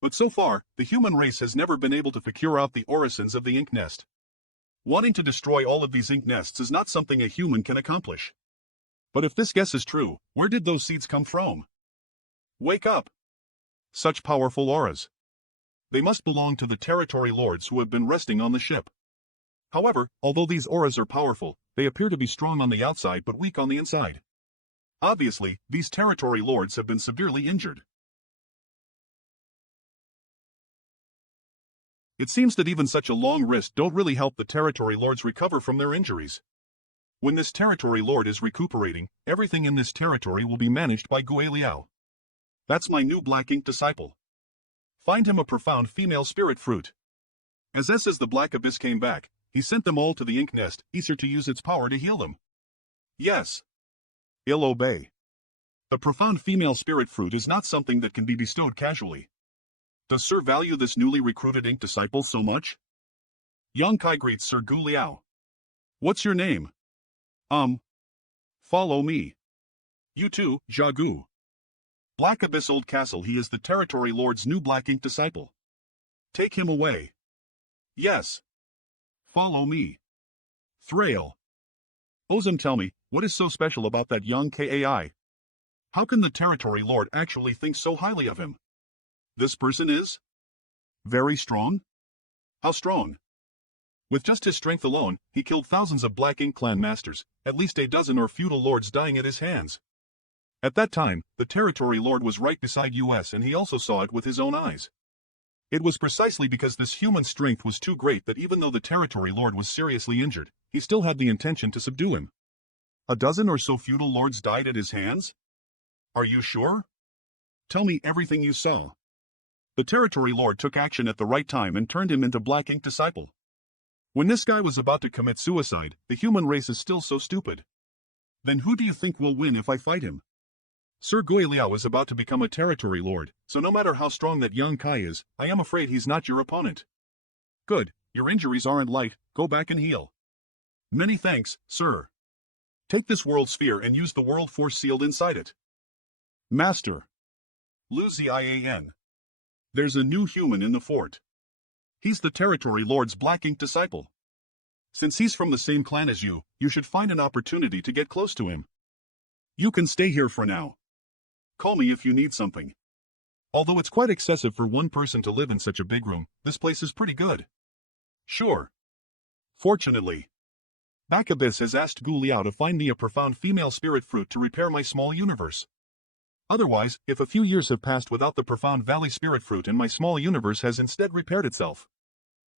But so far, the human race has never been able to procure out the orisons of the ink nest. Wanting to destroy all of these ink nests is not something a human can accomplish. But if this guess is true, where did those seeds come from? Wake up! Such powerful auras. They must belong to the territory lords who have been resting on the ship. However, although these auras are powerful, they appear to be strong on the outside but weak on the inside. Obviously, these territory lords have been severely injured. It seems that even such a long rest don't really help the territory lords recover from their injuries. When this territory lord is recuperating, everything in this territory will be managed by Gue Liao. That's my new black ink disciple. Find him a profound female spirit fruit. As the Black Abyss came back, he sent them all to the ink nest, eager to use its power to heal them. Yes. I'll obey. The profound female spirit fruit is not something that can be bestowed casually. Does Sir value this newly recruited ink disciple so much? Yang Kai greets Sir Gu Liao. What's your name? Follow me. You too, Jagu. Black Abyss Old Castle. He is the territory lord's new black ink disciple. Take him away. Yes. Follow me. Thrail. Ozum, tell me, what is so special about that young Kai? How can the territory lord actually think so highly of him? This person is very strong? How strong? With just his strength alone, he killed thousands of Black Ink clan masters, at least a dozen or feudal lords dying at his hands. At that time, the territory lord was right beside us and he also saw it with his own eyes. It was precisely because this human strength was too great that even though the territory lord was seriously injured, he still had the intention to subdue him. A dozen or so feudal lords died at his hands? Are you sure? Tell me everything you saw. The territory lord took action at the right time and turned him into Black Ink disciple. When this guy was about to commit suicide, the human race is still so stupid. Then who do you think will win if I fight him? Sir Gue Liao is about to become a territory lord, so no matter how strong that young Kai is, I am afraid he's not your opponent. Good, your injuries aren't light, go back and heal. Many thanks, sir. Take this world sphere and use the world force sealed inside it. Master. Lu Zian. There's a new human in the fort. He's the territory lord's Black Ink disciple. Since he's from the same clan as you should find an opportunity to get close to him. You can stay here for now. Call me if you need something. Although it's quite excessive for one person to live in such a big room, this place is pretty good. Sure. Fortunately, Black Abyss has asked Gu Liao to find me a profound female spirit fruit to repair my small universe. Otherwise, if a few years have passed without the profound valley spirit fruit and my small universe has instead repaired itself,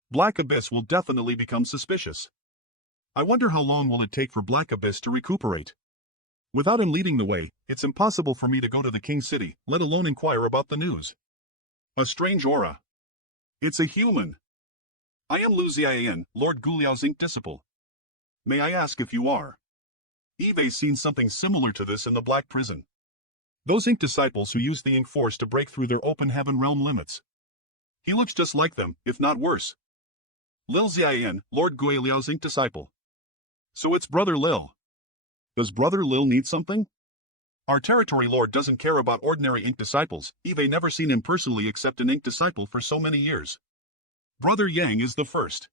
Black Abyss will definitely become suspicious. I wonder how long will it take for Black Abyss to recuperate. Without him leading the way, it's impossible for me to go to the King City, let alone inquire about the news. A strange aura. It's a human. I am Lu Zian, Lord Gu Liao's ink disciple. May I ask if you are? Eve's seen something similar to this in the Black Prison. Those ink disciples who use the ink force to break through their open heaven realm limits. He looks just like them, if not worse. Lil Zian, Lord Gue Liao's ink disciple. So it's Brother Lil. Does Brother Lil need something? Our territory lord doesn't care about ordinary ink disciples. Eve never seen him personally except an ink disciple for so many years. Brother Yang is the first.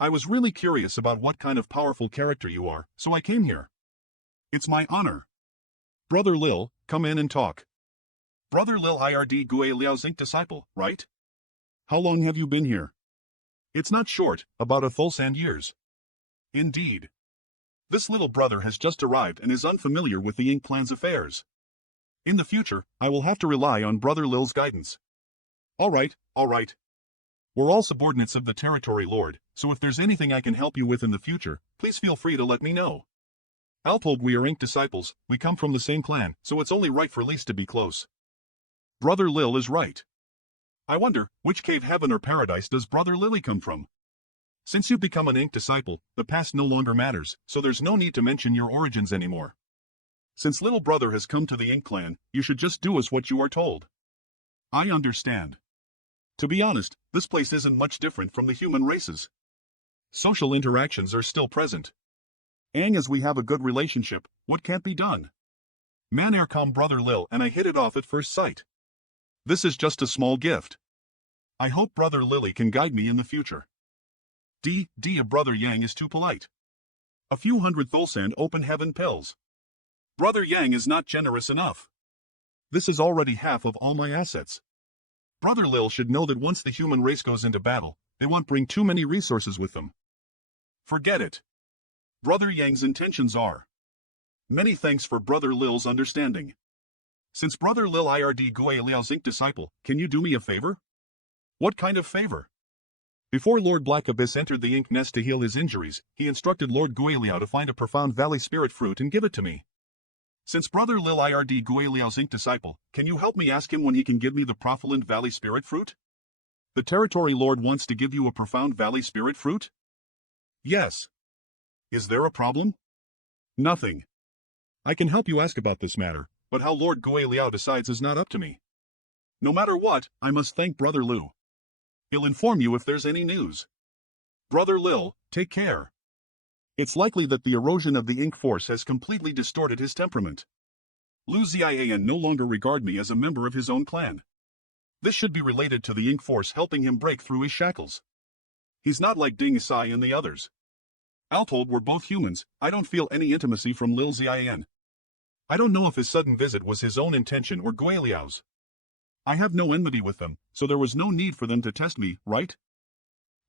I was really curious about what kind of powerful character you are, so I came here. It's my honor. Brother Lil, come in and talk. Brother Lil IRD Gue Liao's ink disciple, right? How long have you been here? It's not short, about 1,000 years. Indeed. This little brother has just arrived and is unfamiliar with the ink clan's affairs. In the future, I will have to rely on Brother Lil's guidance. All right. We're all subordinates of the territory lord, so if there's anything I can help you with in the future, please feel free to let me know. Altold, we are ink disciples, we come from the same clan, so it's only right for least to be close. Brother Lil is right. I wonder, which cave heaven or paradise does Brother Lily come from? Since you've become an ink disciple, the past no longer matters, so there's no need to mention your origins anymore. Since little brother has come to the ink clan, you should just do as what you are told. I understand. To be honest, this place isn't much different from the human races. Social interactions are still present. As we have a good relationship, what can't be done? Man come Brother Lil and I hit it off at first sight. This is just a small gift. I hope Brother Lily can guide me in the future. A Brother Yang is too polite. A few 100,000 open heaven pills. Brother Yang is not generous enough. This is already half of all my assets. Brother Lil should know that once the human race goes into battle, they won't bring too many resources with them. Forget it. Brother Yang's intentions are Many thanks for Brother Lil's understanding. Since Brother Lil IRD Gue Liao's ink disciple, can you do me a favor? What kind of favor? Before Lord Black Abyss entered the ink nest to heal his injuries, he instructed Lord Gue Liao to find a profound valley spirit fruit and give it to me. Since Brother Lil IRD Gue Liao's ink disciple, can you help me ask him when he can give me the profulent valley spirit fruit? The territory lord wants to give you a profound valley spirit fruit? Yes. Is there a problem? Nothing. I can help you ask about this matter, but how Lord Gue Liao decides is not up to me. No matter what, I must thank Brother Lu. He'll inform you if there's any news. Brother Lil, take care. It's likely that the erosion of the ink force has completely distorted his temperament. Lu Zian no longer regard me as a member of his own clan. This should be related to the ink force helping him break through his shackles. He's not like Ding Sai and the others. Altold we're both humans, I don't feel any intimacy from Lil Zian. I don't know if his sudden visit was his own intention or Gue Liao's. I have no enmity with them, so there was no need for them to test me, right?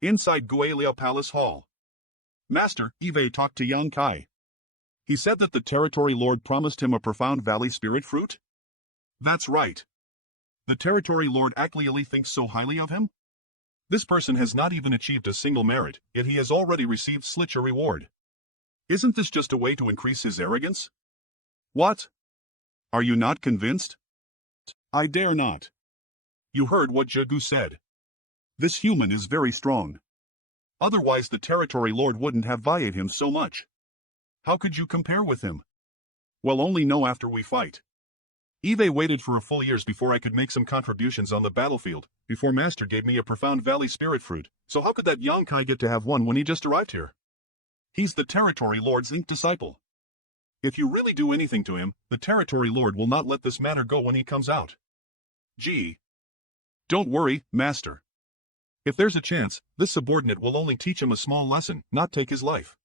Inside Gue Liao Palace Hall. Master, Eve talked to Yang Kai. He said that the territory lord promised him a profound valley spirit fruit? That's right. The territory lord actually thinks so highly of him? This person has not even achieved a single merit, yet he has already received such a reward. Isn't this just a way to increase his arrogance? What? Are you not convinced? I dare not. You heard what Jagu said. This human is very strong. Otherwise the territory lord wouldn't have valued him so much. How could you compare with him? We'll only know after we fight. Eve waited for a full years before I could make some contributions on the battlefield, before Master gave me a profound valley spirit fruit, so how could that Yang Kai get to have one when he just arrived here? He's the territory lord's ink disciple. If you really do anything to him, the territory lord will not let this matter go when he comes out. Gee. Don't worry, Master. If there's a chance, this subordinate will only teach him a small lesson, not take his life.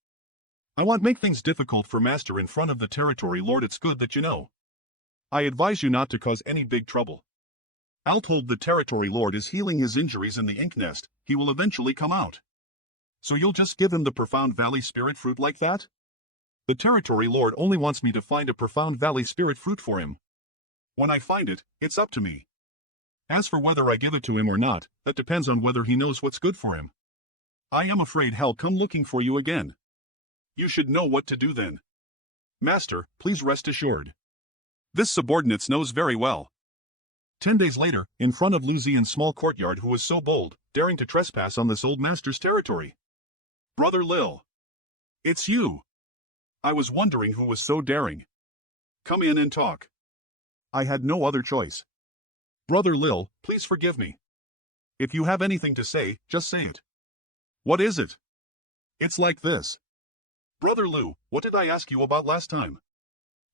I won't make things difficult for Master in front of the territory lord, it's good that you know. I advise you not to cause any big trouble. I'll told the territory lord is healing his injuries in the ink nest, he will eventually come out. So you'll just give him the profound valley spirit fruit like that? The territory lord only wants me to find a profound valley spirit fruit for him. When I find it, it's up to me. As for whether I give it to him or not, that depends on whether he knows what's good for him. I am afraid he'll come looking for you again. You should know what to do then. Master, please rest assured. This subordinate knows very well. 10 days later, in front of Lu Zian's small courtyard, who was so bold, daring to trespass on this old master's territory. Brother Lil. It's you. I was wondering who was so daring. Come in and talk. I had no other choice. Brother Lil, please forgive me. If you have anything to say, just say it. What is it? It's like this. Brother Lu, what did I ask you about last time?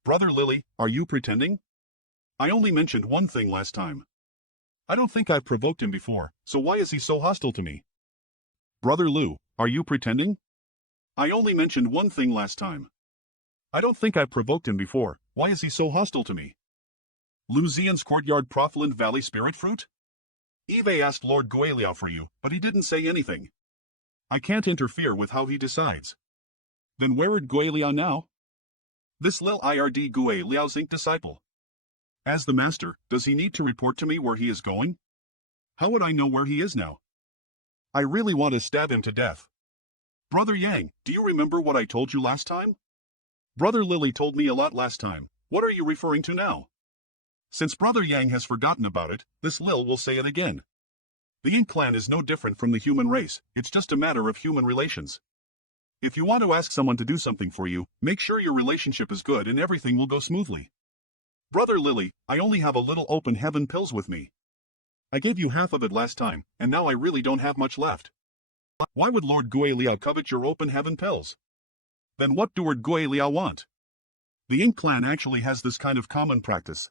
Brother Lily, are you pretending? I only mentioned one thing last time. I don't think I've provoked him before, so why is he so hostile to me? Brother Lu, are you pretending? I only mentioned one thing last time. I don't think I've provoked him before, why is he so hostile to me? Lu Zian's courtyard profulent valley spirit fruit? Eve asked Lord Gue Liao for you, but he didn't say anything. I can't interfere with how he decides. Then where'd Gue Liao now? This Lil IRD Gue Liao's ink disciple. As the master, does he need to report to me where he is going? How would I know where he is now? I really want to stab him to death. Brother Yang, do you remember what I told you last time? Brother Lily told me a lot last time, what are you referring to now? Since Brother Yang has forgotten about it, this Lil will say it again. The ink clan is no different from the human race, it's just a matter of human relations. If you want to ask someone to do something for you, make sure your relationship is good and everything will go smoothly. Brother Lily, I only have a little open heaven pills with me. I gave you half of it last time, and now I really don't have much left. Why would Lord Gue Liao covet your open heaven pills? Then what do Lord Gue Liao want? The ink clan actually has this kind of common practice.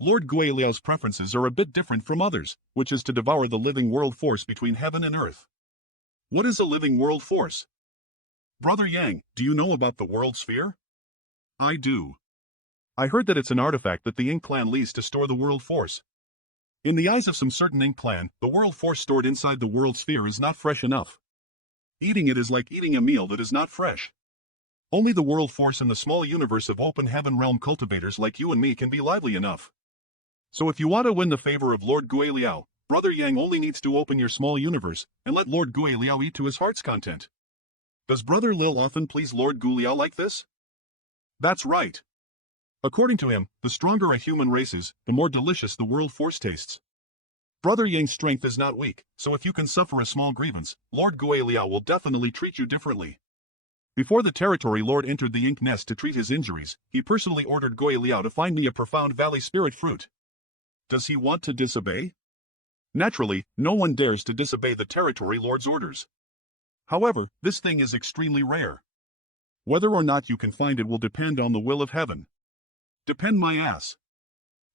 Lord Gue Liao's preferences are a bit different from others, which is to devour the living world force between heaven and earth. What is a living world force? Brother Yang, do you know about the world sphere? I do. I heard that it's an artifact that the ink clan leads to store the world force. In the eyes of some certain ink clan, the world force stored inside the world sphere is not fresh enough. Eating it is like eating a meal that is not fresh. Only the world force and the small universe of open heaven realm cultivators like you and me can be lively enough. So if you want to win the favor of Lord Guiliao, Brother Yang only needs to open your small universe and let Lord Guiliao eat to his heart's content. Does Brother Lil often please Lord Guiliao like this? That's right. According to him, the stronger a human race is, the more delicious the world force tastes. Brother Yang's strength is not weak, so if you can suffer a small grievance, Lord Guiliao will definitely treat you differently. Before the territory lord entered the ink nest to treat his injuries, he personally ordered Guiliao to find me a profound valley spirit fruit. Does he want to disobey? Naturally, no one dares to disobey the territory lord's orders. However, this thing is extremely rare. Whether or not you can find it will depend on the will of heaven. Depend my ass.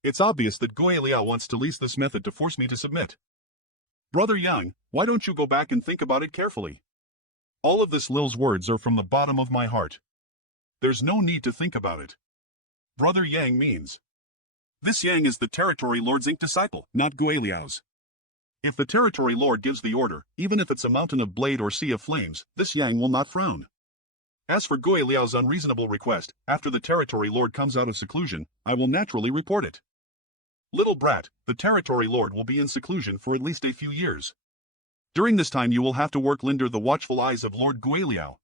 It's obvious that Guiliao wants to lease this method to force me to submit. Brother Yang, why don't you go back and think about it carefully? All of this Lil's words are from the bottom of my heart. There's no need to think about it. Brother Yang means. This Yang is the territory lord's ink disciple, not Guiliao's. If the territory lord gives the order, even if it's a mountain of blade or sea of flames, this Yang will not frown. As for Guiliao's unreasonable request, after the territory lord comes out of seclusion, I will naturally report it. Little brat, the territory lord will be in seclusion for at least a few years. During this time you will have to work under the watchful eyes of Lord Guiliao.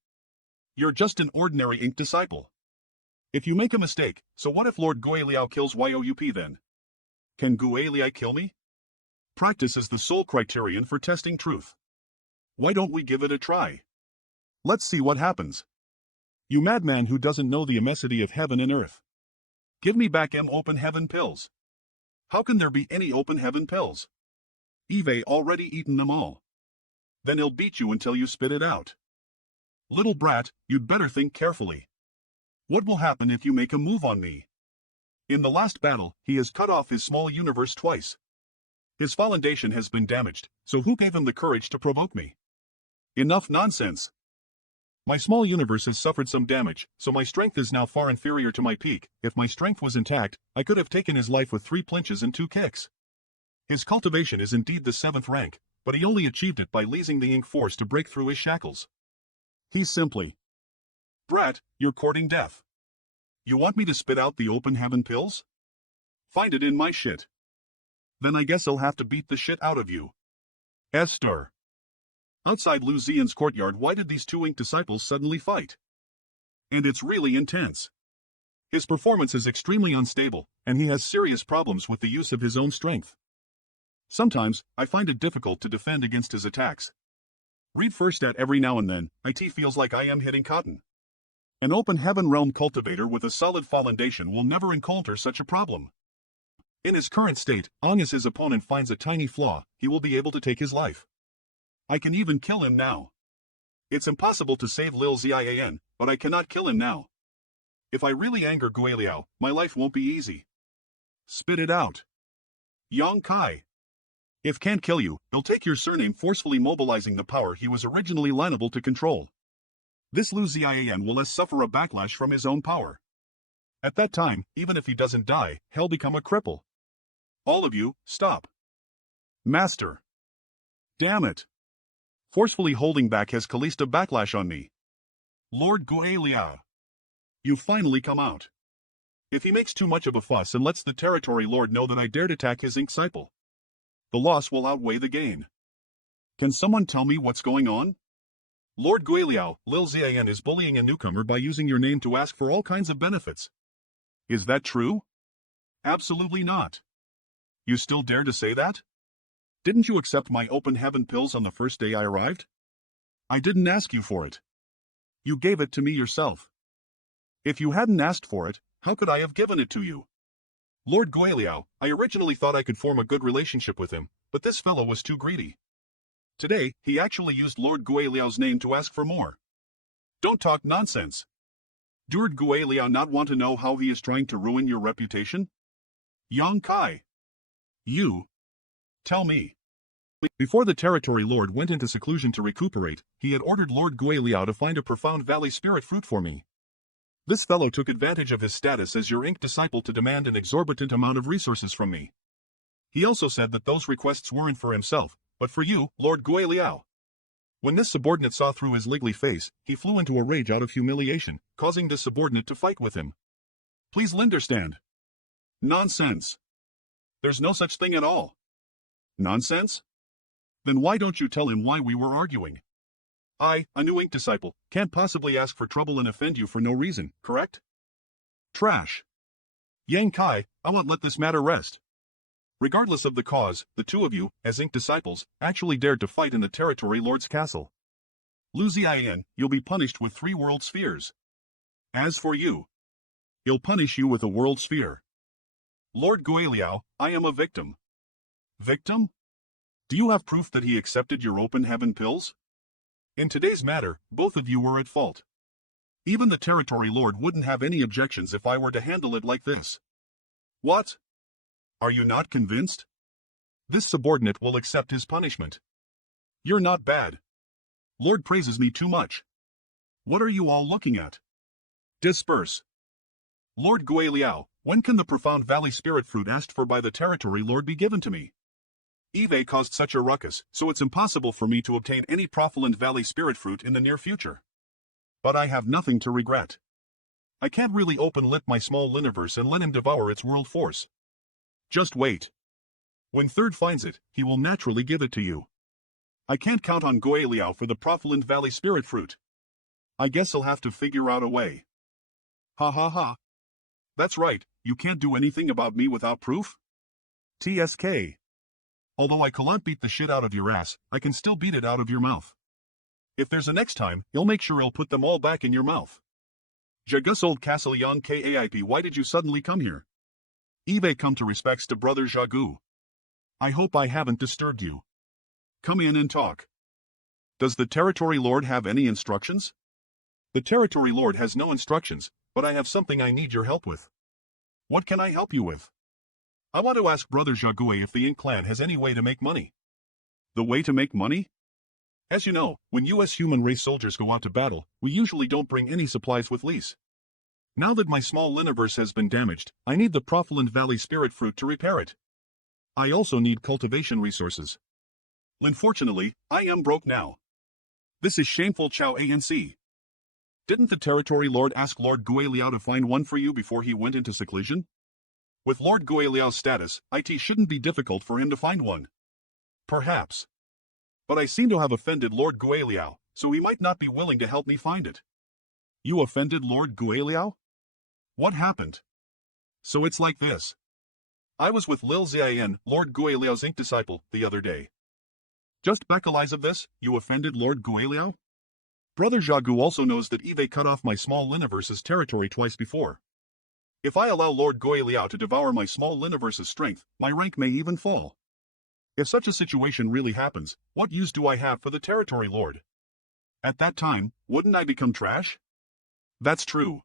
You're just an ordinary ink disciple. If you make a mistake, so what if Lord Guiliao kills YOUP then? Can Guiliao kill me? Practice is the sole criterion for testing truth. Why don't we give it a try? Let's see what happens. You madman who doesn't know the immensity of heaven and earth. Give me back open heaven pills. How can there be any open heaven pills? Eve already eaten them all. Then he'll beat you until you spit it out. Little brat, you'd better think carefully. What will happen if you make a move on me? In the last battle, he has cut off his small universe twice. His foundation has been damaged, so who gave him the courage to provoke me? Enough nonsense. My small universe has suffered some damage, so my strength is now far inferior to my peak. If my strength was intact, I could have taken his life with 3 punches and 2 kicks. His cultivation is indeed the 7th rank, but he only achieved it by leasing the ink force to break through his shackles. He's simply... Brat, you're courting death. You want me to spit out the open heaven pills? Find it in my shit. Then I guess I'll have to beat the shit out of you. Esther. Outside Lu Zian's courtyard, why did these 2 ink disciples suddenly fight? And it's really intense. His performance is extremely unstable, and he has serious problems with the use of his own strength. Sometimes, I find it difficult to defend against his attacks. Read first at every now and then, it feels like I am hitting cotton. An open heaven realm cultivator with a solid foundation will never encounter such a problem. In his current state, as his opponent finds a tiny flaw, he will be able to take his life. I can even kill him now. It's impossible to save Lil Zian, but I cannot kill him now. If I really anger Guiliao, my life won't be easy. Spit it out. Yang Kai. If can't kill you, he'll take your surname, forcefully mobilizing the power he was originally liable to control. This Lu Zian will suffer a backlash from his own power. At that time, even if he doesn't die, he'll become a cripple. All of you, stop. Master. Damn it. Forcefully holding back has released a backlash on me. Lord Guiliao. You finally come out. If he makes too much of a fuss and lets the territory lord know that I dared attack his ink disciple, the loss will outweigh the gain. Can someone tell me what's going on? Lord Guiliao, Lil Zian is bullying a newcomer by using your name to ask for all kinds of benefits. Is that true? Absolutely not. You still dare to say that? Didn't you accept my open heaven pills on the first day I arrived? I didn't ask you for it. You gave it to me yourself. If you hadn't asked for it, how could I have given it to you? Lord Guiliao, I originally thought I could form a good relationship with him, but this fellow was too greedy. Today, he actually used Lord Guiliao's name to ask for more. Don't talk nonsense. Did Guiliao not want to know how he is trying to ruin your reputation? Yang Kai. You. Tell me. Before the territory lord went into seclusion to recuperate, he had ordered Lord Guiliao to find a profound valley spirit fruit for me. This fellow took advantage of his status as your ink disciple to demand an exorbitant amount of resources from me. He also said that those requests weren't for himself, but for you, Lord Guiliao. When this subordinate saw through his ligly face, he flew into a rage out of humiliation, causing this subordinate to fight with him. Please understand. Nonsense. There's no such thing at all. Nonsense? Then why don't you tell him why we were arguing? I, a new ink disciple, can't possibly ask for trouble and offend you for no reason, correct? Trash. Yang Kai, I won't let this matter rest. Regardless of the cause, the two of you, as ink disciples, actually dared to fight in the Territory Lord's castle. Lu Zian, you'll be punished with 3 world spheres. As for you, he'll punish you with a world sphere. Lord Guiliao, I am a victim. Victim? Do you have proof that he accepted your open heaven pills? In today's matter, both of you were at fault. Even the Territory Lord wouldn't have any objections if I were to handle it like this. What? Are you not convinced? This subordinate will accept his punishment. You're not bad. Lord praises me too much. What are you all looking at? Disperse. Lord Guiliao, when can the Profound Valley Spirit Fruit asked for by the Territory Lord be given to me? Eve caused such a ruckus, so it's impossible for me to obtain any Profound Valley Spirit Fruit in the near future. But I have nothing to regret. I can't really open-lip my small Liniverse and let him devour its world force. Just wait. When Third finds it, he will naturally give it to you. I can't count on Guiliao for the Profound Valley Spirit Fruit. I guess he'll have to figure out a way. Ha ha ha. That's right, you can't do anything about me without proof? TSK. Although I can't beat the shit out of your ass, I can still beat it out of your mouth. If there's a next time, he'll make sure he'll put them all back in your mouth. Jagus old Castle Yang Kaip, why did you suddenly come here? Eve come to respects to Brother Jagu. I hope I haven't disturbed you. Come in and talk. Does the Territory Lord have any instructions? The Territory Lord has no instructions, but I have something I need your help with. What can I help you with? I want to ask Brother Jagu if the Ink Clan has any way to make money. The way to make money? As you know, when U.S. human race soldiers go out to battle, we usually don't bring any supplies with lease. Now that my small Liniverse has been damaged, I need the Profound Valley Spirit Fruit to repair it. I also need cultivation resources. Unfortunately, I am broke now. This is shameful, Chow ANC. Didn't the Territory Lord ask Lord Guiliao to find one for you before he went into seclusion? With Lord Guiliao's status, it shouldn't be difficult for him to find one. Perhaps. But I seem to have offended Lord Guiliao, so he might not be willing to help me find it. You offended Lord Guiliao? What happened? So it's like this. I was with Lil Zian, Lord Guiliao's ink disciple, the other day. Just because of this, you offended Lord Guiliao? Brother Jagu also knows that Eve cut off my small Liniverse's territory twice before. If I allow Lord Guiliao to devour my small Liniverse's strength, my rank may even fall. If such a situation really happens, what use do I have for the Territory Lord? At that time, wouldn't I become trash? That's true.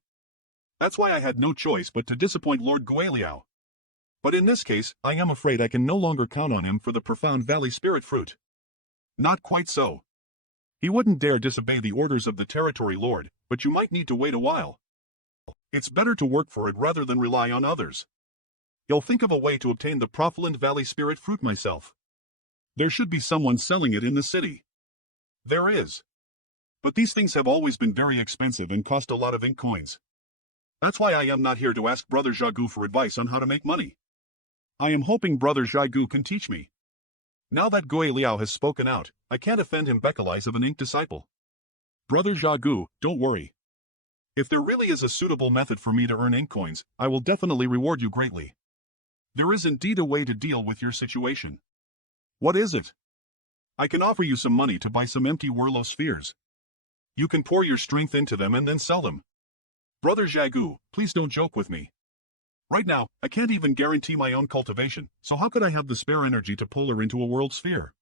That's why I had no choice but to disappoint Lord Guiliao. But in this case, I am afraid I can no longer count on him for the Profound Valley Spirit Fruit. Not quite so. He wouldn't dare disobey the orders of the Territory Lord, but you might need to wait a while. It's better to work for it rather than rely on others. I'll think of a way to obtain the Profound Valley Spirit Fruit myself. There should be someone selling it in the city. There is. But these things have always been very expensive and cost a lot of ink coins. That's why I am not here to ask Brother Jagu for advice on how to make money. I am hoping Brother Jagu can teach me. Now that Guiliao has spoken out, I can't offend him because of an ink disciple. Brother Jagu, don't worry. If there really is a suitable method for me to earn ink coins, I will definitely reward you greatly. There is indeed a way to deal with your situation. What is it? I can offer you some money to buy some empty Whirlo spheres. You can pour your strength into them and then sell them. Brother Jagu, please don't joke with me. Right now, I can't even guarantee my own cultivation, so how could I have the spare energy to pull her into a world sphere?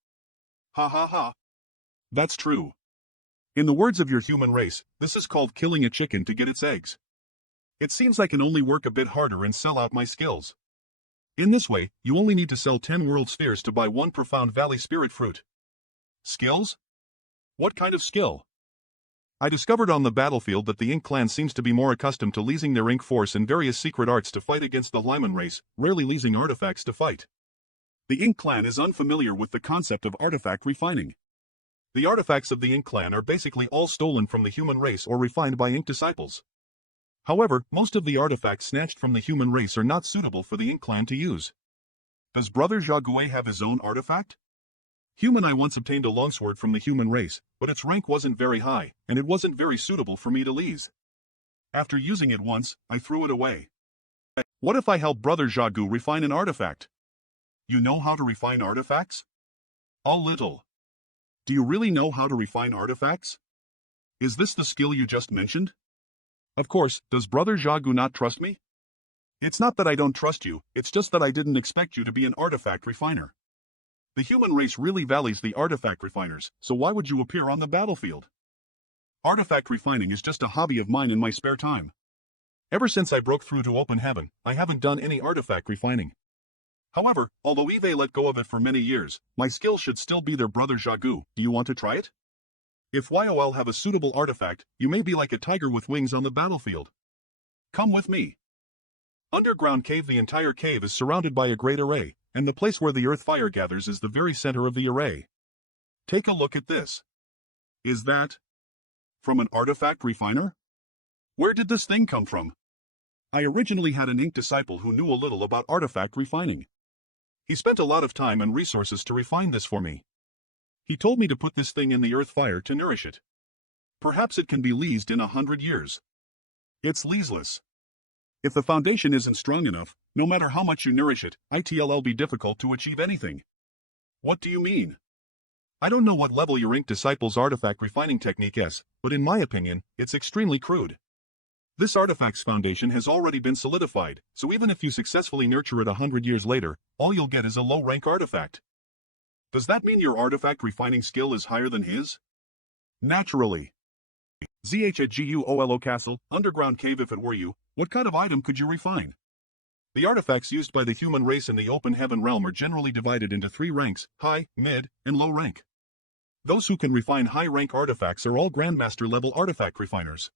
Ha ha ha. That's true. In the words of your human race, this is called killing a chicken to get its eggs. It seems I can only work a bit harder and sell out my skills. In this way, you only need to sell 10 world spheres to buy 1 Profound Valley Spirit Fruit. Skills? What kind of skill? I discovered on the battlefield that the Ink Clan seems to be more accustomed to leasing their Ink Force and various secret arts to fight against the Lyman race, rarely leasing artifacts to fight. The Ink Clan is unfamiliar with the concept of artifact refining. The artifacts of the Ink clan are basically all stolen from the human race or refined by Ink disciples. However, most of the artifacts snatched from the human race are not suitable for the Ink clan to use. Does Brother Jague have his own artifact? Human I once obtained a longsword from the human race, but its rank wasn't very high, and it wasn't very suitable for me to lease. After using it once, I threw it away. What if I help Brother Jagu refine an artifact? You know how to refine artifacts? A little. Do you really know how to refine artifacts? Is this the skill you just mentioned? Of course, does Brother Jagu not trust me? It's not that I don't trust you, it's just that I didn't expect you to be an artifact refiner. The human race really values the artifact refiners, so why would you appear on the battlefield? Artifact refining is just a hobby of mine in my spare time. Ever since I broke through to open heaven, I haven't done any artifact refining. However, although Eve let go of it for many years, my skill should still be their Brother Jagu. Do you want to try it? If YOL have a suitable artifact, you may be like a tiger with wings on the battlefield. Come with me. Underground cave. The entire cave is surrounded by a great array, and the place where the earth fire gathers is the very center of the array. Take a look at this. Is that from an artifact refiner? Where did this thing come from? I originally had an Ink disciple who knew a little about artifact refining. He spent a lot of time and resources to refine this for me. He told me to put this thing in the earth fire to nourish it. Perhaps it can be leased in 100 years. It's leaseless. If the foundation isn't strong enough, no matter how much you nourish it, it'll be difficult to achieve anything. What do you mean? I don't know what level your Ink disciple's artifact refining technique is, but in my opinion, it's extremely crude. This artifact's foundation has already been solidified, so even if you successfully nurture it 100 years later, all you'll get is a low-rank artifact. Does that mean your artifact refining skill is higher than his? Naturally. ZH at GUOLO Castle, underground cave. If it were you, what kind of item could you refine? The artifacts used by the human race in the open heaven realm are generally divided into 3 ranks, high, mid, and low rank. Those who can refine high-rank artifacts are all Grandmaster-level artifact refiners.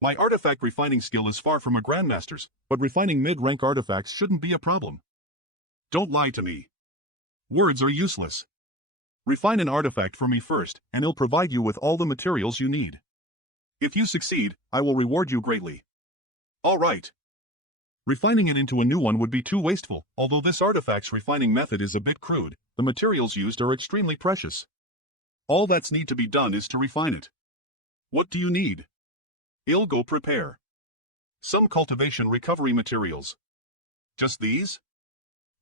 My artifact refining skill is far from a Grandmaster's, but refining mid-rank artifacts shouldn't be a problem. Don't lie to me. Words are useless. Refine an artifact for me first, and it'll provide you with all the materials you need. If you succeed, I will reward you greatly. All right. Refining it into a new one would be too wasteful. Although this artifact's refining method is a bit crude, the materials used are extremely precious. All that's need to be done is to refine it. What do you need? I'll go prepare some cultivation recovery materials. Just these?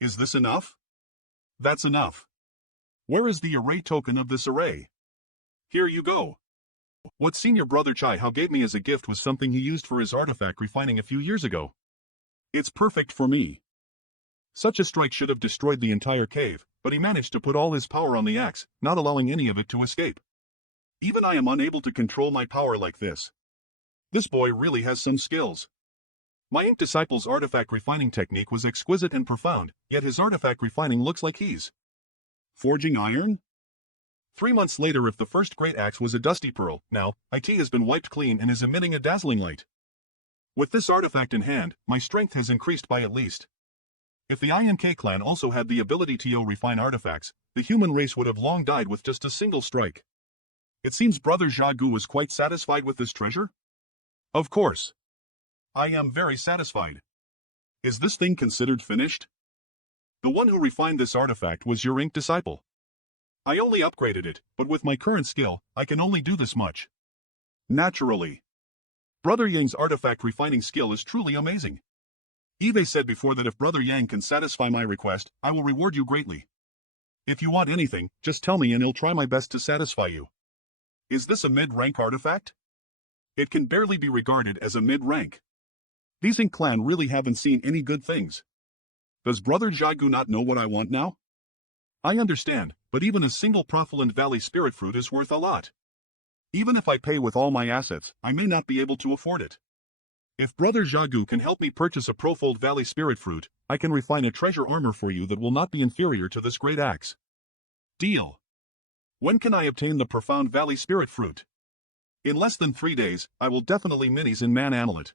Is this enough? That's enough. Where is the array token of this array? Here you go. What Senior Brother Chai Hao gave me as a gift was something he used for his artifact refining a few years ago. It's perfect for me. Such a strike should have destroyed the entire cave, but he managed to put all his power on the axe, not allowing any of it to escape. Even I am unable to control my power like this. This boy really has some skills. My Ink disciple's artifact refining technique was exquisite and profound, yet his artifact refining looks like he's forging iron? 3 months later, if the first great axe was a dusty pearl, now, it has been wiped clean and is emitting a dazzling light. With this artifact in hand, my strength has increased by at least. If the INK clan also had the ability to refine artifacts, the human race would have long died with just a single strike. It seems Brother Jagu was quite satisfied with this treasure? Of course. I am very satisfied. Is this thing considered finished? The one who refined this artifact was your Ink disciple. I only upgraded it, but with my current skill, I can only do this much. Naturally. Brother Yang's artifact refining skill is truly amazing. Eve said before that if Brother Yang can satisfy my request, I will reward you greatly. If you want anything, just tell me and I'll try my best to satisfy you. Is this a mid-rank artifact? It can barely be regarded as a mid-rank. These Ink clan really haven't seen any good things. Does Brother Jagu not know what I want now? I understand, but even a single Profiland Valley Spirit Fruit is worth a lot. Even if I pay with all my assets, I may not be able to afford it. If Brother Jagu can help me purchase a Profold Valley Spirit Fruit, I can refine a treasure armor for you that will not be inferior to this great axe. Deal. When can I obtain the Profound Valley Spirit Fruit? In less than 3 days, I will definitely minis in Man Amulet.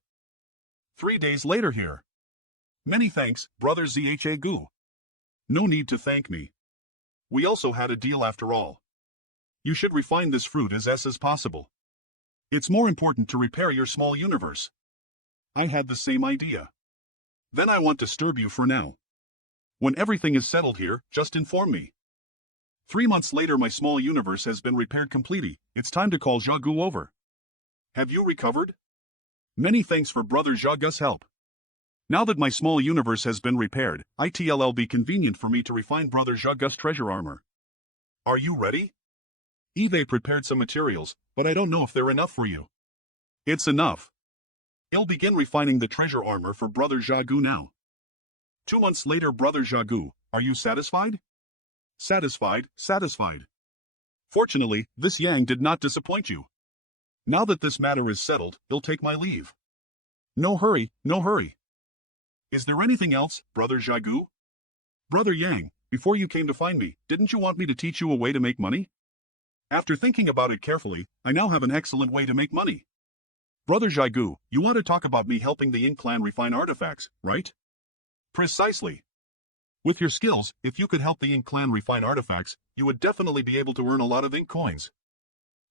3 days later here. Many thanks, Brother Zha Gu. No need to thank me. We also had a deal after all. You should refine this fruit as possible. It's more important to repair your small universe. I had the same idea. Then I won't disturb you for now. When everything is settled here, just inform me. 3 months later my small universe has been repaired completely. It's time to call Jagu over. Have you recovered? Many thanks for Brother Jagu's help. Now that my small universe has been repaired, it'll be convenient for me to refine Brother Jagu's treasure armor. Are you ready? Eve prepared some materials, but I don't know if they're enough for you. It's enough. I'll begin refining the treasure armor for Brother Jagu now. 2 months later, Brother Jagu, are you satisfied? Satisfied. Fortunately, this Yang did not disappoint you. Now that this matter is settled, I'll take my leave. No hurry. Is there anything else, Brother Jagu? Brother Yang, before you came to find me, didn't you want me to teach you a way to make money? After thinking about it carefully, I now have an excellent way to make money. Brother Jagu, you want to talk about me helping the Ying clan refine artifacts, right? Precisely. With your skills, if you could help the Ying clan refine artifacts, you would definitely be able to earn a lot of Ink coins.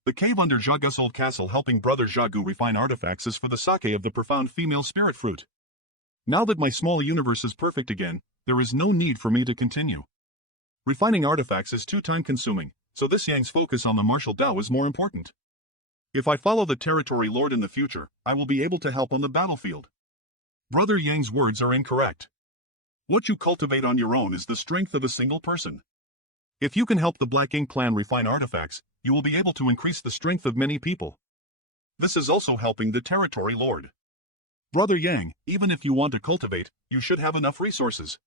The cave under Jagu's old castle helping Brother Jagu refine artifacts is for the sake of the profound female spirit fruit. Now that my small universe is perfect again, there is no need for me to continue. Refining artifacts is too time-consuming, so this Yang's focus on the martial Dao is more important. If I follow the territory lord in the future, I will be able to help on the battlefield. Brother Yang's words are incorrect. What you cultivate on your own is the strength of a single person. If you can help the Black Ink clan refine artifacts, you will be able to increase the strength of many people. This is also helping the territory lord. Brother Yang, even if you want to cultivate, you should have enough resources.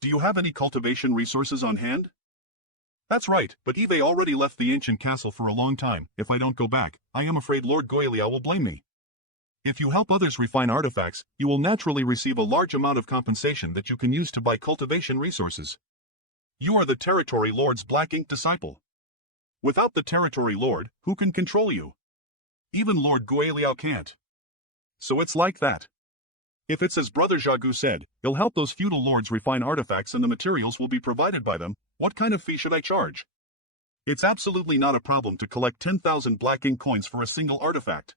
Do you have any cultivation resources on hand? That's right, but Eve already left the ancient castle for a long time. If I don't go back, I am afraid Lord Goelia will blame me. If you help others refine artifacts, you will naturally receive a large amount of compensation that you can use to buy cultivation resources. You are the territory lord's Black Ink disciple. Without the territory lord, who can control you? Even Lord Goelia can't. So it's like that. If it's as Brother Jagu said, he'll help those feudal lords refine artifacts and the materials will be provided by them, what kind of fee should I charge? It's absolutely not a problem to collect 10,000 Black Ink coins for a single artifact.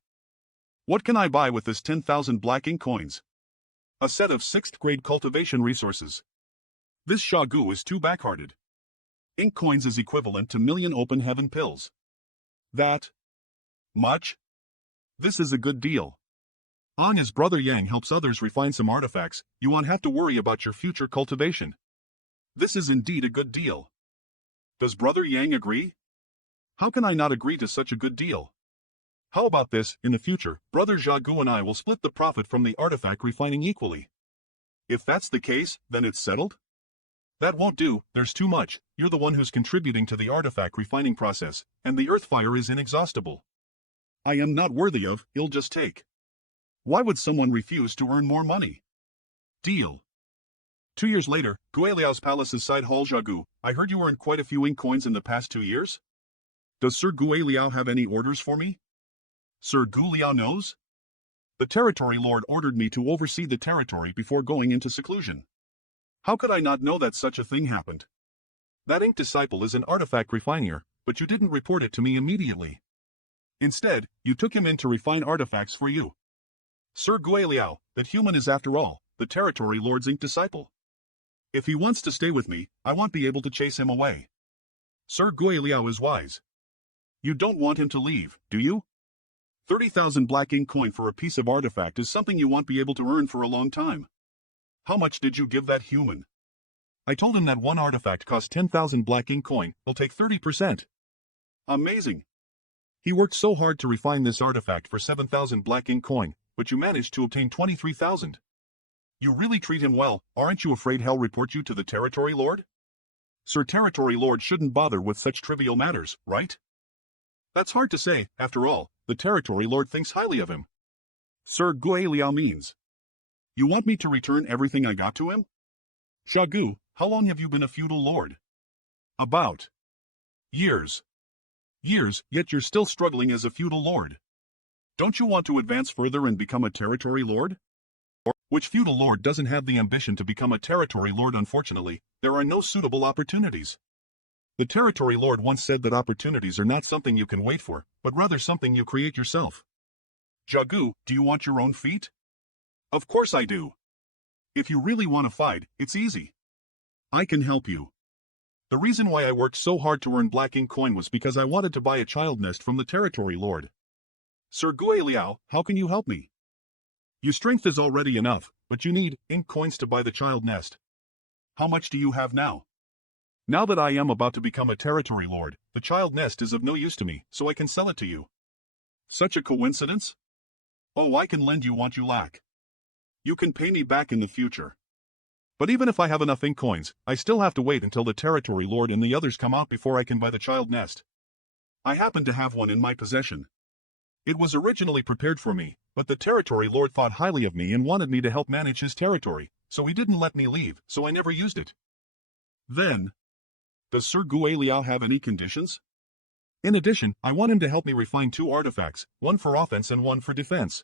What can I buy with this 10,000 Black Ink coins? A set of 6th grade cultivation resources. This Jagu is too back-hearted. Ink coins is equivalent to million open heaven pills. That much? This is a good deal. As Brother Yang helps others refine some artifacts, you won't have to worry about your future cultivation. This is indeed a good deal. Does Brother Yang agree? How can I not agree to such a good deal? How about this, in the future, Brother Jagu and I will split the profit from the artifact refining equally. If that's the case, then it's settled? That won't do, there's too much, you're the one who's contributing to the artifact refining process, and the earth fire is inexhaustible. I am not worthy of, I'll just take. Why would someone refuse to earn more money? Deal. 2 years later, Gueliao's palace's side hall. Jagu, I heard you earned quite a few ink coins in the past 2 years? Does Sir Gueliao have any orders for me? Sir Gueliao knows? The territory lord ordered me to oversee the territory before going into seclusion. How could I not know that such a thing happened? That ink disciple is an artifact refiner, but you didn't report it to me immediately. Instead, you took him in to refine artifacts for you. Sir Gueliao, that human is after all, the territory lord's ink disciple. If he wants to stay with me, I won't be able to chase him away. Sir Gueliao is wise. You don't want him to leave, do you? 30,000 Black Ink coin for a piece of artifact is something you won't be able to earn for a long time. How much did you give that human? I told him that one artifact cost 10,000 Black Ink coin, will take 30%. Amazing. He worked so hard to refine this artifact for 7,000 Black Ink coin, but you managed to obtain 23,000. You really treat him well, aren't you afraid he'll report you to the territory lord? Sir Territory Lord shouldn't bother with such trivial matters, right? That's hard to say, after all, the territory lord thinks highly of him. Sir Gueliao means. You want me to return everything I got to him? Jagu, how long have you been a feudal lord? About years. Years, yet you're still struggling as a feudal lord. Don't you want to advance further and become a territory lord? Which feudal lord doesn't have the ambition to become a territory lord? Unfortunately, there are no suitable opportunities. The territory lord once said that opportunities are not something you can wait for, but rather something you create yourself. Jagu, do you want your own feet? Of course I do. If you really want to fight, it's easy. I can help you. The reason why I worked so hard to earn black ink coin was because I wanted to buy a child nest from the territory lord. Sir Gui Liao, how can you help me? Your strength is already enough, but you need ink coins to buy the child nest. How much do you have now? Now that I am about to become a territory lord, the child nest is of no use to me, so I can sell it to you. Such a coincidence? Oh, I can lend you what you lack. You can pay me back in the future. But even if I have enough ink coins, I still have to wait until the territory lord and the others come out before I can buy the child nest. I happen to have one in my possession. It was originally prepared for me, but the territory lord thought highly of me and wanted me to help manage his territory, so he didn't let me leave, so I never used it. Then, does Sir Gui Liao have any conditions? In addition, I want him to help me refine 2 artifacts, one for offense and one for defense.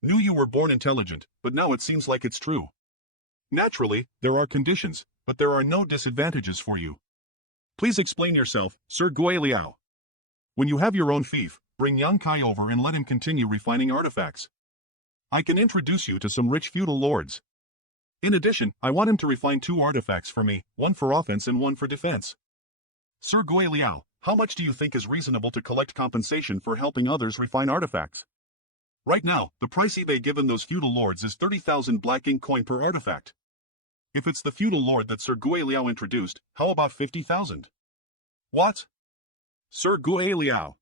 Knew you were born intelligent, but now it seems like it's true. Naturally, there are conditions, but there are no disadvantages for you. Please explain yourself, Sir Gui Liao. When you have your own fief, bring Yang Kai over and let him continue refining artifacts. I can introduce you to some rich feudal lords. In addition, I want him to refine 2 artifacts for me, one for offense and one for defense. Sir Gui Liao, how much do you think is reasonable to collect compensation for helping others refine artifacts? Right now, the price eBay given those feudal lords is 30,000 black ink coin per artifact. If it's the feudal lord that Sir Gui Liao introduced, how about 50,000? What? Sir Gui Liao.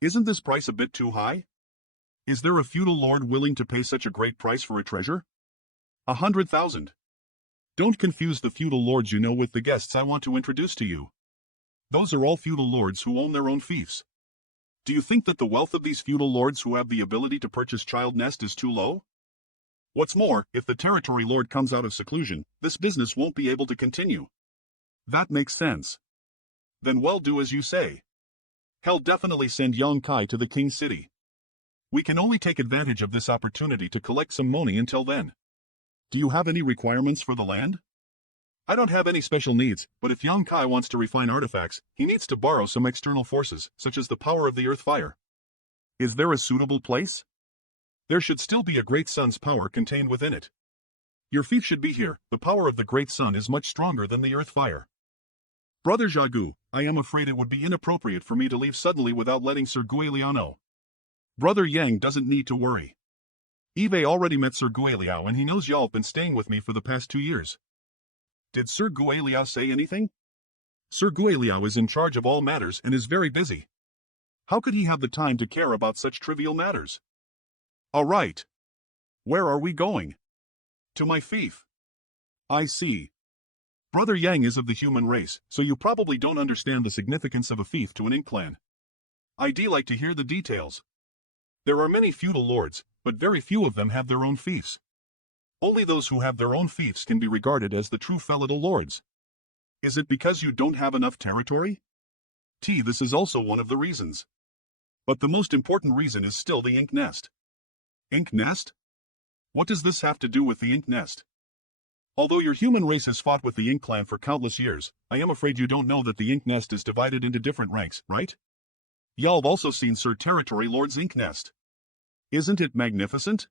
Isn't this price a bit too high? Is there a feudal lord willing to pay such a great price for a treasure? 100,000. Don't confuse the feudal lords you know with the guests I want to introduce to you. Those are all feudal lords who own their own fiefs. Do you think that the wealth of these feudal lords who have the ability to purchase child nest is too low? What's more, if the territory lord comes out of seclusion, this business won't be able to continue. That makes sense. Then well, do as you say. He'll definitely send Yang Kai to the king's city. We can only take advantage of this opportunity to collect some money until then. Do you have any requirements for the land? I don't have any special needs, but if Yang Kai wants to refine artifacts, he needs to borrow some external forces, such as the power of the earth fire. Is there a suitable place? There should still be a great sun's power contained within it. Your fief should be here. The power of the great sun is much stronger than the earth fire. Brother Jagu, I am afraid it would be inappropriate for me to leave suddenly without letting Sir Gui Liao know. Brother Yang doesn't need to worry. Eve already met Sir Gui Liao and he knows y'all have been staying with me for the past 2 years. Did Sir Gui Liao say anything? Sir Gui Liao is in charge of all matters and is very busy. How could he have the time to care about such trivial matters? All right. Where are we going? To my fief. I see. Brother Yang is of the human race, so you probably don't understand the significance of a fief to an ink clan. I'd like to hear the details. There are many feudal lords, but very few of them have their own fiefs. Only those who have their own fiefs can be regarded as the true feudal lords. Is it because you don't have enough territory? This is also one of the reasons. But the most important reason is still the ink nest. Ink nest? What does this have to do with the ink nest? Although your human race has fought with the ink clan for countless years, I am afraid you don't know that the ink nest is divided into different ranks, right? Y'all have also seen Sir Territory Lord's ink nest. Isn't it magnificent?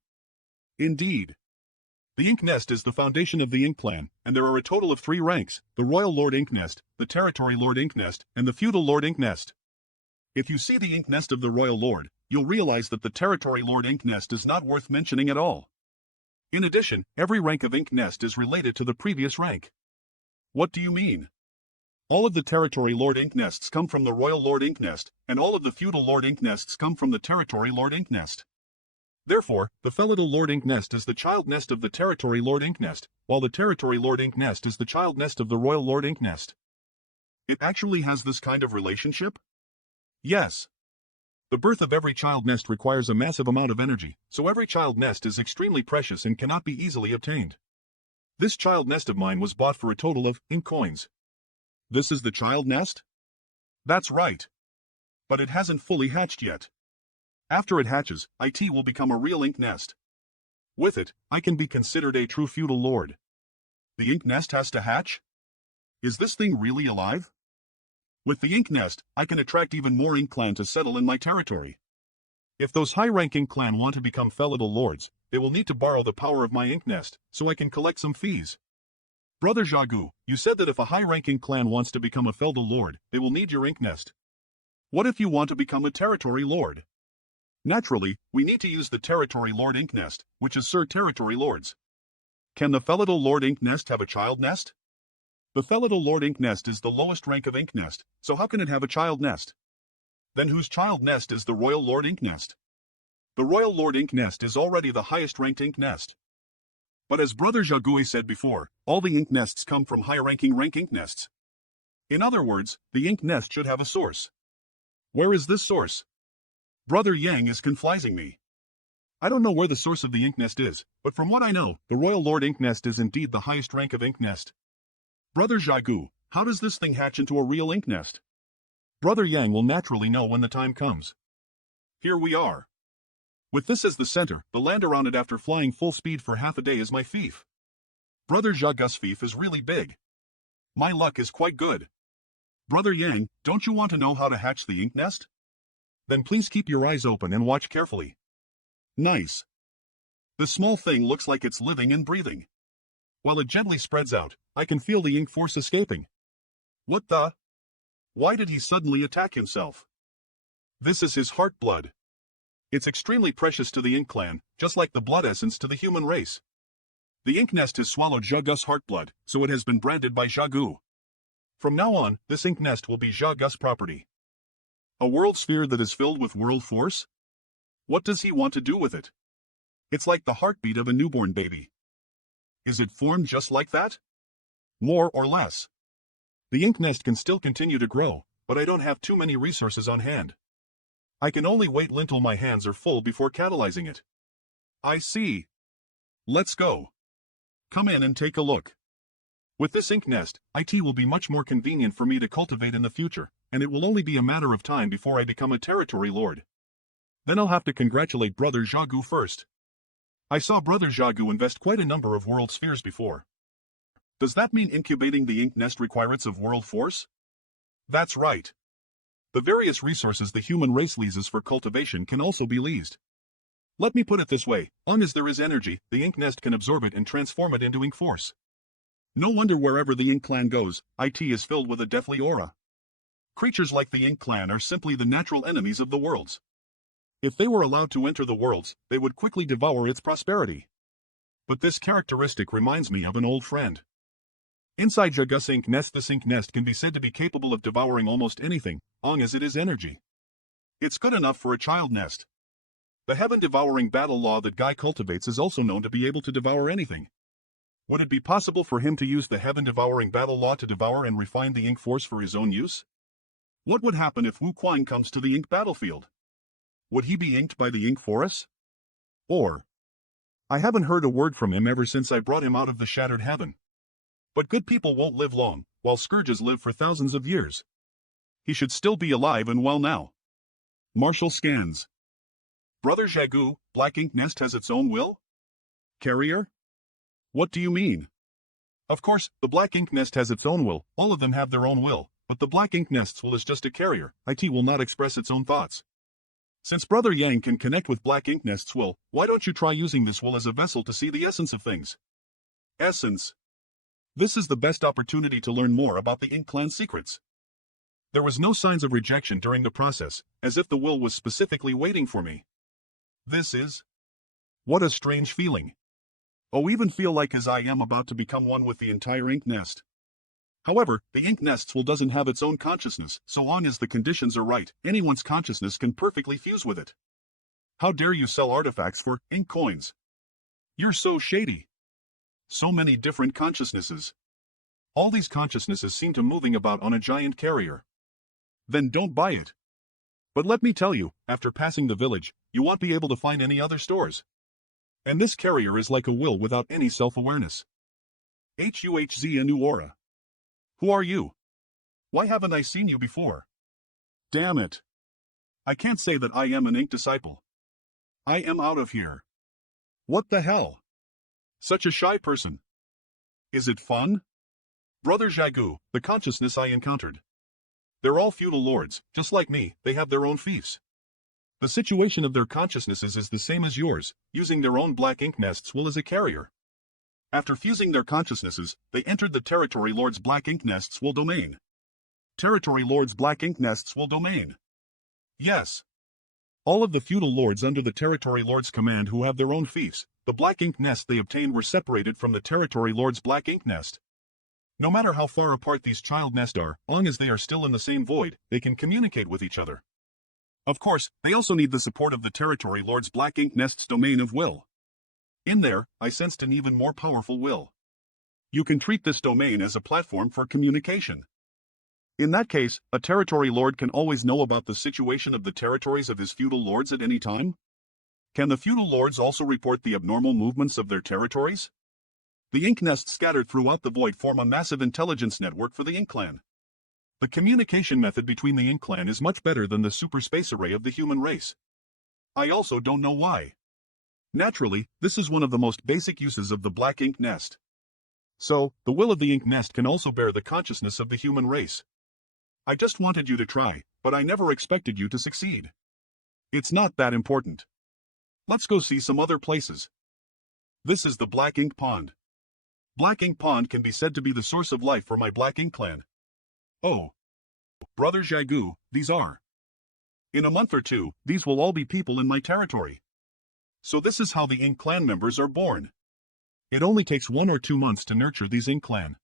Indeed. The ink nest is the foundation of the ink clan, and there are a total of 3 ranks, the Royal Lord Ink Nest, the Territory Lord Ink Nest, and the Feudal Lord Ink Nest. If you see the ink nest of the Royal Lord, you'll realize that the Territory Lord Ink Nest is not worth mentioning at all. In addition, every rank of ink nest is related to the previous rank. What do you mean? All of the Territory Lord Ink Nests come from the Royal Lord Ink Nest, and all of the Feudal Lord Ink Nests come from the Territory Lord Ink Nest. Therefore, the Feudal Lord Ink Nest is the child nest of the Territory Lord Ink Nest, while the Territory Lord Ink Nest is the child nest of the Royal Lord Ink Nest. It actually has this kind of relationship? Yes. The birth of every child nest requires a massive amount of energy, so every child nest is extremely precious and cannot be easily obtained. This child nest of mine was bought for a total of ink coins. This is the child nest? That's right. But it hasn't fully hatched yet. After it hatches, it will become a real ink nest. With it, I can be considered a true feudal lord. The ink nest has to hatch? Is this thing really alive? With the ink nest, I can attract even more ink clan to settle in my territory. If those high-ranking clan want to become feudal lords, they will need to borrow the power of my ink nest, so I can collect some fees. Brother Jagu, you said that if a high-ranking clan wants to become a feudal lord, they will need your ink nest. What if you want to become a territory lord? Naturally, we need to use the territory lord ink nest, which is Sir Territory Lords. Can the feudal lord ink nest have a child nest? The feudal lord ink nest is the lowest rank of ink nest, so how can it have a child nest? Then whose child nest is the royal lord ink nest? The royal lord ink nest is already the highest ranked ink nest. But as Brother Jague said before, all the ink nests come from high-ranking rank ink nests. In other words, the ink nest should have a source. Where is this source? Brother Yang is confusing me. I don't know where the source of the ink nest is, but from what I know, the royal lord ink nest is indeed the highest rank of ink nest. Brother Jagu, how does this thing hatch into a real ink nest? Brother Yang will naturally know when the time comes. Here we are. With this as the center, the land around it after flying full speed for half a day is my fief. Brother Jagu's fief is really big. My luck is quite good. Brother Yang, don't you want to know how to hatch the ink nest? Then please keep your eyes open and watch carefully. Nice. The small thing looks like it's living and breathing. While it gently spreads out, I can feel the ink force escaping. What the? Why did he suddenly attack himself? This is his heart blood. It's extremely precious to the ink clan, just like the blood essence to the human race. The ink nest has swallowed Jagu's heart blood, so it has been branded by Jagu. From now on, this ink nest will be Jagu's property. A world sphere that is filled with world force? What does he want to do with it? It's like the heartbeat of a newborn baby. Is it formed just like that? More or less. The ink nest can still continue to grow, but I don't have too many resources on hand. I can only wait until my hands are full before catalyzing it. I see. Let's go. Come in and take a look. With this ink nest, it will be much more convenient for me to cultivate in the future, and it will only be a matter of time before I become a territory lord. Then I'll have to congratulate Brother Jagu first. I saw Brother Jagu invest quite a number of world spheres before. Does that mean incubating the ink nest requires of world force? That's right. The various resources the human race leases for cultivation can also be leased. Let me put it this way, long as there is energy, the ink nest can absorb it and transform it into ink force. No wonder wherever the ink clan goes, it is filled with a deathly aura. Creatures like the ink clan are simply the natural enemies of the worlds. If they were allowed to enter the worlds, they would quickly devour its prosperity. But this characteristic reminds me of an old friend. Inside Jagus ink nest, this ink nest can be said to be capable of devouring almost anything, long as it is energy. It's good enough for a child nest. The heaven-devouring battle law that Guy cultivates is also known to be able to devour anything. Would it be possible for him to use the heaven-devouring battle law to devour and refine the ink force for his own use? What would happen if Wu Quan comes to the ink battlefield? Would he be inked by the ink force? Or, I haven't heard a word from him ever since I brought him out of the shattered heaven. But good people won't live long, while scourges live for thousands of years. He should still be alive and well now. Marshal scans. Brother Jagu, Black Ink Nest has its own will? Carrier? What do you mean? Of course, the Black Ink Nest has its own will, all of them have their own will, but the Black Ink Nest's will is just a carrier, it will not express its own thoughts. Since Brother Yang can connect with Black Ink Nest's will, why don't you try using this will as a vessel to see the essence of things? Essence. This is the best opportunity to learn more about the Ink Clan's secrets. There was no signs of rejection during the process, as if the will was specifically waiting for me. This is... What a strange feeling. Oh, even feel like as I am about to become one with the entire ink nest. However, the ink nest's will doesn't have its own consciousness, so long as the conditions are right, anyone's consciousness can perfectly fuse with it. How dare you sell artifacts for ink coins? You're so shady. So many different consciousnesses. All these consciousnesses seem to moving about on a giant carrier. Then don't buy it. But let me tell you, after passing the village, you won't be able to find any other stores. And this carrier is like a will without any self-awareness. HUHZ a new aura. Who are you? Why haven't I seen you before? Damn it. I can't say that I am an ink disciple. I am out of here. What the hell? Such a shy person. Is it fun? Brother Jagu, the consciousness I encountered. They're all feudal lords, just like me, they have their own fiefs. The situation of their consciousnesses is the same as yours, using their own black ink nests will as a carrier. After fusing their consciousnesses, they entered the territory lord's black ink nests will domain. Territory lord's black ink nests will domain. Yes. All of the feudal lords under the territory lord's command who have their own fiefs, the black ink nest they obtained were separated from the territory lord's black ink nest. No matter how far apart these child nests are, long as they are still in the same void, they can communicate with each other. Of course, they also need the support of the territory lord's black ink nest's domain of will. In there, I sensed an even more powerful will. You can treat this domain as a platform for communication. In that case, a territory lord can always know about the situation of the territories of his feudal lords at any time? Can the feudal lords also report the abnormal movements of their territories? The ink nests scattered throughout the void form a massive intelligence network for the ink clan. The communication method between the ink clan is much better than the super space array of the human race. I also don't know why. Naturally, this is one of the most basic uses of the black ink nest. So, the will of the ink nest can also bear the consciousness of the human race. I just wanted you to try, but I never expected you to succeed. It's not that important. Let's go see some other places. This is the Black Ink Pond. Black Ink Pond can be said to be the source of life for my Black Ink clan. Oh. Brother Jagu, these are. In a month or two, these will all be people in my territory. So this is how the Ink clan members are born. It only takes 1 or 2 months to nurture these Ink clan.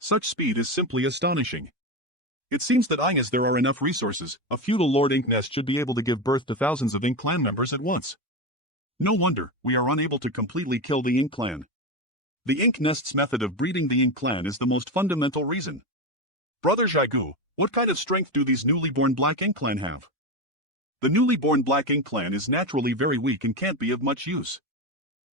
Such speed is simply astonishing. It seems that as there are enough resources, a feudal lord ink nest should be able to give birth to thousands of Ink clan members at once. No wonder we are unable to completely kill the Ink clan. The Ink nest's method of breeding the Ink clan is the most fundamental reason. Brother Jagu, what kind of strength do these newly born Black Ink clan have? The newly born Black Ink clan is naturally very weak and can't be of much use.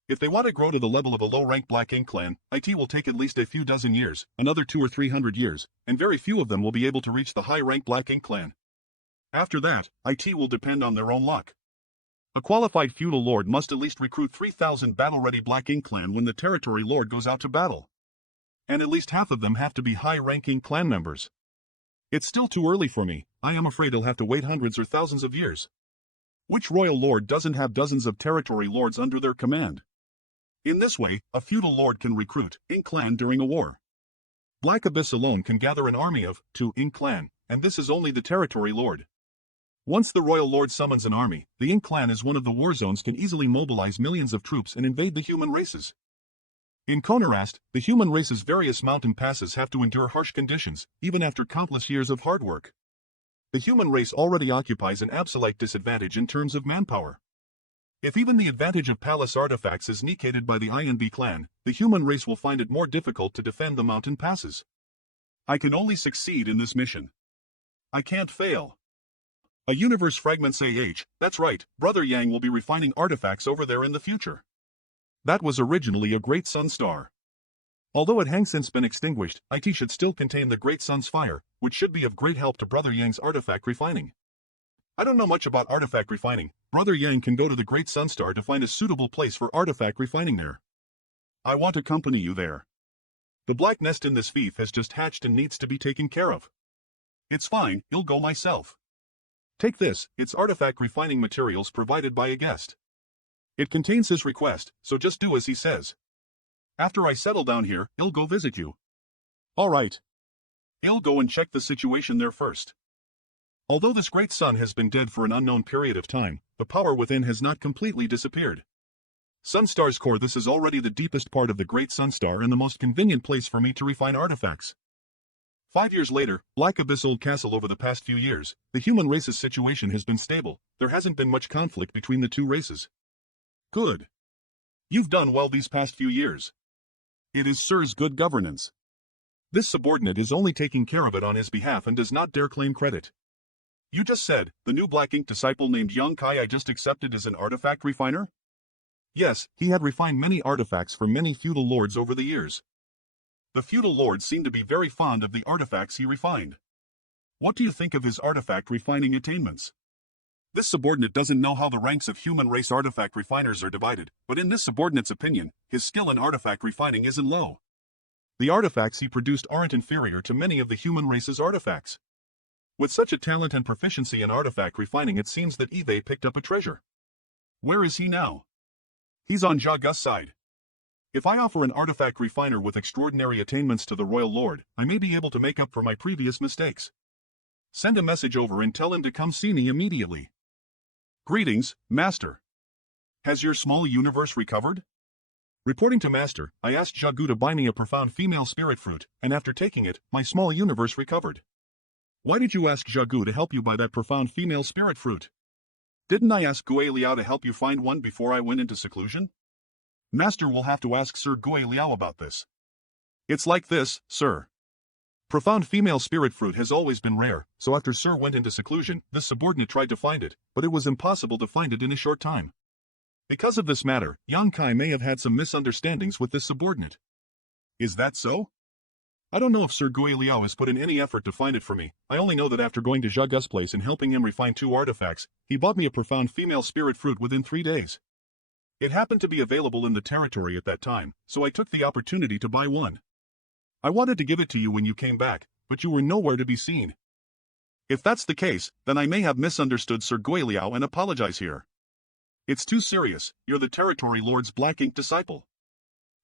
If they want to grow to the level of a low-rank Black Ink clan, it will take at least a few dozen years, another 200 or 300 years, and very few of them will be able to reach the high-rank Black Ink clan. After that, it will depend on their own luck. A qualified feudal lord must at least recruit 3,000 battle-ready Black Ink clan when the territory lord goes out to battle. And at least half of them have to be high-ranking clan members. It's still too early for me. I am afraid I'll have to wait hundreds or thousands of years. Which royal lord doesn't have dozens of territory lords under their command? In this way, a feudal lord can recruit Ink clan during a war. Black Abyss alone can gather an army of 2 Ink clan, and this is only the territory lord. Once the royal lord summons an army, the Ink clan as one of the war zones can easily mobilize millions of troops and invade the human races. In Konarast, the human race's various mountain passes have to endure harsh conditions, even after countless years of hard work. The human race already occupies an absolute disadvantage in terms of manpower. If even the advantage of palace artifacts is negated by the INB clan, the human race will find it more difficult to defend the mountain passes. I can only succeed in this mission. I can't fail. A universe fragments that's right, Brother Yang will be refining artifacts over there in the future. That was originally a great sun star. Although it has since been extinguished, it should still contain the great sun's fire, which should be of great help to Brother Yang's artifact refining. I don't know much about artifact refining. Brother Yang can go to the great sun star to find a suitable place for artifact refining there. I want to accompany you there. The black nest in this fief has just hatched and needs to be taken care of. It's fine, I'll go myself. Take this, it's artifact refining materials provided by a guest. It contains his request, so just do as he says. After I settle down here, I'll go visit you. Alright. I'll go and check the situation there first. Although this great sun has been dead for an unknown period of time, the power within has not completely disappeared. Sunstar's core. This is already the deepest part of the great sunstar and the most convenient place for me to refine artifacts. 5 years later, Black Abyss Old Castle. Over the past few years, the human race's situation has been stable. There hasn't been much conflict between the two races. Good. You've done well these past few years. It is Sir's good governance. This subordinate is only taking care of it on his behalf and does not dare claim credit. You just said, the new Black Ink disciple named Young Kai I just accepted as an artifact refiner? Yes, he had refined many artifacts for many feudal lords over the years. The feudal lords seem to be very fond of the artifacts he refined. What do you think of his artifact refining attainments? This subordinate doesn't know how the ranks of human race artifact refiners are divided, but in this subordinate's opinion, his skill in artifact refining isn't low. The artifacts he produced aren't inferior to many of the human race's artifacts. With such a talent and proficiency in artifact refining, it seems that Eve picked up a treasure. Where is he now? He's on Jagus' side. If I offer an artifact refiner with extraordinary attainments to the Royal Lord, I may be able to make up for my previous mistakes. Send a message over and tell him to come see me immediately. Greetings, Master. Has your small universe recovered? Reporting to Master, I asked Jagu to buy me a profound female spirit fruit, and after taking it, my small universe recovered. Why did you ask Jagu to help you buy that profound female spirit fruit? Didn't I ask Gue Liao to help you find one before I went into seclusion? Master will have to ask Sir Gue Liao about this. It's like this, sir. Profound female spirit fruit has always been rare, so after Sir went into seclusion, this subordinate tried to find it, but it was impossible to find it in a short time. Because of this matter, Yang Kai may have had some misunderstandings with this subordinate. Is that so? I don't know if Sir Gue Liao has put in any effort to find it for me. I only know that after going to Jagus' place and helping him refine 2 artifacts, he bought me a profound female spirit fruit within 3 days. It happened to be available in the territory at that time, so I took the opportunity to buy one. I wanted to give it to you when you came back, but you were nowhere to be seen. If that's the case, then I may have misunderstood Sir Gue Liao and apologize here. It's too serious. You're the territory lord's black ink disciple.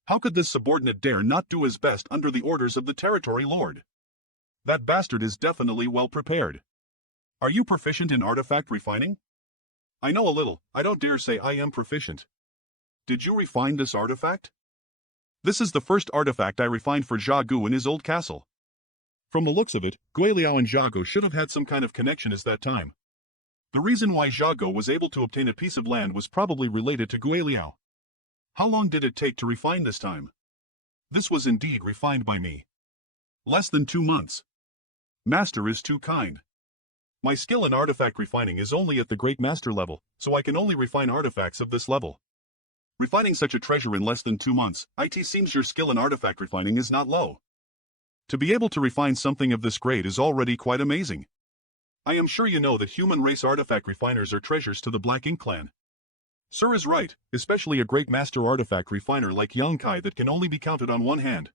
How could this subordinate dare not do his best under the orders of the territory lord? That bastard is definitely well prepared. Are you proficient in artifact refining? I know a little. I don't dare say I am proficient. Did you refine this artifact? This is the first artifact I refined for Jagu in his old castle. From the looks of it, Gue Liao and Jagu should have had some kind of connection at that time. The reason why Jagu was able to obtain a piece of land was probably related to Gue Liao. How long did it take to refine this time? This was indeed refined by me. Less than 2 months. Master is too kind. My skill in artifact refining is only at the Great Master level, so I can only refine artifacts of this level. Refining such a treasure in less than 2 months, it seems your skill in artifact refining is not low. To be able to refine something of this grade is already quite amazing. I am sure you know that human race artifact refiners are treasures to the Black Ink clan. Sir is right, especially a great master artifact refiner like Yang Kai that can only be counted on one hand.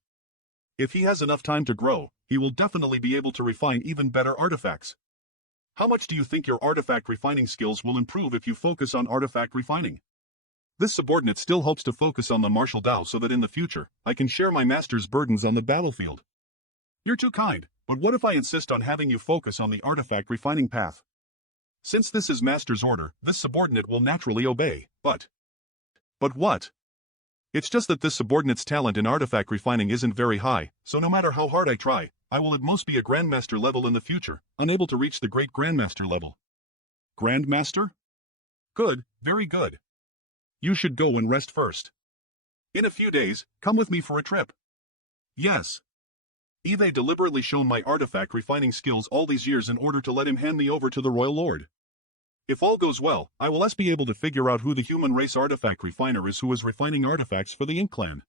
If he has enough time to grow, he will definitely be able to refine even better artifacts. How much do you think your artifact refining skills will improve if you focus on artifact refining? This subordinate still hopes to focus on the martial Dao so that in the future, I can share my master's burdens on the battlefield. You're too kind, but what if I insist on having you focus on the artifact refining path? Since this is master's order, this subordinate will naturally obey, but what? It's just that this subordinate's talent in artifact refining isn't very high, so no matter how hard I try, I will at most be a Grandmaster level in the future, unable to reach the Great Grandmaster level. Grandmaster? Good, very good. You should go and rest first. In a few days, come with me for a trip. Yes. Eve deliberately shown my artifact refining skills all these years in order to let him hand me over to the Royal Lord. If all goes well, I will be able to figure out who the human race artifact refiner is who is refining artifacts for the Ink Clan.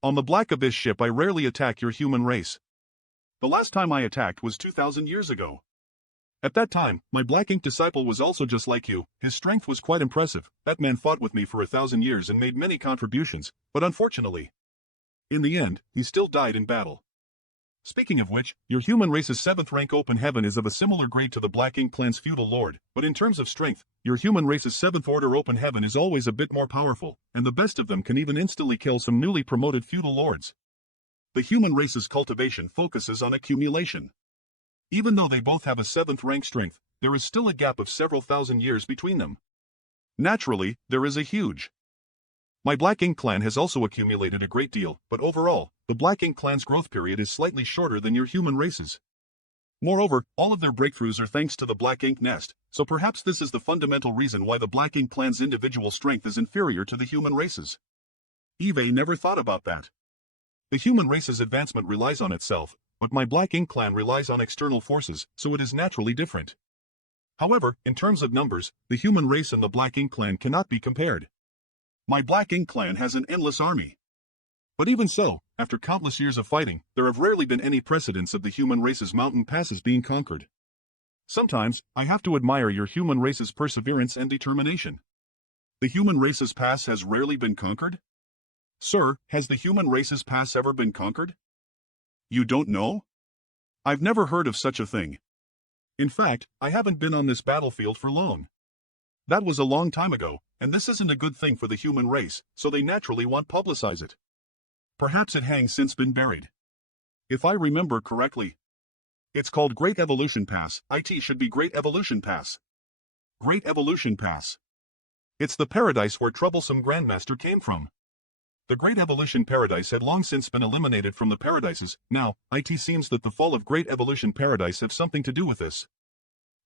On the Black Abyss ship I rarely attack your human race. The last time I attacked was 2,000 years ago. At that time, my Black Ink disciple was also just like you. His strength was quite impressive. That man fought with me for 1,000 years and made many contributions, but unfortunately, in the end, he still died in battle. Speaking of which, your human race's 7th rank open heaven is of a similar grade to the Black Ink clan's feudal lord, but in terms of strength, your human race's 7th order open heaven is always a bit more powerful, and the best of them can even instantly kill some newly promoted feudal lords. The human race's cultivation focuses on accumulation. Even though they both have a 7th rank strength, there is still a gap of several thousand years between them. Naturally, there is a huge. My Black Ink clan has also accumulated a great deal, but overall, the Black Ink clan's growth period is slightly shorter than your human race's. Moreover, all of their breakthroughs are thanks to the Black Ink nest, so perhaps this is the fundamental reason why the Black Ink clan's individual strength is inferior to the human race's. Eve never thought about that. The human race's advancement relies on itself, but my Black Ink clan relies on external forces, so it is naturally different. However, in terms of numbers, the human race and the Black Ink clan cannot be compared. My Black Ink clan has an endless army. But even so, after countless years of fighting, there have rarely been any precedents of the human race's mountain passes being conquered. Sometimes, I have to admire your human race's perseverance and determination. The human race's pass has rarely been conquered? Sir, has the human race's pass ever been conquered? You don't know? I've never heard of such a thing. In fact, I haven't been on this battlefield for long. That was a long time ago, and this isn't a good thing for the human race, so they naturally want to publicize it. Perhaps it hangs since been buried. If I remember correctly. It's called Great Evolution Pass. It should be Great Evolution Pass. Great Evolution Pass. It's the paradise where troublesome Grandmaster came from. The Great Evolution Paradise had long since been eliminated from the paradises. Now, it seems that the fall of Great Evolution Paradise have something to do with this.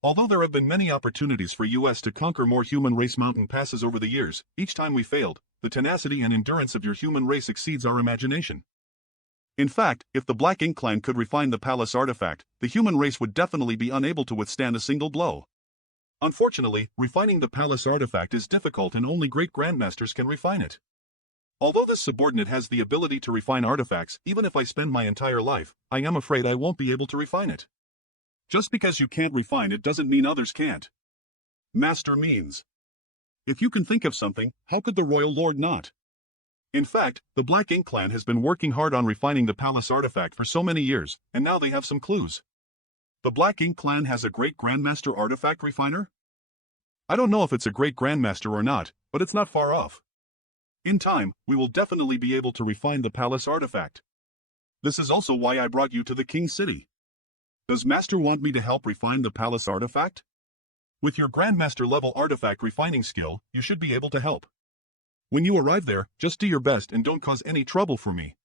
Although there have been many opportunities for us to conquer more human race mountain passes over the years, each time we failed. The tenacity and endurance of your human race exceeds our imagination. In fact, if the Black Ink clan could refine the palace artifact, the human race would definitely be unable to withstand a single blow. Unfortunately, refining the palace artifact is difficult and only great grandmasters can refine it. Although this subordinate has the ability to refine artifacts, even if I spend my entire life, I am afraid I won't be able to refine it. Just because you can't refine it doesn't mean others can't. Master means. If you can think of something, how could the Royal Lord not? In fact, the Black Ink clan has been working hard on refining the palace artifact for so many years, and now they have some clues. The Black Ink clan has a great grandmaster artifact refiner? I don't know if it's a great grandmaster or not, but it's not far off. In time, we will definitely be able to refine the palace artifact. This is also why I brought you to the King City. Does Master want me to help refine the palace artifact? With your grandmaster level artifact refining skill, you should be able to help. When you arrive there, just do your best and don't cause any trouble for me.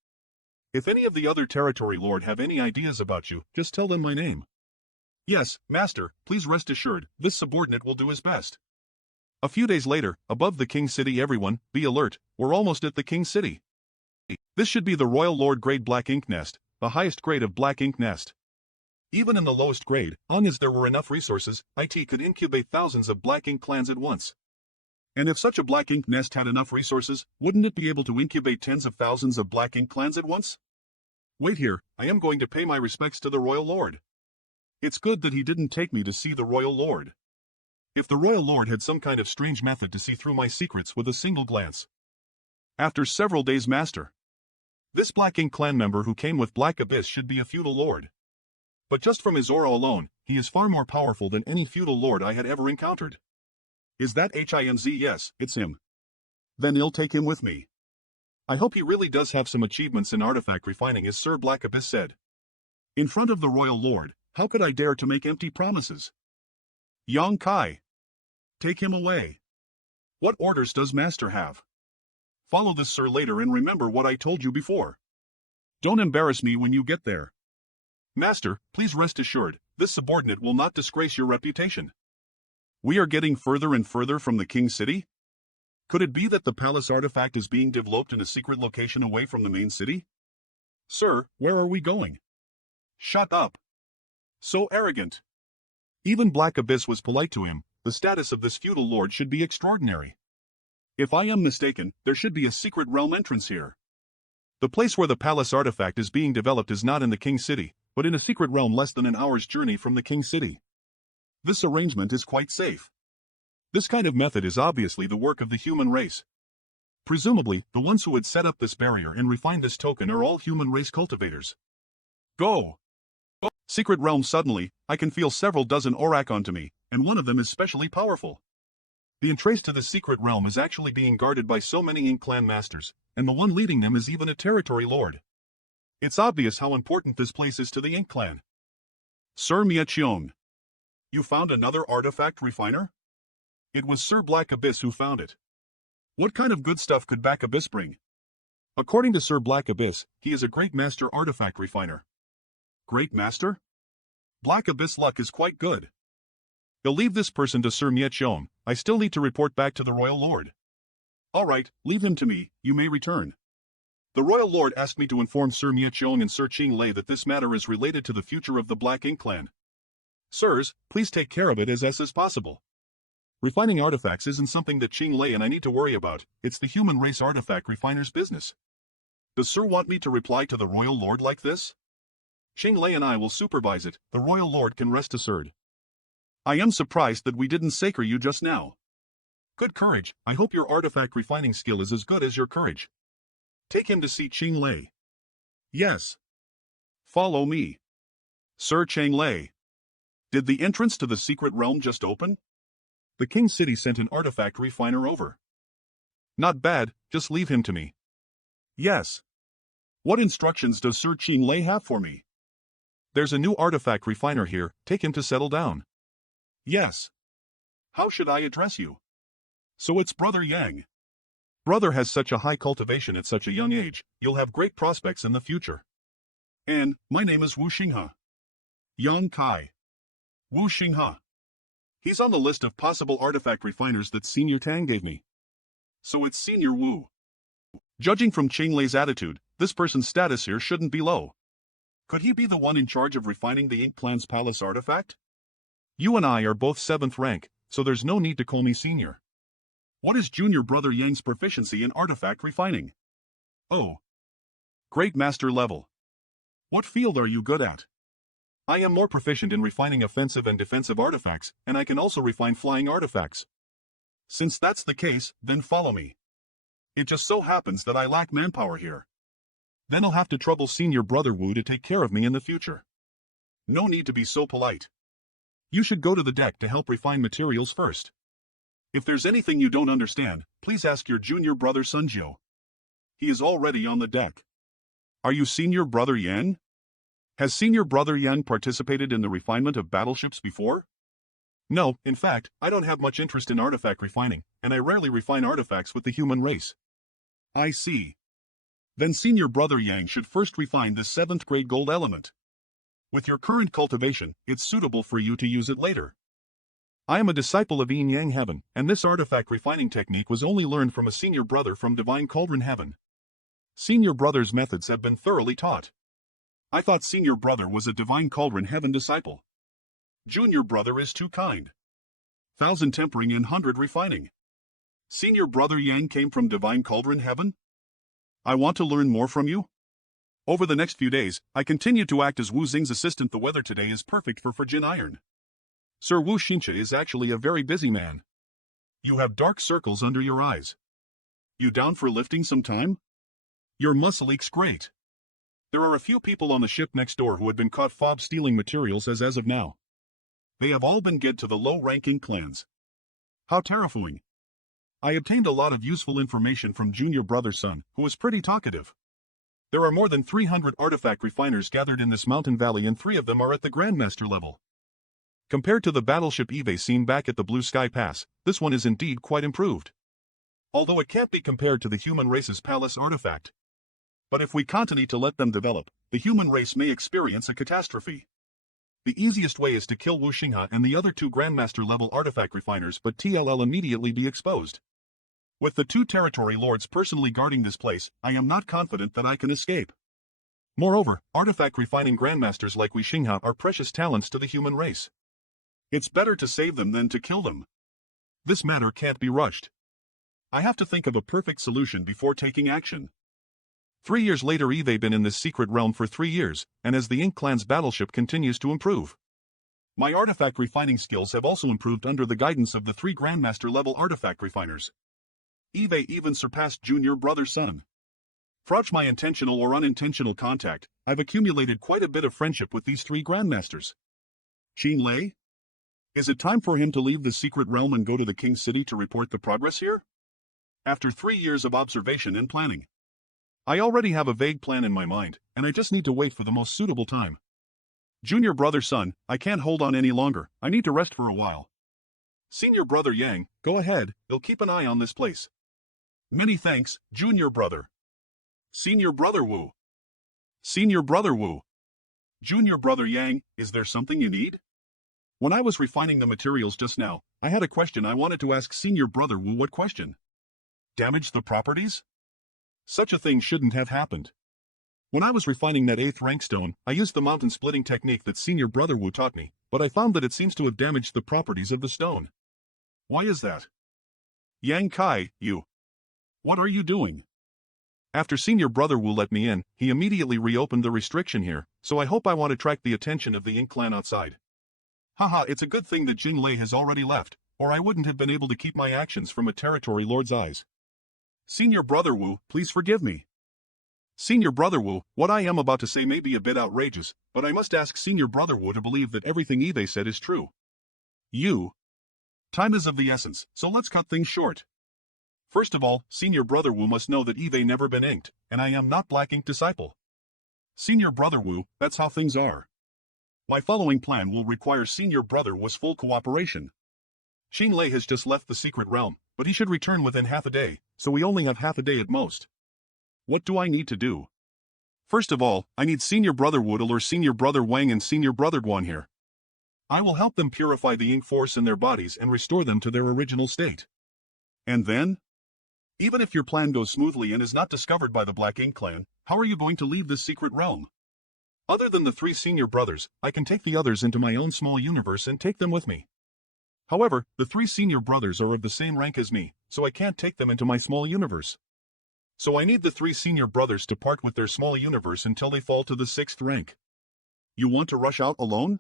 If any of the other territory lord have any ideas about you, just tell them my name. Yes, Master, please rest assured, this subordinate will do his best. A few days later, above the King City, everyone, be alert, we're almost at the King City. This should be the Royal Lord grade Black Ink Nest, the highest grade of Black Ink Nest. Even in the lowest grade, long as there were enough resources, IT could incubate thousands of Black Ink clans at once. And if such a Black Ink Nest had enough resources, wouldn't it be able to incubate tens of thousands of Black Ink clans at once? Wait here, I am going to pay my respects to the Royal Lord. It's good that he didn't take me to see the Royal Lord. If the Royal Lord had some kind of strange method to see through my secrets with a single glance. After several days, Master. This Black Ink clan member who came with Black Abyss should be a feudal lord. But just from his aura alone, he is far more powerful than any feudal lord I had ever encountered. Is that Hinz? Yes, it's him. Then I'll take him with me. I hope he really does have some achievements in artifact refining, as Sir Black Abyss said. In front of the Royal Lord, how could I dare to make empty promises? Yang Kai. Take him away. What orders does Master have? Follow this, sir, later, and remember what I told you before. Don't embarrass me when you get there. Master, please rest assured, this subordinate will not disgrace your reputation. We are getting further and further from the King City? Could it be that the palace artifact is being developed in a secret location away from the main city? Sir, where are we going? Shut up. So arrogant. Even Black Abyss was polite to him. The status of this feudal lord should be extraordinary. If I am mistaken, there should be a secret realm entrance here. The place where the palace artifact is being developed is not in the King City, but in a secret realm less than an hour's journey from the King City. This arrangement is quite safe. This kind of method is obviously the work of the human race. Presumably, the ones who had set up this barrier and refined this token are all human race cultivators. Go! Secret realm. Suddenly, I can feel several dozen Orak onto me, and one of them is specially powerful. The entrance to the secret realm is actually being guarded by so many Ink clan masters, and the one leading them is even a territory lord. It's obvious how important this place is to the Ink clan. Sir Miacheong. You found another artifact refiner? It was Sir Black Abyss who found it. What kind of good stuff could Black Abyss bring? According to Sir Black Abyss, he is a great master artifact refiner. Great master? Black Abyss luck is quite good. You'll leave this person to Sir Miacheong. I still need to report back to the Royal Lord. All right, leave him to me, you may return. The Royal Lord asked me to inform Sir Miacheong and Sir Qing Lei that this matter is related to the future of the Black Ink clan. Sirs, please take care of it as possible. Refining artifacts isn't something that Qing Lei and I need to worry about, it's the human race artifact refiner's business. Does Sir want me to reply to the Royal Lord like this? Qing Lei and I will supervise it, the Royal Lord can rest assured. I am surprised that we didn't sacre you just now. Good courage, I hope your artifact refining skill is as good as your courage. Take him to see Qing Lei. Yes. Follow me. Sir Qing Lei. Did the entrance to the secret realm just open? The King's City sent an artifact refiner over. Not bad, just leave him to me. Yes. What instructions does Sir Qinglei have for me? There's a new artifact refiner here, take him to settle down. Yes. How should I address you? So it's Brother Yang. Brother has such a high cultivation at such a young age, you'll have great prospects in the future. And, my name is Wu Xinghe. Yang Kai. Wu Xinghe. He's on the list of possible artifact refiners that Senior Tang gave me. So it's Senior Wu. Judging from Qinglei's attitude, this person's status here shouldn't be low. Could he be the one in charge of refining the Ink Clan's palace artifact? You and I are both 7th rank, so there's no need to call me Senior. What is Junior Brother Yang's proficiency in artifact refining? Oh. Great Master level. What field are you good at? I am more proficient in refining offensive and defensive artifacts, and I can also refine flying artifacts. Since that's the case, then follow me. It just so happens that I lack manpower here. Then I'll have to trouble Senior Brother Wu to take care of me in the future. No need to be so polite. You should go to the deck to help refine materials first. If there's anything you don't understand, please ask your junior brother Sunjio. He is already on the deck. Are you Senior Brother Yan? Has Senior Brother Yan participated in the refinement of battleships before? No, in fact, I don't have much interest in artifact refining, and I rarely refine artifacts with the human race. I see. Then Senior Brother Yang should first refine this 7th grade gold element. With your current cultivation, it's suitable for you to use it later. I am a disciple of Yin Yang Heaven, and this artifact refining technique was only learned from a senior brother from Divine Cauldron Heaven. Senior Brother's methods have been thoroughly taught. I thought Senior Brother was a Divine Cauldron Heaven disciple. Junior Brother is too kind. 1,000 tempering and 100 refining. Senior Brother Yang came from Divine Cauldron Heaven? I want to learn more from you. Over the next few days, I continue to act as Wu Xing's assistant. The weather today is perfect for Fujin iron. Sir Wu Xinghe is actually a very busy man. You have dark circles under your eyes. You down for lifting some time? Your muscle leaks great. There are a few people on the ship next door who had been caught fob stealing materials as of now. They have all been get to the low-ranking clans. How terrifying. I obtained a lot of useful information from Junior Brother's son, who was pretty talkative. There are more than 300 artifact refiners gathered in this mountain valley, and 3 of them are at the Grandmaster level. Compared to the battleship Eve seen back at the Blue Sky Pass, this one is indeed quite improved. Although it can't be compared to the human race's palace artifact. But if we continue to let them develop, the human race may experience a catastrophe. The easiest way is to kill Wu Xinghe and the other 2 Grandmaster level artifact refiners, but TLL immediately be exposed. With the 2 territory lords personally guarding this place, I am not confident that I can escape. Moreover, artifact refining Grandmasters like Wu Xinghe are precious talents to the human race. It's better to save them than to kill them. This matter can't be rushed. I have to think of a perfect solution before taking action. 3 years later, Eve been in this secret realm for 3 years, and as the Ink Clan's battleship continues to improve. My artifact refining skills have also improved under the guidance of the 3 Grandmaster level artifact refiners. Eve even surpassed Junior Brother's son. Through my intentional or unintentional contact, I've accumulated quite a bit of friendship with these 3 Grandmasters. Qinglei? Is it time for him to leave the secret realm and go to the King's City to report the progress here? After 3 years of observation and planning. I already have a vague plan in my mind, and I just need to wait for the most suitable time. Junior Brother's son, I can't hold on any longer, I need to rest for a while. Senior Brother Yang, go ahead, you'll keep an eye on this place. Many thanks, Junior Brother. Senior Brother Wu. Senior Brother Wu. Junior Brother Yang, is there something you need? When I was refining the materials just now, I had a question I wanted to ask Senior Brother Wu. What question? Damage the properties? Such a thing shouldn't have happened. When I was refining that 8th rank stone, I used the mountain splitting technique that Senior Brother Wu taught me, but I found that it seems to have damaged the properties of the stone. Why is that? Yang Kai, you. What are you doing? After Senior Brother Wu let me in, he immediately reopened the restriction here, so I hope I want to attract the attention of the Ink Clan outside. Haha, it's a good thing that Qinglei has already left, or I wouldn't have been able to keep my actions from a territory lord's eyes. Senior Brother Wu, please forgive me. Senior Brother Wu, what I am about to say may be a bit outrageous, but I must ask Senior Brother Wu to believe that everything Eve said is true. Time is of the essence, so let's cut things short. First of all, Senior Brother Wu must know that Eve never been inked, and I am not Black Ink disciple. Senior Brother Wu, that's how things are. My following plan will require Senior Brother Wu's full cooperation. Xin Lei has just left the secret realm, but he should return within half a day, so we only have half a day at most. What do I need to do? First of all, I need Senior Brother Wu to lure Senior Brother Wang and Senior Brother Guan here. I will help them purify the ink force in their bodies and restore them to their original state. And then? Even if your plan goes smoothly and is not discovered by the Black Ink clan, how are you going to leave this secret realm? Other than the 3 senior brothers, I can take the others into my own small universe and take them with me. However, the 3 senior brothers are of the same rank as me, so I can't take them into my small universe. So I need the 3 senior brothers to part with their small universe until they fall to the 6th rank. You want to rush out alone?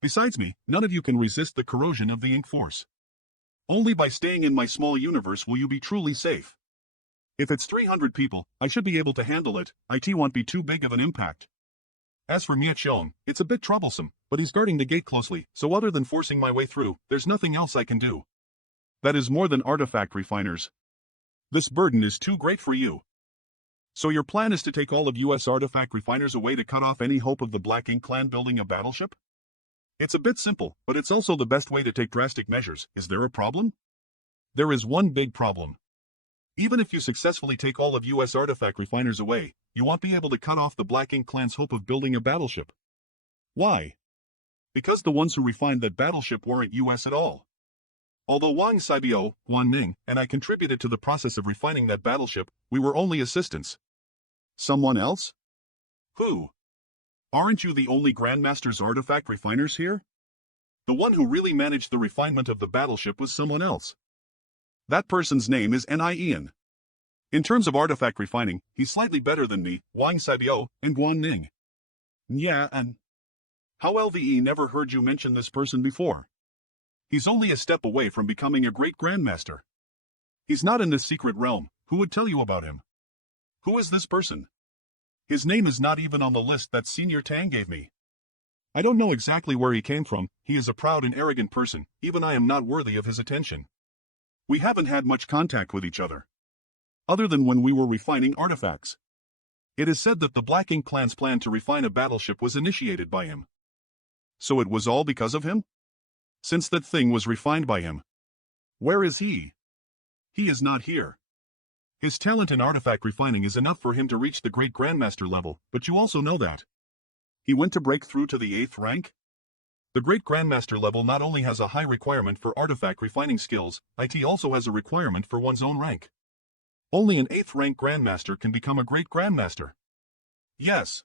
Besides me, none of you can resist the corrosion of the ink force. Only by staying in my small universe will you be truly safe. If it's 300 people, I should be able to handle it. It won't be too big of an impact. As for Mia Qiong, it's a bit troublesome, but he's guarding the gate closely, so other than forcing my way through, there's nothing else I can do. That is more than artifact refiners. This burden is too great for you. So your plan is to take all of US artifact refiners away to cut off any hope of the Black Ink clan building a battleship? It's a bit simple, but it's also the best way to take drastic measures. Is there a problem? There is one big problem. Even if you successfully take all of US artifact refiners away, you won't be able to cut off the Black Ink clan's hope of building a battleship. Why? Because the ones who refined that battleship weren't US at all. Although Wang Saibio, Guan Ning, and I contributed to the process of refining that battleship, we were only assistants. Someone else? Who? Aren't you the only Grandmaster's artifact refiners here? The one who really managed the refinement of the battleship was someone else. That person's name is Ian. In terms of artifact refining, he's slightly better than me, Wang Saibio, and Guan Ning. Yeah, and how LVE never heard you mention this person before? He's only a step away from becoming a great Grandmaster. He's not in this secret realm. Who would tell you about him? Who is this person? His name is not even on the list that Senior Tang gave me. I don't know exactly where he came from. He is a proud and arrogant person. Even I am not worthy of his attention. We haven't had much contact with each other, other than when we were refining artifacts. It is said that the Black Ink clan's plan to refine a battleship was initiated by him. So it was all because of him? Since that thing was refined by him. Where is he? He is not here. His talent in artifact refining is enough for him to reach the Great Grandmaster level, but you also know that. He went to break through to the 8th rank? The Great Grandmaster level not only has a high requirement for artifact refining skills, it also has a requirement for one's own rank. Only an 8th rank Grandmaster can become a Great Grandmaster. Yes.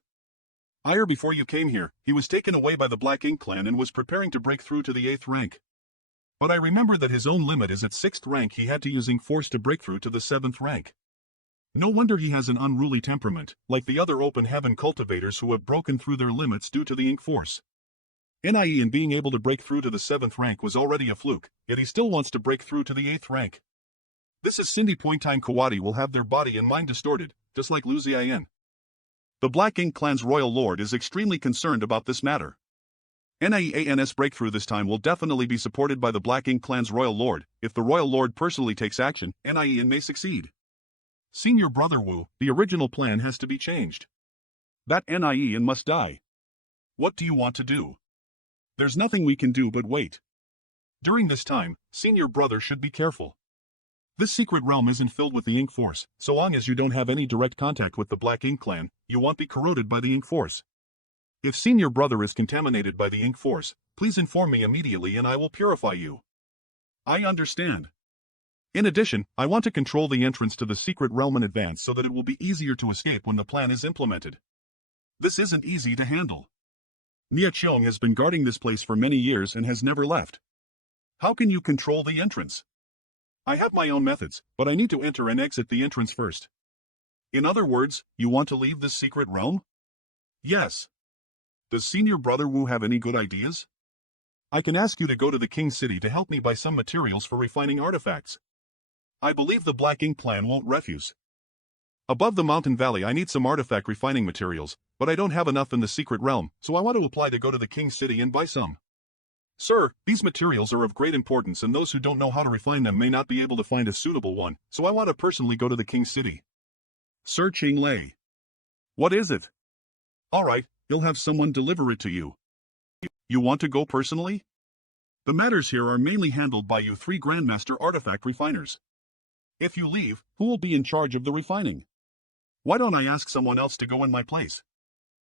Before you came here, he was taken away by the Black Ink clan and was preparing to break through to the 8th rank. But I remember that his own limit is at 6th rank. He had to use ink force to break through to the 7th rank. No wonder he has an unruly temperament, like the other open heaven cultivators who have broken through their limits due to the ink force. NIE in being able to break through to the 7th rank was already a fluke, yet he still wants to break through to the 8th rank. This is Cindy Point Time Kawadi will have their body and mind distorted, just like Lu Ziyan. The Black Ink clan's royal lord is extremely concerned about this matter. NIEAN's breakthrough this time will definitely be supported by the Black Ink clan's royal lord. If the royal lord personally takes action, NIEAN may succeed. Senior Brother Wu, the original plan has to be changed. That NIEAN must die. What do you want to do? There's nothing we can do but wait. During this time, Senior Brother should be careful. This secret realm isn't filled with the ink force. So long as you don't have any direct contact with the Black Ink clan, you won't be corroded by the ink force. If Senior Brother is contaminated by the ink force, please inform me immediately and I will purify you. I understand. In addition, I want to control the entrance to the secret realm in advance so that it will be easier to escape when the plan is implemented. This isn't easy to handle. Mia Qiong has been guarding this place for many years and has never left. How can you control the entrance? I have my own methods, but I need to enter and exit the entrance first. In other words, you want to leave this secret realm? Yes. Does Senior Brother Wu have any good ideas? I can ask you to go to the King City to help me buy some materials for refining artifacts. I believe the Black Ink clan won't refuse. Above the mountain valley I need some artifact refining materials, but I don't have enough in the secret realm, so I want to apply to go to the King's City and buy some. Sir, these materials are of great importance and those who don't know how to refine them may not be able to find a suitable one, so I want to personally go to the King's City. Sir Ching Lei. What is it? Alright, you'll have someone deliver it to you. You want to go personally? The matters here are mainly handled by you 3 Grandmaster artifact refiners. If you leave, who will be in charge of the refining? Why don't I ask someone else to go in my place?